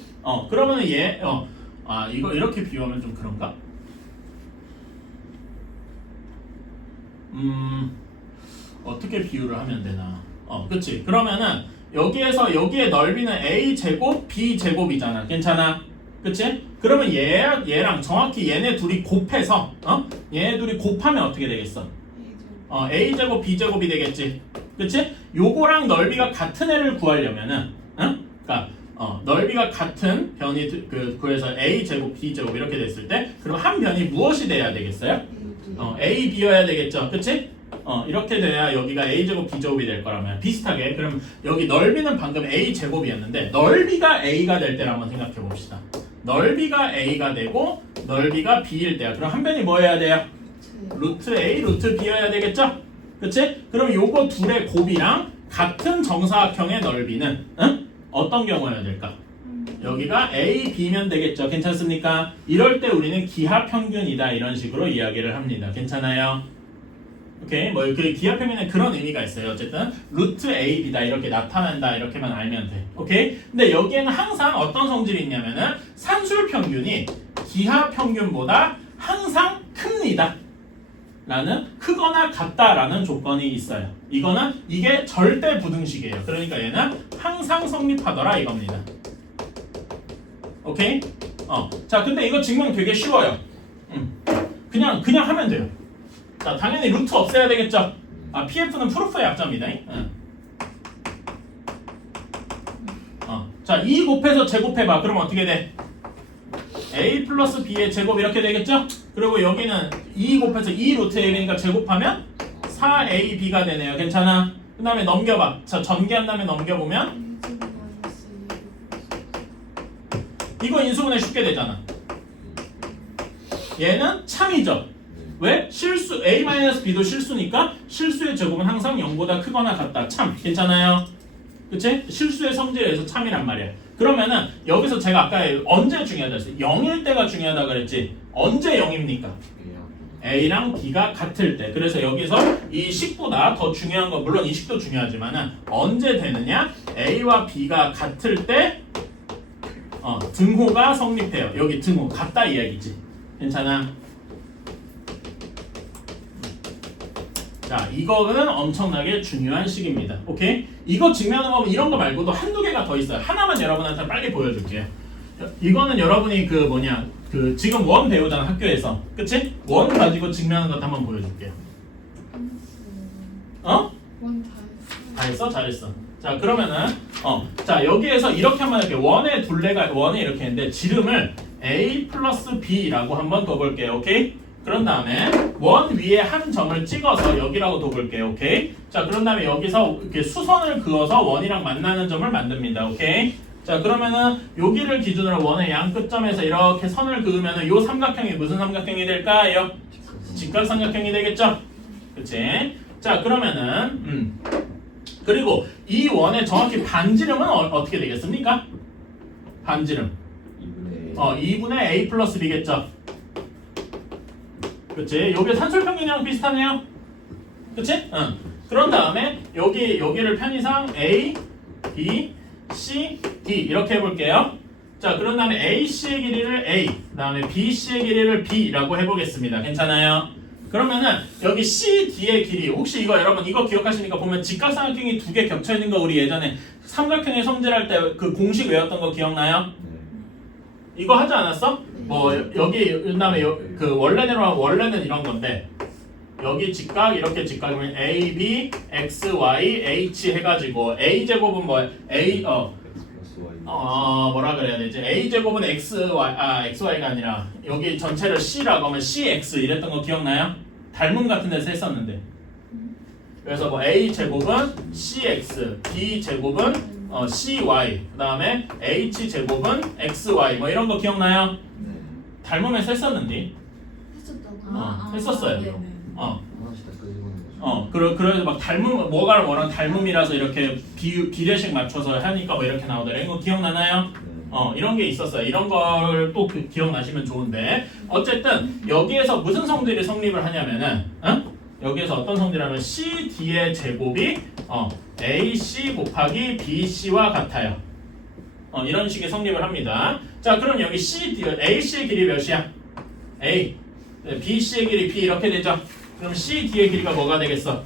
그러면은 이거 이렇게 비유하면 좀 그런가? 어떻게 비유를 하면 되나? 그치. 그러면은 여기의 넓이는 A 제곱 B 제곱이잖아. 괜찮아? 그치? 그러면 얘랑 정확히 얘네 둘이 곱해서 얘네 둘이 곱하면 어떻게 되겠어? A 제곱 B 제곱이 되겠지. 그치? 요거랑 넓이가 같은 애를 구하려면은 그러니까 넓이가 같은 변이 그래서 A 제곱 B 제곱 이렇게 됐을 때 그럼 한 변이 무엇이 돼야 되겠어요? A B여야 되겠죠. 그치? 이렇게 돼야 여기가 A 제곱 B 제곱이 될 거라면 비슷하게 그럼 여기 넓이는 방금 A 제곱이었는데 넓이가 A가 될 때를 한번 생각해 봅시다. 넓이가 A가 되고 넓이가 B일 때야. 그럼 한 변이 뭐 해야 돼요? 루트 A, 루트 B여야 되겠죠? 그치? 그럼 요거 둘의 곱이랑 같은 정사각형의 넓이는 어떤 경우여야 될까? 여기가 A, B면 되겠죠? 괜찮습니까? 이럴 때 우리는 기하평균이다 이런 식으로 이야기를 합니다. 괜찮아요? 오케이? 그 기하평균에 그런 의미가 있어요. 어쨌든 루트 A, B다 이렇게 나타난다 이렇게만 알면 돼. 오케이? 근데 여기에는 항상 어떤 성질이 있냐면은 산술평균이 기하평균보다 항상 큽니다. 라는 크거나 같다라는 조건이 있어요. 이게 절대 부등식이에요. 그러니까 얘는 항상 성립하더라 이겁니다. 오케이? 자, 근데 이거 증명 되게 쉬워요. 그냥 하면 돼요. 자, 당연히 루트 없애야 되겠죠? PF는 프루프의 약자입니다. 자, 2 곱해서 제곱해봐. 그럼 어떻게 돼? A 플러스 B의 제곱 이렇게 되겠죠? 그리고 여기는 2 곱해서 2 루트 A니까 제곱하면 4AB가 되네요. 괜찮아? 그 다음에 넘겨봐. 자, 전개한 다음에 넘겨보면 이거 인수분해 쉽게 되잖아. 얘는 참이죠. 왜? 실수 A-B도 실수니까 실수의 제곱은 항상 0보다 크거나 같다. 참. 괜찮아요? 그치? 실수의 성질에서 참이란 말이야. 그러면은 여기서 제가 아까 언제 중요하다 했어요? 0일 때가 중요하다 그랬지. 언제 0입니까? A랑 B가 같을 때. 그래서 여기서 이 식보다 더 중요한 건 물론 이 식도 중요하지만은 언제 되느냐? A와 B가 같을 때 등호가 성립해요. 여기 등호 같다 이야기지. 괜찮아? 자, 이거는 엄청나게 중요한 식입니다. 오케이? 이거 증명하는 거 이런 거 말고도 한두 개가 더 있어요. 하나만 여러분한테 빨리 보여줄게요. 이거는 여러분이 지금 원 배우잖아 학교에서. 그치? 원 가지고 증명하는 것도 한번 보여줄게요. 다 했어? 잘했어. 자, 그러면은 자, 여기에서 이렇게 한번 할게요. 원에 이렇게 했는데 지름을 A 플러스 B라고 한번 더 볼게요. 오케이? 그런 다음에 원 위에 한 점을 찍어서 여기라고 둬볼게요. 오케이? 자, 그런 다음에 여기서 이렇게 수선을 그어서 원이랑 만나는 점을 만듭니다. 오케이? 자, 그러면은 여기를 기준으로 원의 양 끝점에서 이렇게 선을 그으면은 요 삼각형이 무슨 삼각형이 될까요? 직각삼각형이 되겠죠? 그치? 자, 그러면은 그리고 이 원의 정확히 반지름은 어떻게 되겠습니까? 반지름 2분의 A 플러스 B겠죠? 그치? 여기 산술평균이랑 비슷하네요. 그치? 그런 다음에 여기를 편의상 A, B, C, D 이렇게 해볼게요. 자, 그런 다음에 AC의 길이를 A, 그 다음에 BC의 길이를 B라고 해보겠습니다. 괜찮아요? 그러면은 여기 CD의 길이 혹시 여러분 이거 기억하시니까 보면 직각삼각형이 두 개 겹쳐있는 거 우리 예전에 삼각형의 성질할 때 그 공식 외웠던 거 기억나요? 이거 하지 않았어? 여기 그다음에 원래는 이런 건데 여기 직각 이렇게 직각이면 A, B, X, Y, H 해가지고 A 제곱은 뭐야? 뭐라 그래야 되지? a 제곱은 xy가 아니라 여기 전체를 c라고 하면 cx 이랬던 거 기억나요? 닮음 같은 데서 했었는데. 그래서 뭐 a 제곱은 cx, b 제곱은 cy, 그다음에 h 제곱은 xy 뭐 이런 거 기억나요? 네. 닮음에서 했었는데. 했었다고. 했었어요. 네네. 하나씩 다 끄집어내가지고. 그래서 막 닮음, 뭐랑 닮음이라서 이렇게 비례식 맞춰서 하니까 뭐 이렇게 나오더라. 이거 기억나나요? 네. 이런 게 있었어요. 이런 걸 또 기억나시면 좋은데. 어쨌든, 여기에서 무슨 성질이 성립을 하냐면은, 여기에서 어떤 성질하면 CD의 제곱이, AC 곱하기 BC와 같아요. 이런 식의 성립을 합니다. 자, 그럼 여기 AC의 길이 몇이야? A. BC의 길이 B 이렇게 되죠? 그럼 CD의 길이가 뭐가 되겠어?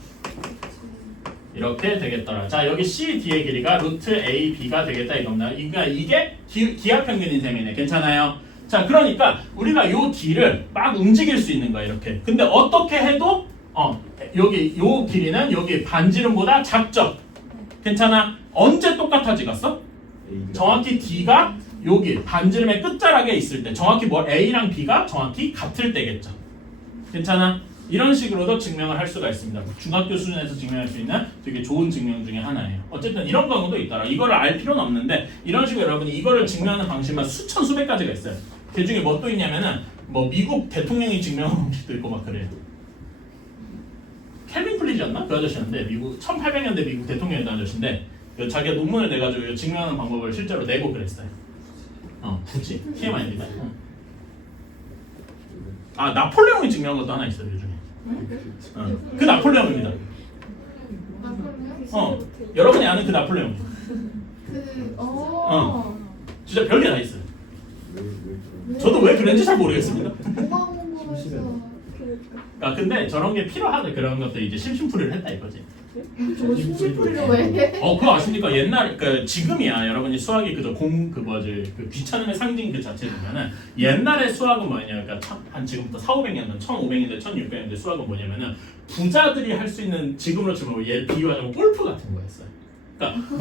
이렇게 되겠더라. 자, 여기 CD의 길이가 루트 AB가 되겠다 이겁니다. 그러니까 이게 기하평균인 셈이네. 괜찮아요? 자, 그러니까 우리가 요 D를 막 움직일 수 있는 거야 이렇게. 근데 어떻게 해도 여기 요 길이는 여기 반지름보다 작죠? 괜찮아? 언제 똑같아지겠어? 정확히 D가 여기 반지름의 끝자락에 있을 때 정확히 A랑 B가 정확히 같을 때겠죠. 괜찮아? 이런 식으로도 증명을 할 수가 있습니다. 중학교 수준에서 증명할 수 있는 되게 좋은 증명 중에 하나예요. 어쨌든 이런 경우도 있더라. 이거를 알 필요는 없는데 이런 식으로 여러분이 이거를 증명하는 방식만 수천 수백 가지가 있어요. 그 중에 뭐 또 있냐면은 뭐 미국 대통령이 증명한 방식도 있고 막 그래요. 켈빈 플리즈였나? 그 아저씨였는데 미국 1800년대 미국 대통령이었던 아저씨인데 자기가 논문을 내가지고 증명하는 방법을 실제로 내고 그랬어요. 굳이 TMI입니다. 나폴레옹이 증명한 것도 하나 있어요 요즘에. 그 나폴레옹입니다. 나폴레옹? 여러분이 아는 그 나폴레옹. 진짜 별게 다 있어요. 저도 왜 그런지 잘 모르겠습니다. 뭐가 궁금해서. 근데 저런 게 필요하다 그런 것들 이제 심심풀이를 했다 이거지. 저 심심풀이를 왜 해? 그거 아십니까? 옛날 지금이야 여러분이 수학이 그저 그 귀찮음의 상징 그 자체지만은 옛날에 수학은 뭐냐? 그러니까 한 지금부터 4,500년 전, 1,500년대, 1,600년대 수학은 뭐냐면은 부자들이 할 수 있는 지금으로 치면 비유하자면 골프 같은 거였어요. 그러니까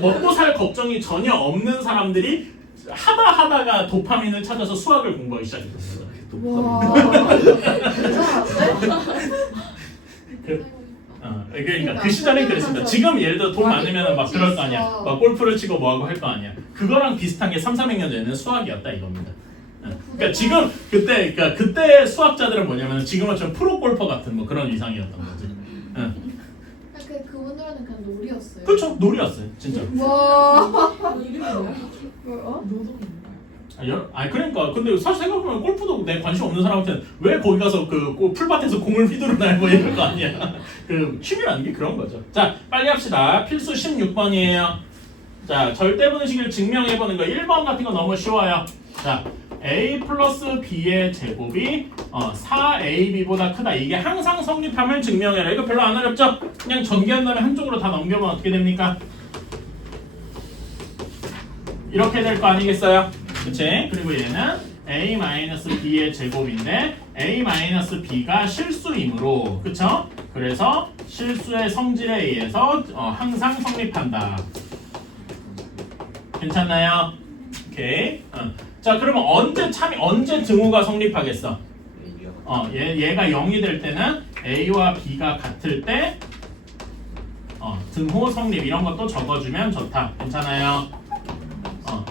먹고 살 걱정이 전혀 없는 사람들이 하다가 도파민을 찾아서 수학을 공부하기 시작했어요. 와. 그러니까 그 시절엔 그랬습니다. 지금 예를 들어 돈 많으면 막 그럴 거 아니야. 막 골프를 치고 뭐하고 할 거 아니야. 그거랑 비슷한 게 300년 전에는 수학이었다 이겁니다. 그러니까 지금 그때 수학자들은 뭐냐면 지금은 좀 프로 골퍼 같은 뭐 그런 위상이었던 거지. 그분들은 그냥 놀이였어요. 그렇죠, 놀이였어요, 진짜. 와. 이름이 뭐야? 뭐야? 노동인가요? 그러니까 근데 사실 생각해보면 골프도 내 관심 없는 사람한테는 왜 거기 가서 그 풀밭에서 공을 휘두르나 뭐 이럴 거 아니야. 그 취미라는 게 그런 거죠. 자, 빨리 합시다. 필수 16번이에요. 자, 절대분식을 증명해보는 거 1번 같은 거 너무 쉬워요. 자, a 플러스 b의 제곱이 4ab보다 크다. 이게 항상 성립함을 증명해라. 이거 별로 안 어렵죠? 그냥 전개한 다음에 한쪽으로 다 넘겨보면 어떻게 됩니까? 이렇게 될 거 아니겠어요? 그치? 그리고 얘는 a-b의 제곱인데 a-b가 실수이므로 그쵸? 그래서 실수의 성질에 의해서 항상 성립한다. 괜찮나요? 오케이. 자, 그러면 언제 등호가 성립하겠어? 얘가 0이 될 때는 a와 b가 같을 때 등호 성립 이런 것도 적어주면 좋다. 괜찮아요?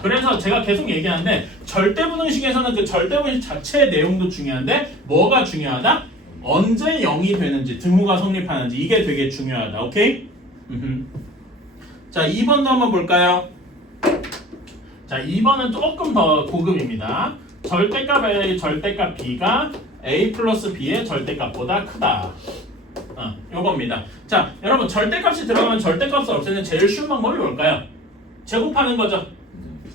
그래서 제가 계속 얘기하는데 절대분식에서는 그 절대분식 자체의 내용도 중요한데 뭐가 중요하다? 언제 0이 되는지 등호가 성립하는지 이게 되게 중요하다. 오케이? 자, 2번도 한번 볼까요? 자, 2번은 조금 더 고급입니다. 절대값 A, 절대값 B가 A 플러스 B의 절대값보다 크다. 요겁니다. 자, 여러분 절대값이 들어가면 절대값을 없애는 제일 쉬운 방법이 뭘까요? 제곱하는 거죠.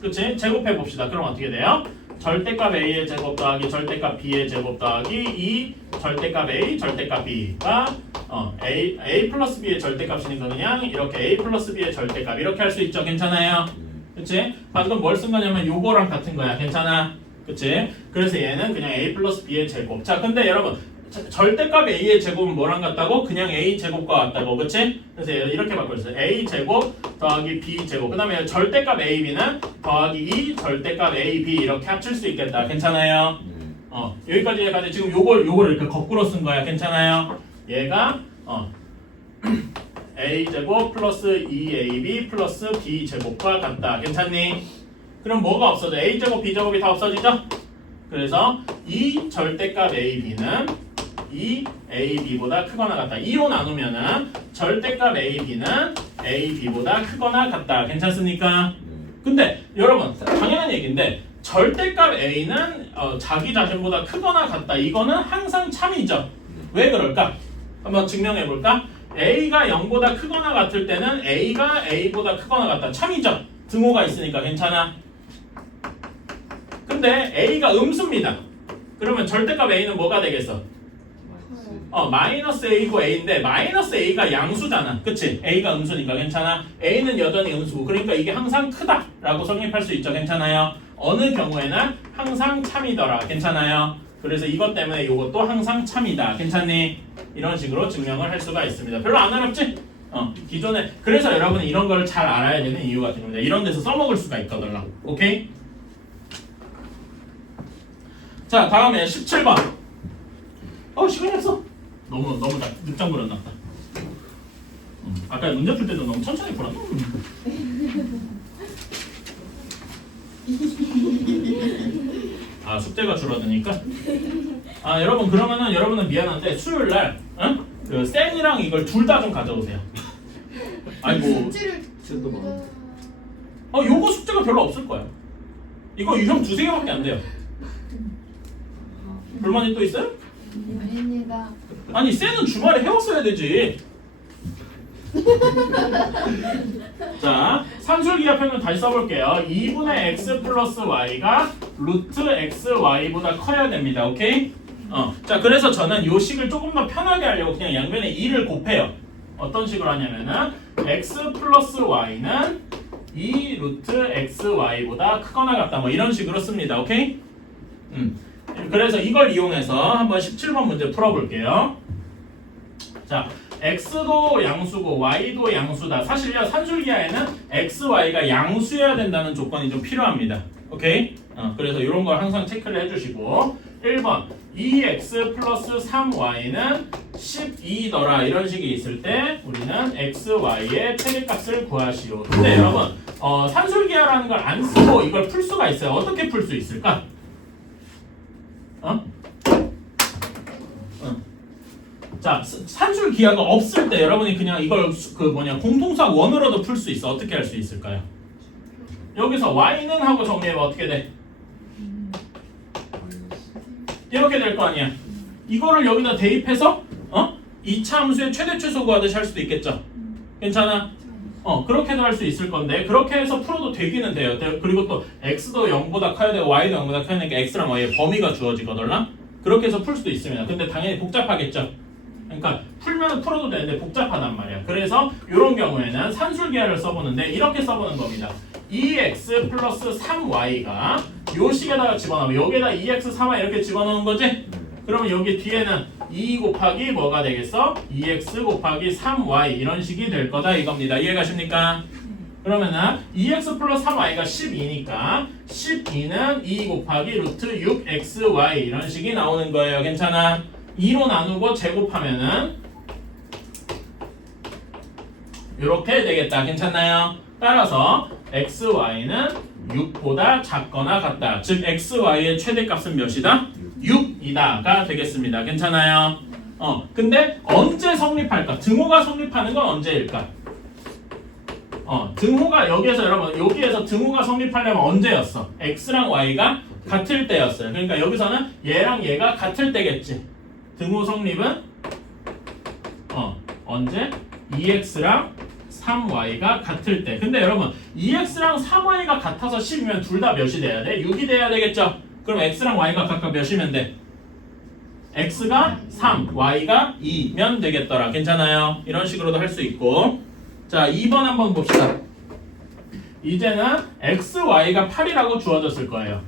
그치? 제곱해 봅시다. 그럼 어떻게 돼요? 절대값 A의 제곱 더하기 절대값 B의 제곱 더하기 이 절대값 A, 절대값 B가 A 플러스 B의 절대값이니까 그냥 이렇게 A 플러스 B의 절대값 이렇게 할 수 있죠. 괜찮아요? 그치? 방금 뭘 쓴 거냐면 요거랑 같은 거야. 괜찮아? 그치? 그래서 얘는 그냥 A 플러스 B의 제곱. 자, 근데 여러분 절대값 a의 제곱은 뭐랑 같다고? 그냥 a 제곱과 같다고, 그치? 그래서 이렇게 바꿔주세요. a 제곱 더하기 b 제곱. 그 다음에 절대값 ab는 더하기 2 절대값 ab 이렇게 합칠 수 있겠다. 괜찮아요? 여기까지 지금 요걸 이렇게 거꾸로 쓴 거야. 괜찮아요? 얘가 a 제곱 플러스 2ab 플러스 b 제곱과 같다. 괜찮니? 그럼 뭐가 없어져? a 제곱 b 제곱이 다 없어지죠? 그래서 이 절대값 ab는 2ab보다 크거나 같다. 2로 나누면은 절대값 ab는 ab보다 크거나 같다. 괜찮습니까? 근데 여러분 당연한 얘기인데 절대값 a는 자기 자신보다 크거나 같다. 이거는 항상 참이죠. 왜 그럴까? 한번 증명해 볼까? a가 0보다 크거나 같을 때는 a가 a보다 크거나 같다. 참이죠. 등호가 있으니까 괜찮아. 근데 a가 음수입니다. 그러면 절대값 a는 뭐가 되겠어? 마이너스 a고 a인데 마이너스 a가 양수잖아. 그치? a가 음수니까 괜찮아. a는 여전히 음수고 그러니까 이게 항상 크다라고 성립할 수 있죠. 괜찮아요? 어느 경우에는 항상 참이더라. 괜찮아요? 그래서 이것 때문에 이것도 항상 참이다. 괜찮니? 이런 식으로 증명을 할 수가 있습니다. 별로 안 어렵지? 기존에 그래서 여러분이 이런 걸 잘 알아야 되는 이유가 됩니다. 이런 데서 써먹을 수가 있거든요. 오케이? 자, 다음에 17번. 시간이 없어. 너무 늦장 불어났다. 아까 문제 풀 때도 너무 천천히 풀었나? 숙제가 줄어드니까. 여러분 그러면은 여러분은 미안한데 수요일 날 그 쌤이랑 이걸 둘 다 좀 가져오세요. 아이고. 숙제를 요거 숙제가 별로 없을 거야. 이거 유형 2-3개밖에 안 돼요. 불만이 또 있어요? 아닙니다. 아니 쌤은 주말에 해왔어야 되지. 자, 산술기하편을 다시 써볼게요. 2분의 x 플러스 y가 루트 xy보다 커야 됩니다. 오케이? 자, 그래서 저는 요 식을 조금 더 편하게 하려고 그냥 양변에 2를 곱해요. 어떤 식으로 하냐면은 x 플러스 y는 2 루트 xy보다 크거나 같다. 뭐 이런 식으로 씁니다. 오케이? 그래서 이걸 이용해서 한번 17번 문제 풀어볼게요. 자, x도 양수고 y도 양수다. 사실요 산술기하에는 x, y가 양수여야 된다는 조건이 좀 필요합니다. 오케이? 그래서 이런 걸 항상 체크를 해주시고 1번 2x 플러스 3y는 12더라 이런 식이 있을 때 우리는 x, y의 최대값을 구하시오. 근데 여러분 산술기하라는 걸 안 쓰고 이걸 풀 수가 있어요. 어떻게 풀 수 있을까? 자, 산술 기하가 없을 때 여러분이 그냥 이걸 공통수학 원으로도 풀 수 있어. 어떻게 할 수 있을까요? 여기서 y는 하고 정리해봐. 어떻게 돼? 이렇게 될 거 아니야. 이거를 여기다 대입해서 이차 함수의 최대 최소 구하듯이 할 수도 있겠죠. 괜찮아? 그렇게도 할 수 있을 건데 그렇게 해서 풀어도 되기는 돼요. 그리고 또 x도 0보다 커야 되고 y도 0보다 커야 되니까 x랑 y의 범위가 주어지거든. 그렇게 해서 풀 수도 있습니다. 근데 당연히 복잡하겠죠. 그러니까 풀면 풀어도 되는데 복잡하단 말이야. 그래서 이런 경우에는 산술기하를 써보는데 이렇게 써보는 겁니다. 2x 플러스 3y가 요 식에다가 집어넣으면 여기에다 2x, 3y 이렇게 집어넣은 거지? 그러면 여기 뒤에는 2 곱하기 뭐가 되겠어? 2x 곱하기 3y 이런 식이 될 거다 이겁니다. 이해가십니까? 그러면은 2x 플러스 3y가 12니까 12는 2 곱하기 루트 6xy 이런 식이 나오는 거예요. 괜찮아? 2로 나누고 제곱하면은 이렇게 되겠다. 괜찮나요? 따라서 xy는 6보다 작거나 같다. 즉 xy의 최대값은 몇이다? 6이다가 되겠습니다. 괜찮아요? 근데 언제 성립할까? 등호가 성립하는 건 언제일까? 등호가 여기에서 등호가 성립하려면 언제였어? x랑 y가 같을 때였어요. 그러니까 여기서는 얘랑 얘가 같을 때겠지. 등호 성립은 언제? 2x랑 3y가 같을 때. 근데 여러분 2x랑 3y가 같아서 10이면 둘 다 몇이 돼야 돼? 6이 돼야 되겠죠? 그럼 x랑 y가 각각 몇이면 돼? x가 3, y가 2면 되겠더라. 괜찮아요? 이런 식으로도 할 수 있고. 자, 2번 한번 봅시다. 이제는 x, y가 8이라고 주어졌을 거예요.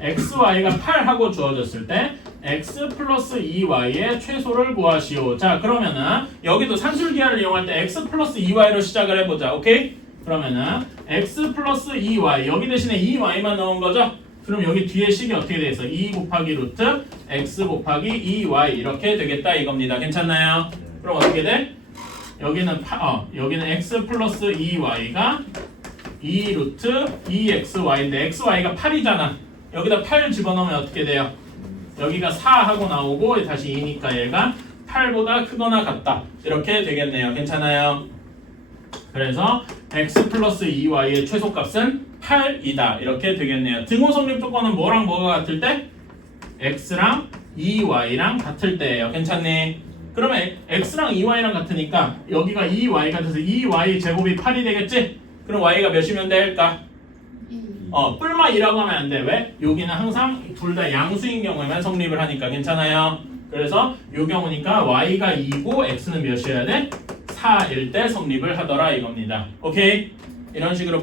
x, y가 8하고 주어졌을 때 x 플러스 2y의 최소를 구하시오. 자, 그러면은 여기도 산술기하를 이용할 때 x 플러스 2y로 시작을 해보자. 오케이? 그러면은 x 플러스 2y 여기 대신에 2y만 넣은 거죠? 그럼 여기 뒤에 식이 어떻게 돼 있어? 2 곱하기 루트 x 곱하기 2y 이렇게 되겠다 이겁니다. 괜찮나요? 그럼 어떻게 돼? 여기는 x 플러스 2y가 2 루트 2xy인데 xy가 8이잖아. 여기다 8 집어넣으면 어떻게 돼요? 여기가 4 하고 나오고 다시 2니까 얘가 8보다 크거나 같다. 이렇게 되겠네요. 괜찮아요? 그래서 x 플러스 2y의 최소값은 8이다. 이렇게 되겠네요. 등호 성립 조건은 뭐랑 뭐가 같을 때? x랑 2y랑 같을 때예요. 괜찮니? 그러면 x랑 2y랑 같으니까 여기가 2y가 돼서 2y 제곱이 8이 되겠지? 그럼 y가 몇이면 될까? 뿔마 2라고 하면 안 돼. 왜? 여기는 항상 둘 다 양수인 경우에만 성립을 하니까. 괜찮아요? 그래서 이 경우니까 y가 2고 x는 몇이어야 돼? 4일 때 성립을 하더라 이겁니다. 오케이? 이런 식으로